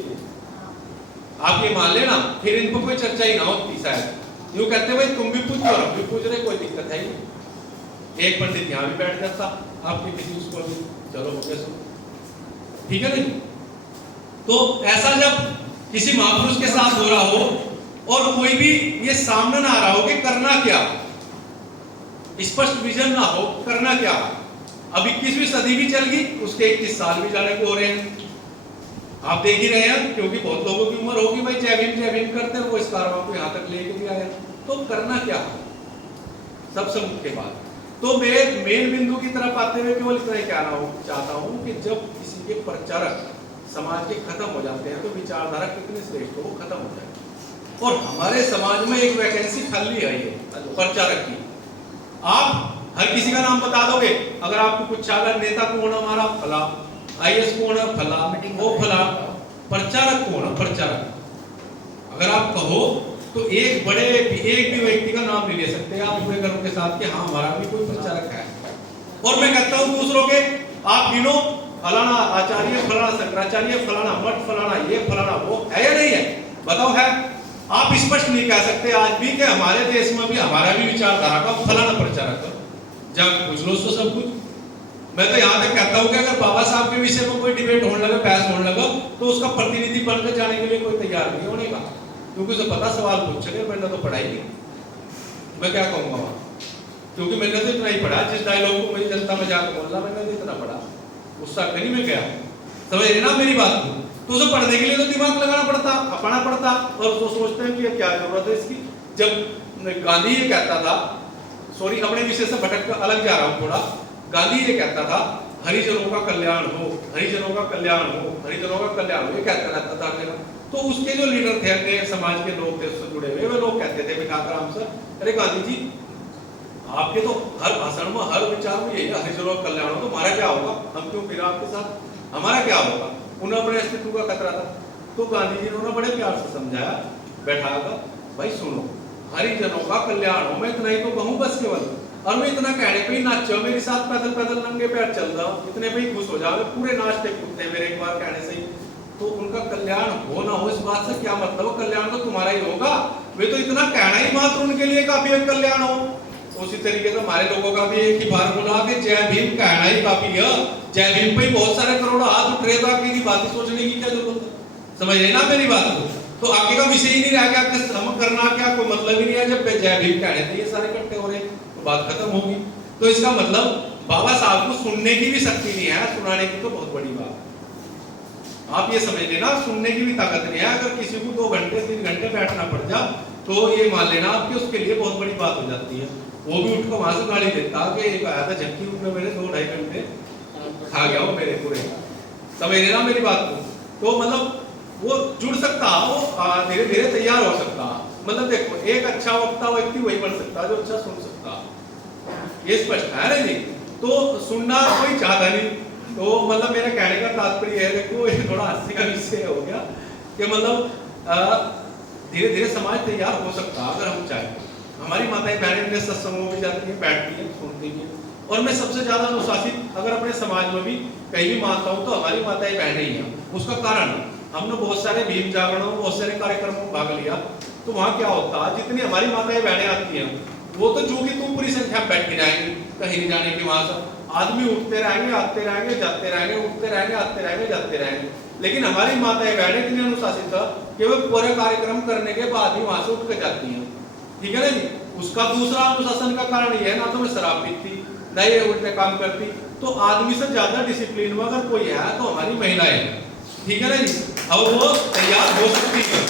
आप ये मान लेना, फिर इन पर कोई चर्चा ही ना होती शायद। यूं कहते भाई तुम भी पूछ लो, हम भी पूछ रहे, कोई दिक्कत है नहीं। एक पंडित यहाँ भी बैठ जाता आपके किसी उसको भी, चलो हो गया सब, ठीक है नहीं? तो ऐसा जब किसी महापुरुष के साथ हो रहा हो और कोई भी ये सामने ना आ रहा हो कि करना क्या, स्पष्ट विजन ना हो, करना क्या। अब 21वीं सदी भी चल गई, उसके 21 साल भी जाने को हो रहे हैं, आप देख ही रहे हैं, क्योंकि बहुत लोगों की उम्र होगी भाई जय भीम करते हैं, वो इस कारवां को यहाँ तक लेके भी आए। तो करना क्या सबसे मुख्य बात। तो मैं मेन बिंदु की तरफ आते हुए केवल इतना ही कहना चाहता हूँ कि जब किसी के प्रचारक समाज के खत्म हो जाते हैं तो विचारधारा कितने श्रेष्ठ हो वो खत्म हो जाए। और हमारे समाज में एक वैकेंसी खाली है ये प्रचारक की। आप हर किसी का नाम बता दोगे, अगर आपको कुछ चालक नेता कौन हमारा फला, IAS कौन है फला, वो फला, प्रचारक कौन है प्रचारक, अगर आप कहो तो एक भी व्यक्ति का नाम नहीं ले सकते आप पूरे गर्व के साथ कि हाँ हमारा भी कोई प्रचारक है। और मैं कहता हूँ दूसरों के, आप गिनो, फलाना आचार्य, फलाना शंकराचार्य, फलाना मठ, फलाना ये, फलाना वो, है या नहीं है? बताओ है? आप स्पष्ट नहीं कह सकते आज भी कि हमारे देश में भी हमारा भी विचारधारा का फलाना प्रचारक है। जब पूछ लो तो सब कुछ। मैं तो यहाँ तक कहता हूँ कि अगर बाबा साहब के विषय में कोई डिबेट होने लगे, बहस होने लगा, तो उसका प्रतिनिधि बनकर जाने के लिए कोई तैयार नहीं होने का, क्योंकि उसे पता सवाल पूछेंगे, मैंने तो पढ़ाई नहीं, मैं क्या कहूँगा वहाँ, क्योंकि मैंने तो इतना ही पढ़ा, जिस डायलॉग को मेरी जनता में जाकर बोलना मैंने तो इतना पढ़ा, गुस्सा कहीं में गया। समझ रहे ना मेरी बात को? तो उसे पढ़ने के लिए तो दिमाग लगाना पड़ता, अपना पड़ता, और तो सोचते हैं कि क्या जरूरत है इसकी। जब गांधी ये कहता था, सॉरी अपने विषय से भटक कर अलग जा रहा हूँ थोड़ा, गांधी ये कहता था हरिजनों का कल्याण हो, हरिजनों का कल्याण हो, हरिजनों का कल्याण हो, ये कहता रहता था। तो उसके जो लीडर थे, अपने समाज के लोग थे उससे जुड़े हुए, वे लोग कहते थे बिठाकर हमसे, अरे गांधी जी आपके तो हर भाषण में हर विचार में यही हरिजनों का कल्याण हो, तो हमारा क्या होगा, हम क्यों फिर आपके साथ, हमारा क्या होगा? उन्हें अपने अस्तित्व का खतरा था। तो गांधी जी ने उन्हें बड़े प्यार से समझाया, बैठाकर, भाई सुनो हरिजनों का कल्याण हो, मैं इतना ही तो कहूँ बस केवल, और मैं इतना कहने पे ही नाचो, मेरे साथ पैदल पैदल नंगे पैर चल रहा हूँ, इतने पे ही खुश हो जाओ, पूरे नाचते कूदते मेरे एक बार कहने से ही। तो उनका कल्याण हो ना हो इस बात से क्या मतलब, कल्याण तो तुम्हारा ही होगा, वे तो इतना कहना ही मात्र उनके लिए काफी है कल्याण हो। उसी तरीके से हमारे लोगों का भी एक ही फार्मूला कि जय भीम कहना ही काफी है, जय भीम पे ही बहुत सारे करोड़ों हाथ उठ रहे थे, की बातें सोचने की क्या जरूरत है? समझ रहे ना मेरी बात को? तो आगे का विषय ही नहीं रह गया कि हम करना क्या, कोई मतलब ही नहीं है। जब जय भीम कहने थे ये सारे इकट्ठे हो रहे तो बात खत्म होगी। तो इसका मतलब बाबा साहब को सुनने की भी शक्ति नहीं है, सुनाने की तो बहुत बड़ी बात। आप ये समझ लेना, सुनने की भी ताकत नहीं है। अगर किसी को 2 घंटे 3 घंटे बैठना पड़ जा तो ये मान लेना आपकी उसके लिए बहुत बड़ी बात हो जाती है। वो भी उठकर वहां से गाड़ी देता कि एक आया था झटकी में मेरे 2-2.5 घंटे खा गया वो मेरे पूरे। समझ लेना मेरी बात को? तो मतलब वो जुड़ सकता, वो धीरे धीरे तैयार हो सकता। मतलब देखो एक अच्छा वक्ता व्यक्ति वही बन सकता जो अच्छा सुन सकता, ये स्पष्ट है ना जी? तो सुनना कोई चाहता नहीं। तो मतलब मेरे कहने का तात्पर्य है, देखो ये थोड़ा हंसी का विषय हो गया कि मतलब धीरे धीरे समाज तैयार हो सकता अगर हम चाहें। हमारी माताएं बहनें मेरे सत्संगों में जाती हैं, बैठती हैं, सुनती हैं। और मैं सबसे ज्यादा अनुशासित अगर अपने समाज में भी कहीं भी मानता हूँ तो हमारी माताएं बहनें ही हैं। उसका कारण हमने बहुत सारे भीम जागरणों, बहुत सारे कार्यक्रमों में भाग लिया, तो वहाँ क्या होता है, जितनी हमारी माताएं बहनें आती हैं वो तो जो कि तुम पूरी संख्या में बैठ के जाएंगे, कहीं नहीं जाने के। वहां से आदमी उठते रहेंगे, आते रहेंगे, जाते रहेंगे, उठते रहेंगे, आते रहेंगे, जाते रहेंगे। लेकिन हमारी माताएं बहनें इतनी अनुशासित है कि वो पूरे कार्यक्रम करने के बाद ही वहां से उठ के जाती हैं। ठीक है ना जी। उसका दूसरा अनुशासन का कारण ये है, ना तो मैं शराब पीती, ना ये उल्टे काम करती। तो आदमी से ज्यादा डिसिप्लिन में अगर कोई है तो हमारी महिलाएं हैं। ठीक है ना जी। अब वो तैयार हो सकती है,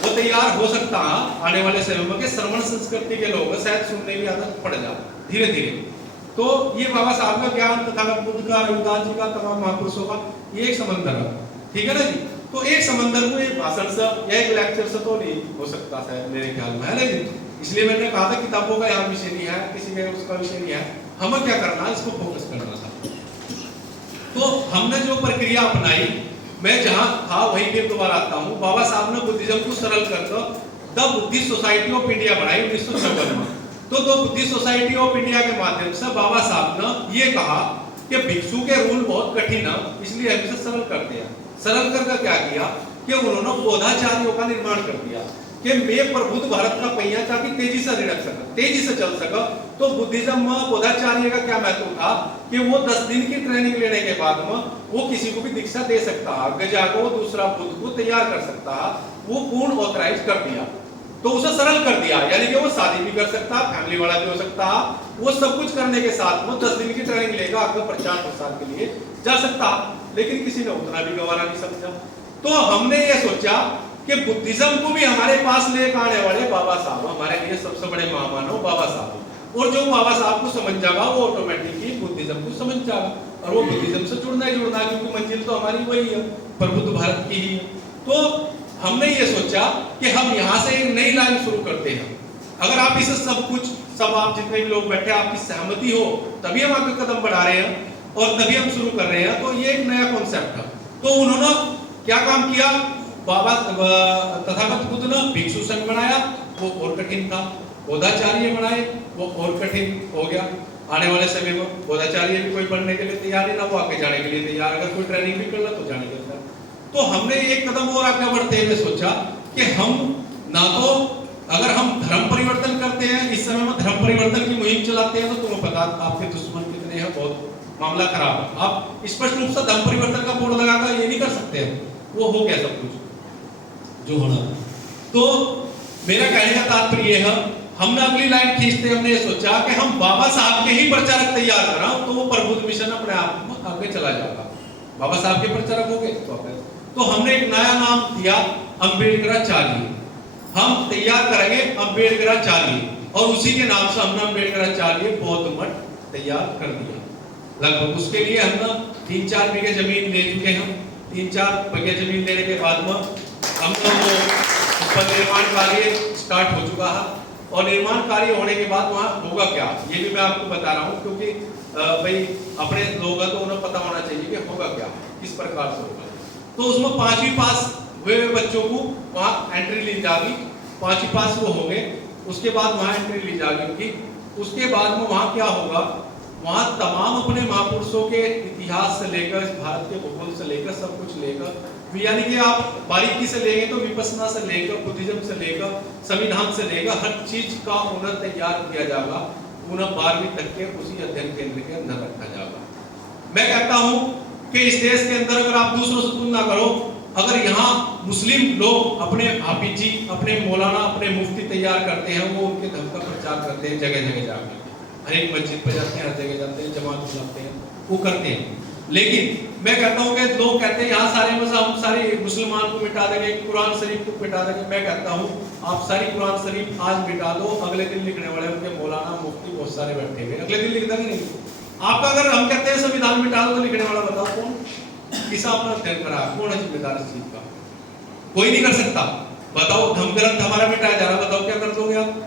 वो तैयार हो सकता है आने वाले समय में कि श्रवण संस्कृति के लोग शायद सुनने की आदत पड़ जाए धीरे धीरे। तो ये बाबा साहब का ज्ञान, तथागत बुद्ध का, रविदास जी का, तमाम महापुरुषों का ये एक समंदर है। ठीक है ना जी। तो एक समंदर को एक भाषण से या एक लेक्चर से तो नहीं हो सकता शायद, मेरे ख्याल में, है ना जी। इसलिए मैंने कहा था किताबों का यहाँ विषय नहीं है, किसी का उसका विषय नहीं है, हमें क्या करना है, इसको फोकस करना था। तो हमने जो प्रक्रिया अपनाई, मैं जहां था वहीं पे दोबारा आता हूँ। बाबा साहब ने बुद्धिज्म को सरल करके the Buddhist society of India बनाई 1956 में। तो the Buddhist society of India के माध्यम से बाबा साहब ने ये कहा कि भिक्षु के रूल बहुत कठिन है, इसलिए हम इसे सरल कर दिया। सरल करके क्या किया कि उन्होंने बोधाचार्यों का निर्माण कर दिया कि मैं प्रबुद्ध भारत का पहिया ताकि तेजी से लड़क सके, तेजी से चल सके। तो बुद्धिज्म में बोधाचार्य का क्या महत्व था कि वो 10 दिन की ट्रेनिंग लेने के बाद में वो किसी को भी दीक्षा दे सकता है, आगे जाकर वो दूसरा बुद्ध को तैयार कर सकता है, वो पूर्ण ऑथराइज कर दिया। तो उसे सरल कर दिया, यानी कि वो शादी भी कर सकता है, फैमिली वाला भी हो सकता है, वो सब कुछ करने के साथ में 10 दिन की ट्रेनिंग लेगा, आगे प्रचार प्रसार के लिए जा सकता। लेकिन किसी ने उतना भी गंवारा नहीं समझा। तो हमने ये सोचा कि बुद्धिज्म को भी हमारे पास लेकर आने वाले बाबा साहब हमारे लिए सबसे बड़े महामानव बाबा साहब। और जो बाबा साहब को समझ जाएगा वो ऑटोमेटिकली बुद्धिज्म को समझ जाएगा, और वो बुद्धिज्म से जुड़ना ही जुड़ना, क्योंकि मंजिल तो हमारी वही है, प्रबुद्ध भारत की ही है। तो हमने ये सोचा कि हम यहाँ से एक नई लाइन शुरू करते हैं। अगर आप इसे सब आप जितने भी लोग बैठे आपकी सहमति हो तभी हम आगे कदम बढ़ा रहे हैं और तभी हम शुरू कर रहे हैं। तो ये एक नया कॉन्सेप्ट है। तो उन्होंने क्या काम किया, बाबा तथागत बुद्ध ने भिक्षु संघ बनाया, वो और कठिन था। बोधाचार्य बनाए, वो और कठिन हो गया। आने वाले समय में बोधाचार्य भी कोई बनने के लिए तैयार है ना, वो आगे जाने के लिए तैयार, अगर कोई ट्रेनिंग भी करना तो जाने के लिए। तो हमने एक कदम और आगे बढ़ते हुए सोचा कि हम ना तो अगर हम धर्म परिवर्तन करते हैं, इस समय में धर्म परिवर्तन की मुहिम चलाते हैं, तो तुम्हें पता आपके दुश्मन कितने हैं, बहुत मामला खराब है। आप स्पष्ट रूप से धर्म परिवर्तन का बोर्ड लगाकर ये नहीं कर सकते हैं, वो हो गया सब कुछ जो होना। तो मेरा कहने का तात्पर्य है, हमने अगली लाइन खींचते हमने ये सोचा कि हम बाबा साहब के ही प्रचारक तैयार करा, तो वो प्रबुद्ध मिशन अपने आप में आगे चला जाएगा। बाबा साहब के प्रचारक हो गए तो हमने एक नया नाम दिया अम्बेडकराचार्य। हम तैयार करेंगे अम्बेडकराचार्य, और उसी के नाम से हमने अम्बेडकराचार्य बौद्ध मठ तैयार कर दिया। लगभग उसके लिए हमने 3-4 बीघे जमीन ले चुके हैं। 3-4 बीघे जमीन लेने के बाद में हमने वो ऊपर निर्माण कार्य स्टार्ट हो चुका है। और निर्माण कार्य होने के बाद वहाँ होगा क्या, ये भी मैं आपको बता रहा हूँ, क्योंकि भाई अपने लोग हैं तो उन्हें पता होना चाहिए कि होगा क्या, किस प्रकार से होगा। तो उसमें 5वीं पास हुए बच्चों को वहाँ एंट्री ली जाएगी। 5वीं पास वो हो गए, उसके बाद वहाँ एंट्री ली जाएगी उनकी। उसके बाद में वहाँ क्या होगा, वहाँ तमाम अपने महापुरुषों के इतिहास से लेकर, भारत के भूगोल से लेकर, सब कुछ लेकर, यानी कि आप बारीकी से लेंगे तो विपස්සना से लेकर, बुद्धिज्म से लेकर, संविधान से लेकर, हर चीज का उन्हें तैयार किया जाएगा। उन्हें 12वीं तक के उसी अध्ययन केंद्र के अंदर रखा जाएगा। मैं कहता हूँ कि इस देश के अंदर अगर आप दूसरों से तुलना करो, अगर यहाँ मुस्लिम लोग अपने हाफिज जी, अपने मौलाना, अपने मुफ्ती तैयार करते हैं, वो उनके धर्म का प्रचार करते हैं, जगह जगह जाकर, हर एक मस्जिद पर जाते हैं, हर जगह जाते हैं, जमात बुलाते हैं, वो करते हैं। लेकिन मैं कहता हूँ कि लोग कहते हैं यहाँ सारे मज़हब, हम सारे मुसलमान को मिटा देंगे, कुरान शरीफ को मिटा देंगे। मैं कहता हूँ आप सारी कुरान शरीफ आज मिटा दो, अगले दिन लिखने वाले उनके मौलाना मुफ्ती बहुत सारे बैठे हुए, अगले दिन लिख देंगे नहीं। आपका अगर हम कहते हैं संविधान मिटा दो तो लिखने वाला बताओ कौन, किसा अपना अध्ययन करा, कौन है जिम्मेदार इस चीज का? कोई नहीं कर सकता। बताओ धर्म ग्रंथ हमारा मिटाया जा रहा, बताओ क्या कर दोगे आप?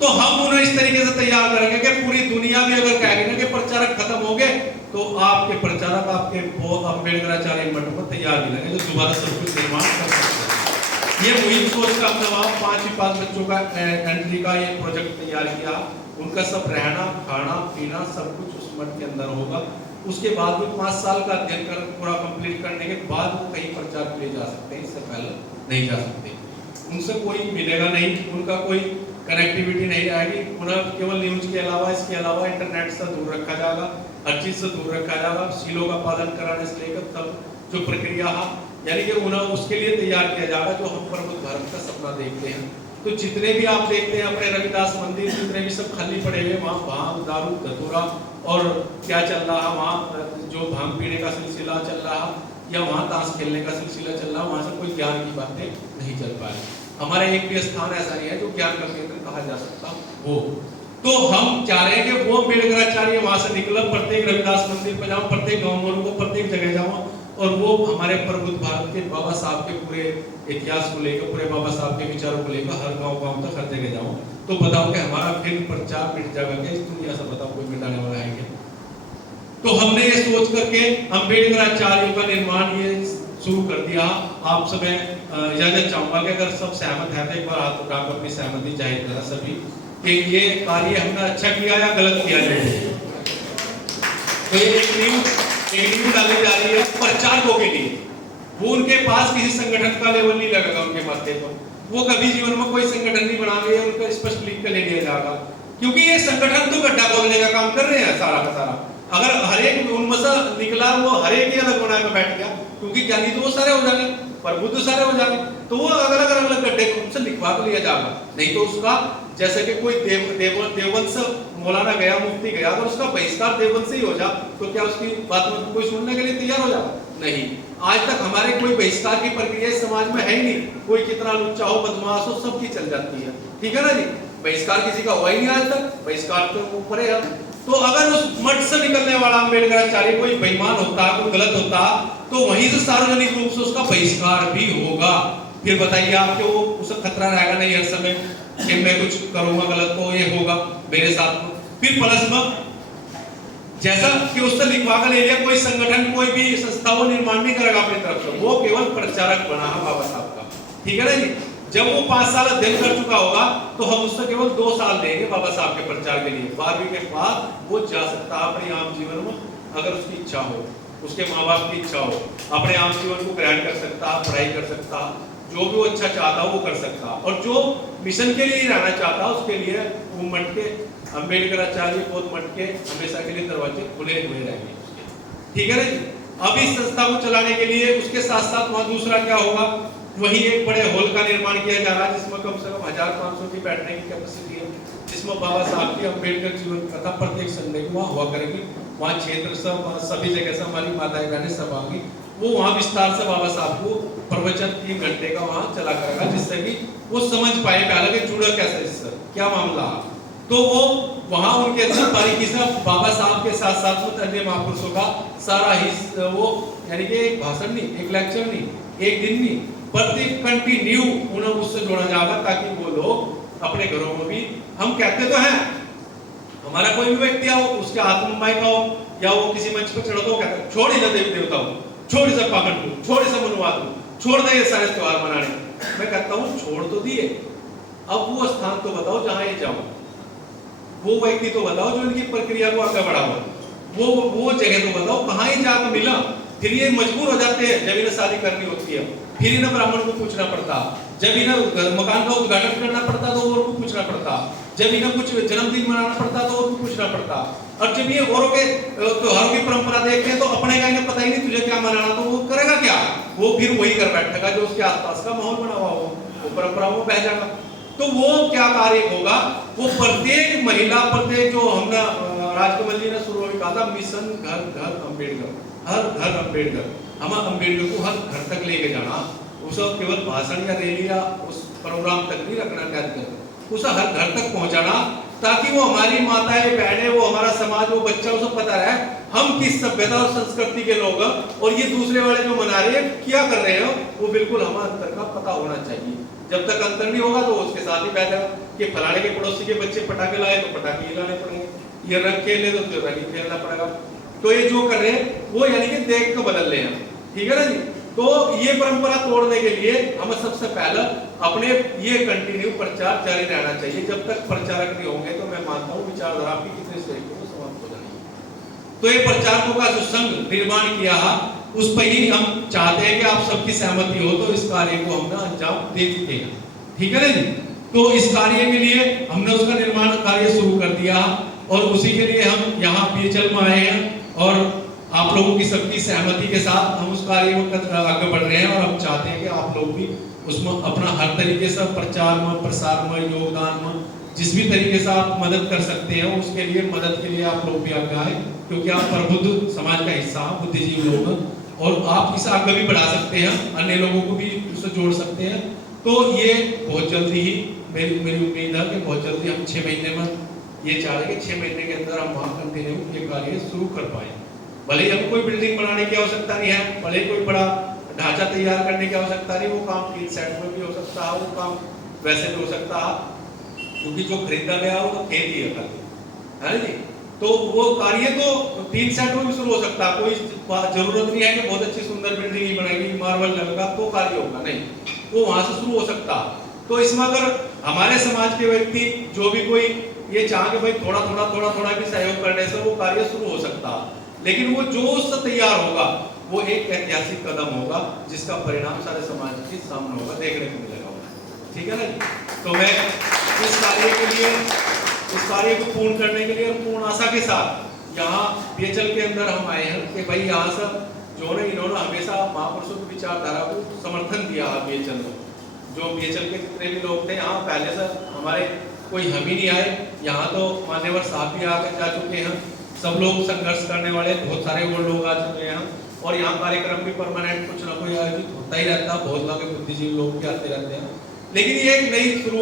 तो हम उन्हें इस तरीके से तैयार करेंगे कि पूरी दुनिया भी अगर कहेगी ना कि प्रचारक खत्म हो गए, तो आपके प्रचारक आपके अम्बेडकराचार्य मठ पर तैयार मिलेंगे, जो दोबारा सब कुछ निर्माण कर सकते हैं। ये मुहिम सोच का हमने वहाँ 5 बच्चों का एंट्री का ये प्रोजेक्ट तैयार किया। उनका सब रहना खाना पीना सब कुछ उस मठ के अंदर होगा। उसके बाद भी 5 साल का अध्ययन कर पूरा कंप्लीट करने के बाद वो कहीं प्रचार के लिए जा सकते हैं, इससे पहले नहीं जा सकते। उनसे कोई मिलेगा नहीं, उनका कोई कनेक्टिविटी नहीं रहेगी। उन्हें केवल न्यूज के अलावा इसके अलावा इंटरनेट से दूर रखा जाएगा, हर चीज से दूर रखा जाएगा। सीलों का पालन कराने से लेकर तब जो प्रक्रिया है यानी कि उन्हें उसके लिए तैयार किया जाएगा जो हम प्रबुद्ध भारत का सपना देखते हैं। तो जितने भी आप देखते हैं अपने रविदास मंदिर जितने भी सब खाली पड़े हुए, वहाँ भांग दारू धतूरा और क्या चल रहा है, वहाँ जो भांग पीने का सिलसिला चल रहा या वहाँ ताश खेलने का सिलसिला चल रहा, वहाँ से कोई ज्ञान की बातें नहीं चल पा रही। हमारा एक भी स्थान ऐसा नहीं है जो ज्ञान का केंद्र कहा जा सकता हो। तो हम चाह रहे हैं कि वो अम्बेडकराचार्य वहां से निकला, प्रत्येक रविदास मंदिर पर जाऊं, प्रत्येक गाँव को प्रत्येक जगह जाऊं और वो हमारे प्रबुद्ध भारत के बाबा साहब के पूरे इतिहास को लेकर, पूरे बाबा साहब के विचारों को लेकर हर गांव तक हर जगह जाऊं तो बताओ कि हमारा फिर प्रचार मिट जाएगा क्या इस दुनिया से? बताओ कोई मिटाने वाला है क्या? तो हमने ये सोच करके अम्बेडकराचार्यों का निर्माण ये शुरू कर दिया। आप सब इजाजत चाहूंगा कि अगर सब सहमत है तो एक बार हाथ उठाकर अपनी सहमति जाहिर करा सभी कि ये कार्य हमने अच्छा किया या गलत किया जाए। तो ये एक नींव डाली जा रही है प्रचारकों के लिए। वो उनके पास किसी संगठन का लेवल नहीं लगेगा उनके माथे पर, वो कभी जीवन में कोई संगठन नहीं बनाएंगे, उनका स्पष्ट लिख कर ले लिया जाएगा। क्योंकि ये संगठन तो गड्ढा खोदने का काम कर रहे हैं सारा का सारा। अगर हर एक उनमें से निकला वो हर एक ही अलग बनाकर बैठ गया, क्योंकि ज्ञानी तो वो सारे हो जाएंगे पर बुद्ध सारे हो जाएंगे, तो वो अगर अलग गड्ढे उनसे लिखवा कर लिया जाएगा। नहीं तो उसका जैसे कि कोई देवबंद से मौलाना गया, मुफ्ती गया, अगर उसका बहिष्कार देवबंद से ही हो जा तो क्या उसकी बात में कोई सुनने के लिए तैयार हो जाएगा? नहीं। आज तक हमारे कोई बहिष्कार की प्रक्रिया समाज में है ही नहीं। कोई कितना लुच्चा हो बदमाश हो सबकी चल जाती है, ठीक है ना जी। बहिष्कार किसी का हुआ ही नहीं आज तक, बहिष्कार तो ऊपर है। तो अगर उस मठ से निकलने वाला अम्बेडकराचार्य कोई बेईमान होता, कोई गलत होता, तो वहीं से सार्वजनिक रूप से उसका बहिष्कार भी होगा। फिर बताइए आपको उसे खतरा रहेगा नहीं हर समय कि मैं कुछ करूंगा गलत तो ये होगा मेरे साथ में। फिर प्लस में जैसा कि उससे लिखवा कर ले लिया, कोई संगठन कोई भी संस्था वो निर्माण नहीं करेगा अपनी तरफ से, वो केवल प्रचारक बना है बाबा साहब का, ठीक है ना जी। जब वो 5 साल अध्ययन कर चुका होगा तो हम उससे केवल 2 साल देंगे बाबा साहब के प्रचार के लिए। 12वीं के बाद वो जा सकता है अपने आम जीवन में, अगर उसकी इच्छा हो, उसके माँ बाप की इच्छा हो, अपने आम जीवन को ग्रहण कर सकता, पढ़ाई कर सकता, जो भी वो अच्छा चाहता वो कर सकता। और जो मिशन के लिए रहना चाहता उसके लिए वो मठ के अम्बेडकराचार्य बौद्ध मठ के हमेशा के लिए दरवाजे खुले हुए रहेंगे, ठीक है ना जी। अब इस संस्था को चलाने के लिए उसके साथ साथ वहाँ दूसरा क्या होगा, वही एक बड़े हॉल का निर्माण किया जा रहा है जिसमें कम से कम 1500 की बैठने की कैपेसिटी है, जिसमें बाबा साहब की अम्बेडकर जीवन कथा प्रत्येक संडे को वहाँ हुआ करेगी। वहाँ क्षेत्र से सभी जगह से हमारी माताएं बहनें सब आएंगी। वो वहाँ विस्तार से बाबा साहब को प्रवचन 3 घंटे का वहाँ चला करेगा, जिससे कि वो समझ पाए पहले कि जुड़ा कैसे इससे क्या मामला। तो वो वहाँ उनके अंदर बारीकी से बाबा साहब के साथ साथ में अन्य महापुरुषों का सारा ही वो यानी कि एक भाषण नहीं, एक लेक्चर नहीं, एक दिन नहीं, प्रत्येक कंटिन्यू उन्हें उससे जोड़ा जाएगा ताकि वो लोग अपने घरों में भी, हम कहते तो हैं हमारा कोई भी व्यक्ति आओ उसके हाथ में माइक आओ या वो किसी मंच पर चढ़ो तो कहता है छोड़ ही देवी देवताओं, छोड़ ही सब पाखंड को, छोड़ ही सब मनुवाद को, छोड़ दे ये सारे त्योहार मनाने। मैं कहता हूँ छोड़ तो दिए, अब वो स्थान तो बताओ जहाँ ये जाओ, वो व्यक्ति तो बताओ जो इनकी प्रक्रिया को आगे बढ़ाओ, वो जगह तो बताओ कहाँ ही जाकर मिला। फिर ये मजबूर हो जाते हैं जब इन्हें शादी करनी होती है, फिर इन्हें ब्राह्मण को पूछना पड़ता, जब इन्हें मकान का उद्घाटन करना पड़ता तो और को पूछना पड़ता, जब इन्हें कुछ जन्मदिन मनाना पड़ता तो और को पूछना पड़ता। और जब ये औरों के त्योहारों की परंपरा देखते हैं तो अपने का इन्हें पता ही नहीं तुझे क्या मनाना, तो वो करेगा क्या, वो फिर वही कर बैठेगा जो उसके आसपास का माहौल बना हुआ हो, वो परंपरा में बह जाएगा। तो वो क्या कार्य होगा, वो प्रत्येक महिला, प्रत्येक जो हमने राजकमल जी ने शुरू में कहा था मिशन घर घर अम्बेडकर, हर घर अम्बेडकर, हम अम्बेडकर को हर घर तक लेके जाना, उसे केवल भाषण या रैली या उस प्रोग्राम तक नहीं रखना, क्या उसे हर घर तक पहुंचाना ताकि वो हमारी माताएं बहनें, वो हमारा समाज, वो बच्चा उसे पता रहे हम किस सभ्यता और संस्कृति के लोग और ये दूसरे वाले जो मना रहे हैं क्या कर रहे हो, वो बिल्कुल हमारे अंतर का पता होना चाहिए। जब तक अंतर नहीं होगा तो उसके साथ ही बैठा कि फलाने के पड़ोसी के बच्चे पटाखे लाए तो पटाखे ही लाने पड़ेंगे, ये रंग खेले तो रंग खेलना पड़ेगा। तो ये जो कर रहे हैं वो यानी कि देख के बदल रहे हैं, ठीक है ना जी। तो ये परंपरा तोड़ने के लिए हमें सबसे पहले अपने ये कंटिन्यू प्रचार जारी रहना चाहिए। जब तक प्रचारक नहीं होंगे तो मैं मानता हूँ विचारधारा आपकी कितने सही को समाप्त हो जाएगी। तो ये प्रचारकों का जो संघ निर्माण किया है उस पर ही हम चाहते हैं कि आप सबकी सहमति हो तो इस कार्य को हमने अंजाम दे चुके हैं, ठीक है ना जी। तो इस कार्य के लिए हमने उसका निर्माण कार्य शुरू कर दिया और उसी के लिए हम यहाँ बीएचएल में आए हैं और आप लोगों की सबकी सहमति के साथ हम उस कार्य में आगे बढ़ रहे हैं और हम चाहते हैं कि आप लोग भी उसमें अपना हर तरीके से प्रचार में, प्रसार में, योगदान में जिस भी तरीके से आप मदद कर सकते हैं उसके लिए मदद के लिए आप लोग भी आगे आए, क्योंकि आप प्रबुद्ध समाज का हिस्सा हैं, बुद्धिजीवी लोग हैं और आप इसे आगे भी बढ़ा सकते हैं, अन्य लोगों को भी उससे जोड़ सकते हैं। तो ये बहुत जल्दी ही मेरी उम्मीद है कि बहुत जल्दी हम 6 महीने में ये चाह रहे हैं कि 6 महीने के अंदर हम वहाँ कंटिन्यू ये कार्य शुरू कर पाए। भले ही हमको कोई बिल्डिंग बनाने की आवश्यकता नहीं है, भले ही कोई बड़ा ढांचा तैयार करने की आवश्यकता नहीं, वो काम 3 सेट में भी हो सकता है, वो काम वैसे भी हो सकता है, क्योंकि जो खरीदा गया वो तो खेत ही है ना जी। तो वो कार्य तो 3 सेट में भी शुरू हो सकता है, कोई जरूरत नहीं है कि बहुत अच्छी सुंदर बिल्डिंग ही बनाएगी, मार्बल लगेगा तो कार्य होगा, नहीं, वो वहां से शुरू हो सकता है। तो इसमें अगर हमारे समाज के व्यक्ति जो भी कोई ये चाहे कि भाई थोड़ा थोड़ा भी सहयोग करने से वो कार्य शुरू हो सकता है, लेकिन वो जो उससे तैयार होगा वो एक ऐतिहासिक कदम होगा जिसका परिणाम सारे समाज के सामने होगा, देखने को मिलेगा, ठीक है ना। तो मैं इस कार्य के लिए, इस कार्य को पूर्ण करने के लिए पूर्ण आशा के साथ यहाँ बीएचएल के अंदर हम आए हैं कि भाई यहाँ से जो ने इन्होंने हमेशा महापुरुषों की विचारधारा को समर्थन दिया है। बीएचएल में जो बीएचएल के जितने भी लोग थे यहाँ पहले से हमारे कोई हम ही नहीं आए, यहाँ तो मान्यवर साहब भी आकर जा चुके हैं, सब लोग संघर्ष करने वाले बहुत सारे वो लोग आ चुके हैं और यहाँ कार्यक्रम भी परमानेंट कुछ ना कोई आयोजित होता ही रहता है, बहुत लोग बुद्धिजीवी लोग भी आते रहते हैं, लेकिन ये एक नई शुरुआत